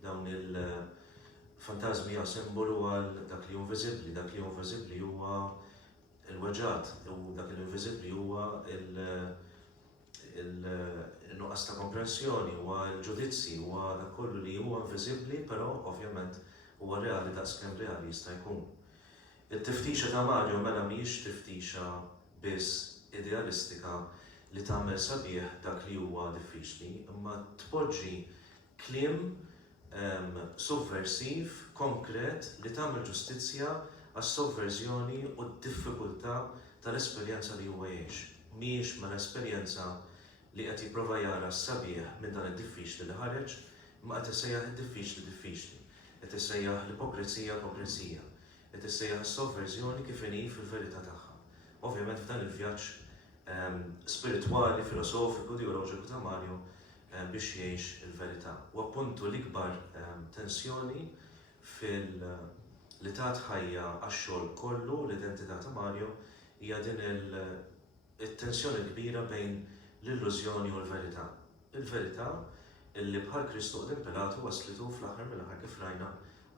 Dawn il-fantażmi hija simbolu għal dak li hu inviżibbli, dak li hu inviżibbli huwa il-weġġat, u dak li inviżibbli huwa il-nuqqas ta' komprensjoni, huwa l-ġudizzji, huwa dak kollu li huwa inviżibbli, però ovvjament huwa reali daqskemm reali jista' jkun. Il-tiftixa ta' Mario mela mhijiex tiftixa biss idealistika li tagħmel sabiħ dak li huwa diffiċli, imma tpoġġi kliem sovversiv, konkret li tagħmel ġustizzja għas-sovverżjoni u d-diffikultà tal-esperjenza li huwa jgħix. Mhijiex mal-esperjenza li qed jipprova jara s-sabiħ minn dan id-diffiċli li ħareġ, imma qed isejjaħ id-diffiċli diffiċli, qed isejjaħ l-ipokrizija ipokrizija, qed isejjaħ is-sovverżjoni kif inhi fil-verità tagħha. Ovvjament f'dan il-vjaġġ spiritwali, filosofiku, ideoloġiku ta' Mario biex jgħix il-verità. U appuntu l-ikbar tensjoni li tat ħajja għax-xogħol kollu l-identità ta' Mario hija din it-tensjoni kbira bejn l-illużjoni u l-verità. Il-verità illi bħal Kristu qudiem Pilatu waslitu fl-aħħar mill-aħħar kif rajna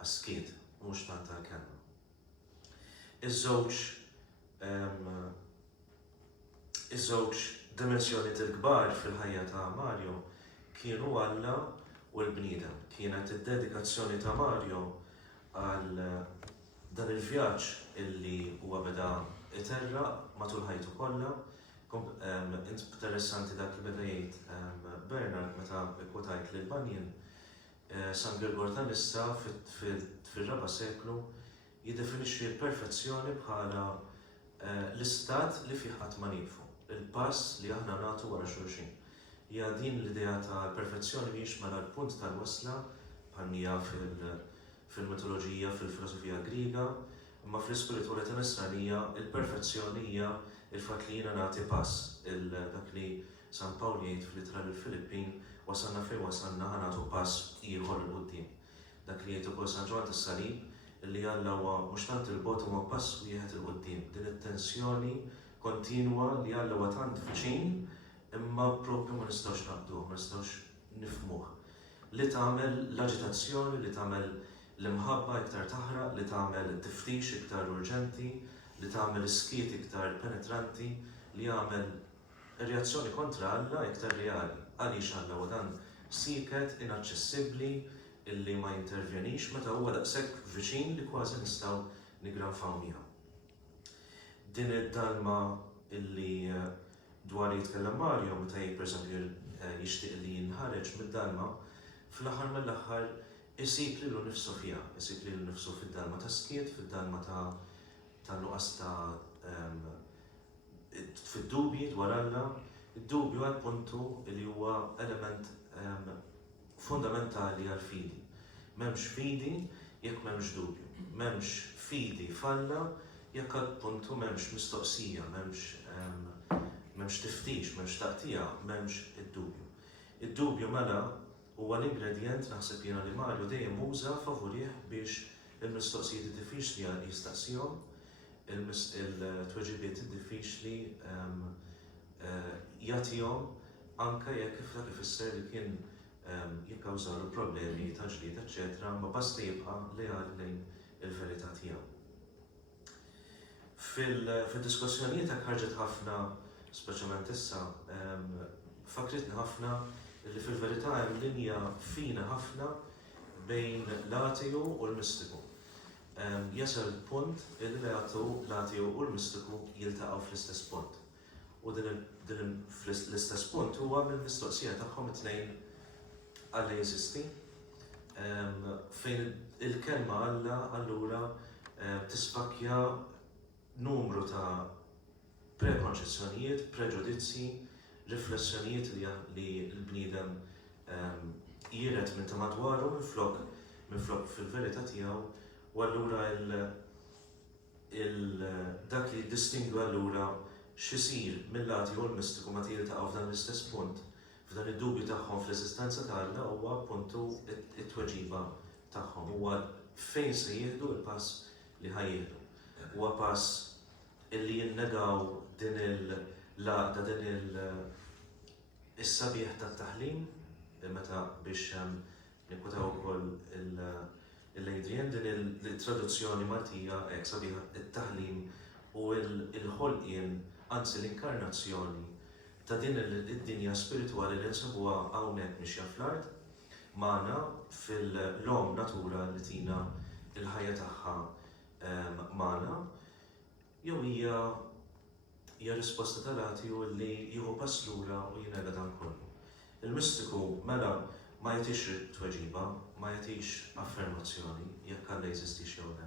għas-skiet mhux tant tal-kelma. Iż-żewġ dimensjonijiet il-kbar fil-ħajja ta' Mario kienu Alla u l-bniedem. Kienet id-dedikazzjoni ta' Mario għal dan il-vjaġġ illi huwa beda iterraq matul ħajtu kollha. Interessanti dak li beda jgħid Bernard meta kwotajt lil Bunyan. San Gregor ta' Nissa fir-raba' seklu jiddefinixxi l-perfezzjoni bħala l-istat li fih qatt ma nieqfu, il-pass li aħna nagħtu wara xulxin. Hija din l-idea ta' perfezzjoni mhijiex mela l-punt tal-wasla bħal mija fil-mitoloġija, fil-filosofija Griega, imma fl-ispiritualità Nisranija il-perfezzjoni hija il-fatt li jiena nagħti pass dak li San Pawl jgħid fl-ittra lill-Filippin wasalna fejn wasalna ħanagħtu pass ieħor il quddiem. Dak li jgħid ukoll San Ġwan tas-Salib illi Alla huwa mhux tant il-bogħod huwa pass wieħed il quddiem. Din it-tensjoni kontinwa li Alla huwa tant viċin imma proprju ma nistgħux naqduh, ma nistgħux nifhmuh. Li tagħmel l-aġitazzjoni, li tagħmel l-imħabba iktar taħraq, li tagħmel tiftix iktar urġenti, li tagħmel iskiet iktar penetranti, li jagħmel reazzjoni kontra Alla iktar reali. Għaliex Alla huwa dan siket, inaċċessibbli, illi ma jintervjenix meta huwa daqshekk viċin li kważi nistgħu nigranfaw miegħu. Din id-dalma illi dwar jitkellem Mario meta jgħid pereżempju jixtieq li jinħareġ mid-dalma, fl-aħħar mill-aħħar isib lilu nnifsu fiha, isib lilu nnifsu fid-dalma ta' skiet, fid-dalma ta' nuqqas fid-dubji dwar Alla. Id-dubju għal puntu li huwa element fundamentali għal fidi. M'hemmx fidi jekk m'hemmx dubju. M'hemmx fidi falla jekk għal puntu m'hemmx mistoqsija, m'hemmx tiftix, m'hemmx taqtija, m'hemmx id-dubju. Id-dubju mela huwa l-ingredient naħseb jiena li Mario dejjem uża favorih biex il-mistoqsijiet diffiċli jistaqsihom, il-tweġibiet diffiċli jagħtihom anke jekk kif ifisser li kien jikkawżalu problemi ta' ġlied, eċċetera, ma basta jibqa' lejali lejn il-verità tiegħu. Fid-diskussjonijiet hekk ħarġet ħafna, speċjalment issa, fakritni ħafna li fil-verità hemm linja fina ħafna bejn l-atiju u l-mistiku. Jasal punt li l-atiju u l-mistiku jiltaqgħu fl-istess punt. U din l-istess punt huwa mill-mistoqsija tagħhom it-tnejn Alla jeżisti, fejn il-kelma Alla allura tispakkja numru ta' prekonċezzjonijiet, preġudizzi, riflessjonijiet li l-bniedem jiret minn ta' madwaru minflok fil-verità tiegħu, u allura dak li distingwa allura x'isir mill-lati u l-mistiku meta jiltaqgħu f'dan l-istess punt, f'dan id-dubju tagħhom fl-esistenza ta' Alla huwa appuntu it-tweġiba tagħhom, huwa fejn se jieħdu l-pass li ħajjieħdu. Huwa pass illi jinnegaw din il-laqda, din is-sabiħ tat-taħlim, meta biex nikkwutaw ukoll il-Adrian din il-traduzzjoni Maltija hekk sabiħ it-taħlim u l-ħolqien, anzi l-inkarnazzjoni ta' din id-dinja spiritwali li nsabuha hawnhekk mixja fl-art magħna fil-lom natura li tina il-ħajja tagħha magħna, jew hija risposta tal-atiju li jieħu pass lura u jinega dan kollu. Il-mistiku mela ma jagħtix tweġiba, ma jagħtix affermazzjoni jekk Alla jeżistix jew le.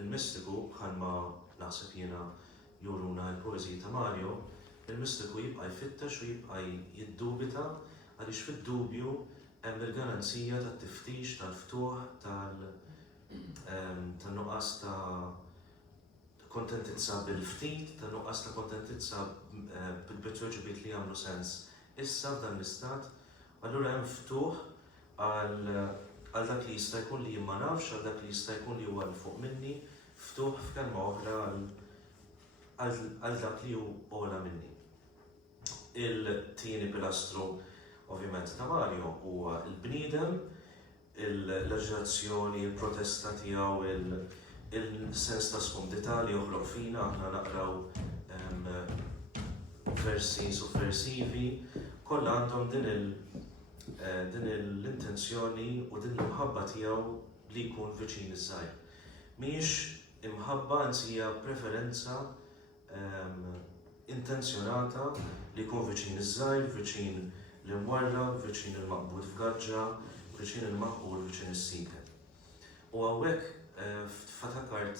Il-mistiku bħalma naħseb jiena juruna l-poeżiji ta' Mario, il-mistiku jibqa' jfittex u jibqa' jiddubita għaliex fid-dubju hemm il-garanzija tat-tiftix tal-ftuħ tan-nuqqas ta' kontentizza bil-ftit, tan-nuqqas ta' kontentizza bil-tweġibiet li jagħmlu sens issa f'dan l-istat, allura hemm ftuħ għal dak li jista' jkun li ma nafx, għal dak li jista' jkun li huwa l fuq minni, ftuħ f'kelma oħra għal dak li hu ogħla minni. Il-tieni pilastru ovvjament ta' Mario huwa l-bniedem, l-aġitazzjoni, il-protesta tiegħu, il-sens ta' skumdità li joħloq fina, aħna naqraw versi suffersivi, kollha għandhom din l-intenzjoni u din l-imħabba tiegħu li jkun viċin iż-żgħir. Mhijiex imħabba anzi hija preferenza intenzjonata li jkun viċin iż-żgħir, viċin l-imwarrab, viċin il-maqbud f'gaġġa, viċin il-maħqur, viċin is-siker. U hawnhekk fatakart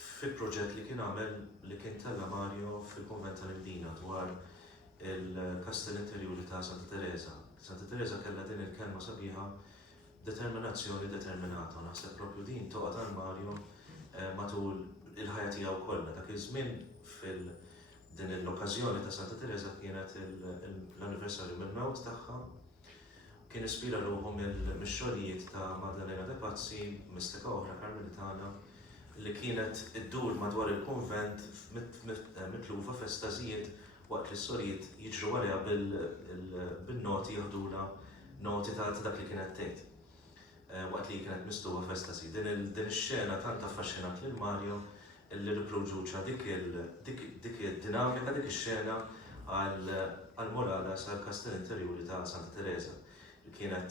fi proġett li kien għamel li kien tella Mario fil-Konvent tal-Mdina dwar il-Kastell Interjuri ta' Santa Teresa. Santa Teresa kellha din il-kelma sabiħa determinazzjoni determinata. Naħseb propju din toqgħod għal Mario matul il-ħajja tiegħu kollha. Dak iż-żmien din l-okkażjoni ta' Santa Teresa kienet l-anniversarju mill-mewt tagħha. Kien ispira ruħu mill-xogħlijiet ta' Maddalena De Pazzi, mistika oħra Karmelitana, li kienet iddur madwar il-konvent mitlufa f'estażijiet waqt li s-sorijiet jiġru għalija bil-noti jaħdula noti ta' dak li kienet tgħid. Waqt li kienet mistuwa f'estażi. Din ix-xena tant affaxxinat lil Mario illi riproduċa dik id-dinamika, dik ix-xena għal-morala sal-Kastell Interjuri ta' Santa Teresa. Li kienet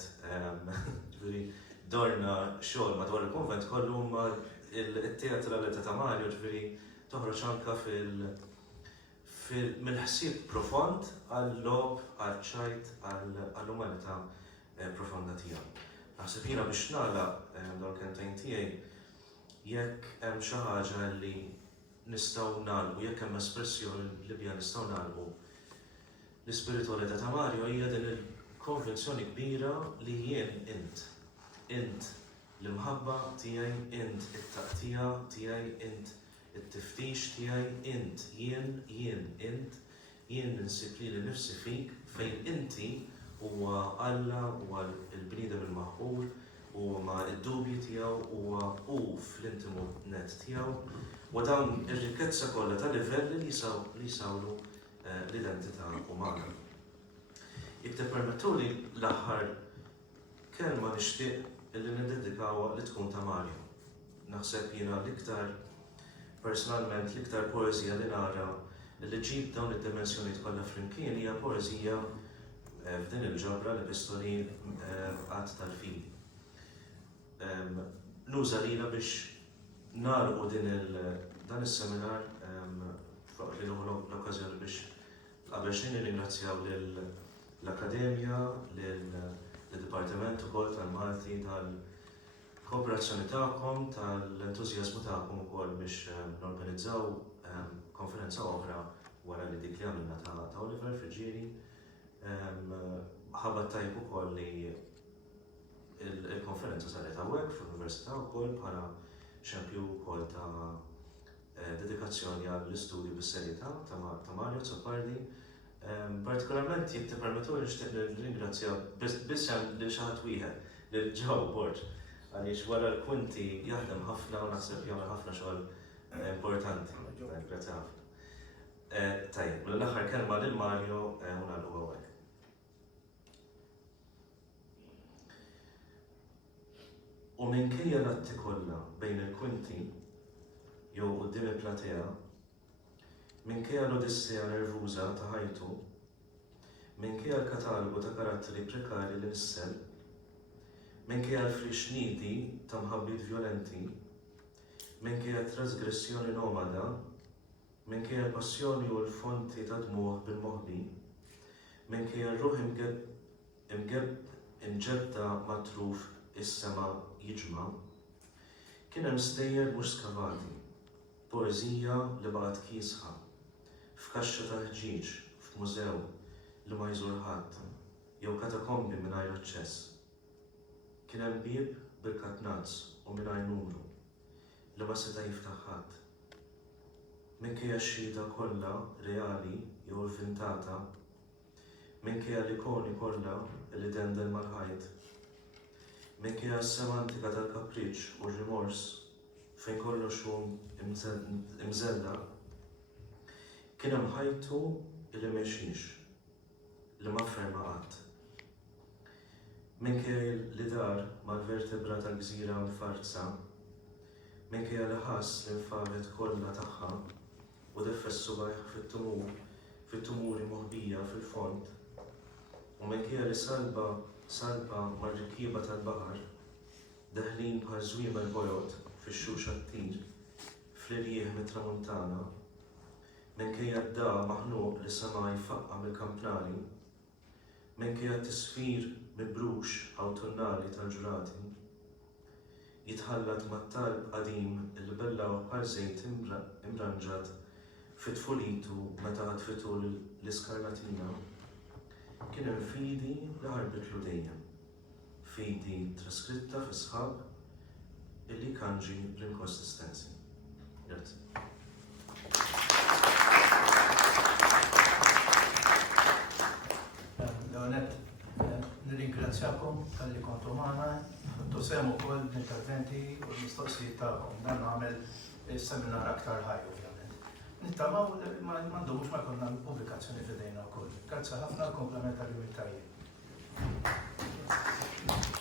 dorna xogħol madwar il-konvent kollu il-teatralità ta' Mario ġifieri toħroġ anke mill-ħsieb profond għall-lob, għall-ċajt, għall-umanità profonda tiegħu. Naħseb jiena biex nagħlaq dawn kentejn tiegħi jekk hemm xi ħaġa li nistgħu nagħlqu, jekk hemm espressjoni li biha nistgħu nagħlqu l-ispiritualità ta' Mario hija din il-konvenzjoni kbira li jien int l-imħabba tiegħi, int it-taqtija tiegħi, int it-tiftix tiegħi, int jien ninsib li nifsi fik fejn inti huwa Alla, huwa l-bniedem il-maħqul, huwa ma' id-dubji tiegħu, huwa fl-intimu net tiegħu, u dawn ir-rikkezza kollha ta' livelli li jsawlu l-identità umana. Jekk tippermettuli l-aħħar kelma nixtieq illi niddedikawha li tkun ta' Mario. Naħseb jiena l-iktar personalment l-iktar poeżija li nara li ġib dawn id-dimensjonijiet kollha flimkien hija poeżija f'din il-ġabra l-epistoli Qatt tal-Fili. Nuża lilha biex nagħlqu dan is-seminar li l-okkażjoni biex qabel xejn nirringrazzjaw lill-Akkademja, lill-Dipartiment ukoll tal-Malti tal-kooperazzjoni tagħkom, tal-entużjażmu tagħkom ukoll biex norganizzaw konferenza oħra wara li dik li għamilna ta' Oliver Frigieri. Ħabat tajb ukoll li il-konferenza saret hawnhekk fl-Università wkoll bħala xempju wkoll ta' dedikazzjoni għall-istudju bis-serjetà ta' Mario Zoppardi. Partikolarment jekk tippermettu nixtieq nirringrazzja biss lil xi ħadd wieħed lil Joe Borg għaliex wara l-punti jaħdem ħafna u naħseb jagħmel ħafna xogħol importanti. Grazzi ħafna. Tajjeb, l-aħħar kelma lil Mario u nagħlqu hawnhekk. U minkejja l-atti kollha bejn il-kwinti jew quddiem il-platea, minkejja l-odissea nervuża ta' ħajtu, minkejja l-katalogu ta' karatteri prekarji li nissel, minkejja l-frixniti ta' mħabbit vjolenti, minkejja trasgressjoni nomada, minkejja l-passjoni u l-fonti ta' dmuħ bil-moħbi, minkejja l-ruħ imġebda matruf is-sema jiġma, kien hemm stejjer mhux skavati, poeżija li baqgħet kiesħa, f'kaxxa ta' ħġieġ, f'mużew li ma jżur ħadd, jew katakombi mingħajr aċċess. Kien hemm bieb bil-katnazz u mingħajr numru li ma seta' jiftaħ ħadd. Minkejja x-xhieda kollha reali jew inventata, minkejja l-ikoni kollha li dendel mal-ħajt, minkejja s-semantika tal-kapriċċ u r-rimors fejn kollox hu imżella, kien hemm ħajtu li mexiex, li ma ferma qatt. Minkejja li dar mal-vertebra tal-gżira mfarza, minkejja li ħass l-infaret kollha tagħha u deffes subajh fit-tumuri moħbija fil-fond, u minkejja li salba mar-rikkieba tal-baħar, daħlin bħal żwiema l-bojot fix-xuxa t-tir, fl-irjieħ mit-tramuntana, minkejja d-da maħnuq li sema jfaqqa mill-kampnari, minkejja t-tisfir mibrux awtunnali tal-ġurati, jitħallat mat-talb qadim il bellaw bħal żejt imranġat fit-tfulitu meta ħatfitu l-iskarlatina, kien hemm fidi li ħarbitlu dejjem, fidi traskritta fi sħab illi kanġi l-inkonsistenzi. Grazie. Leonet, nirringrazzjakom tal-li kontu magħna, kontu semu wkoll l-interventi u l-mistoqsijiet tagħkom. Dan għamel is-seminar aktar ħaj ovvjament. Nittamaw m'għandhomx ma konna l-pubblikazzjoni f'idejna wkoll. Grazzi ħafna, komplementarju tajjeb.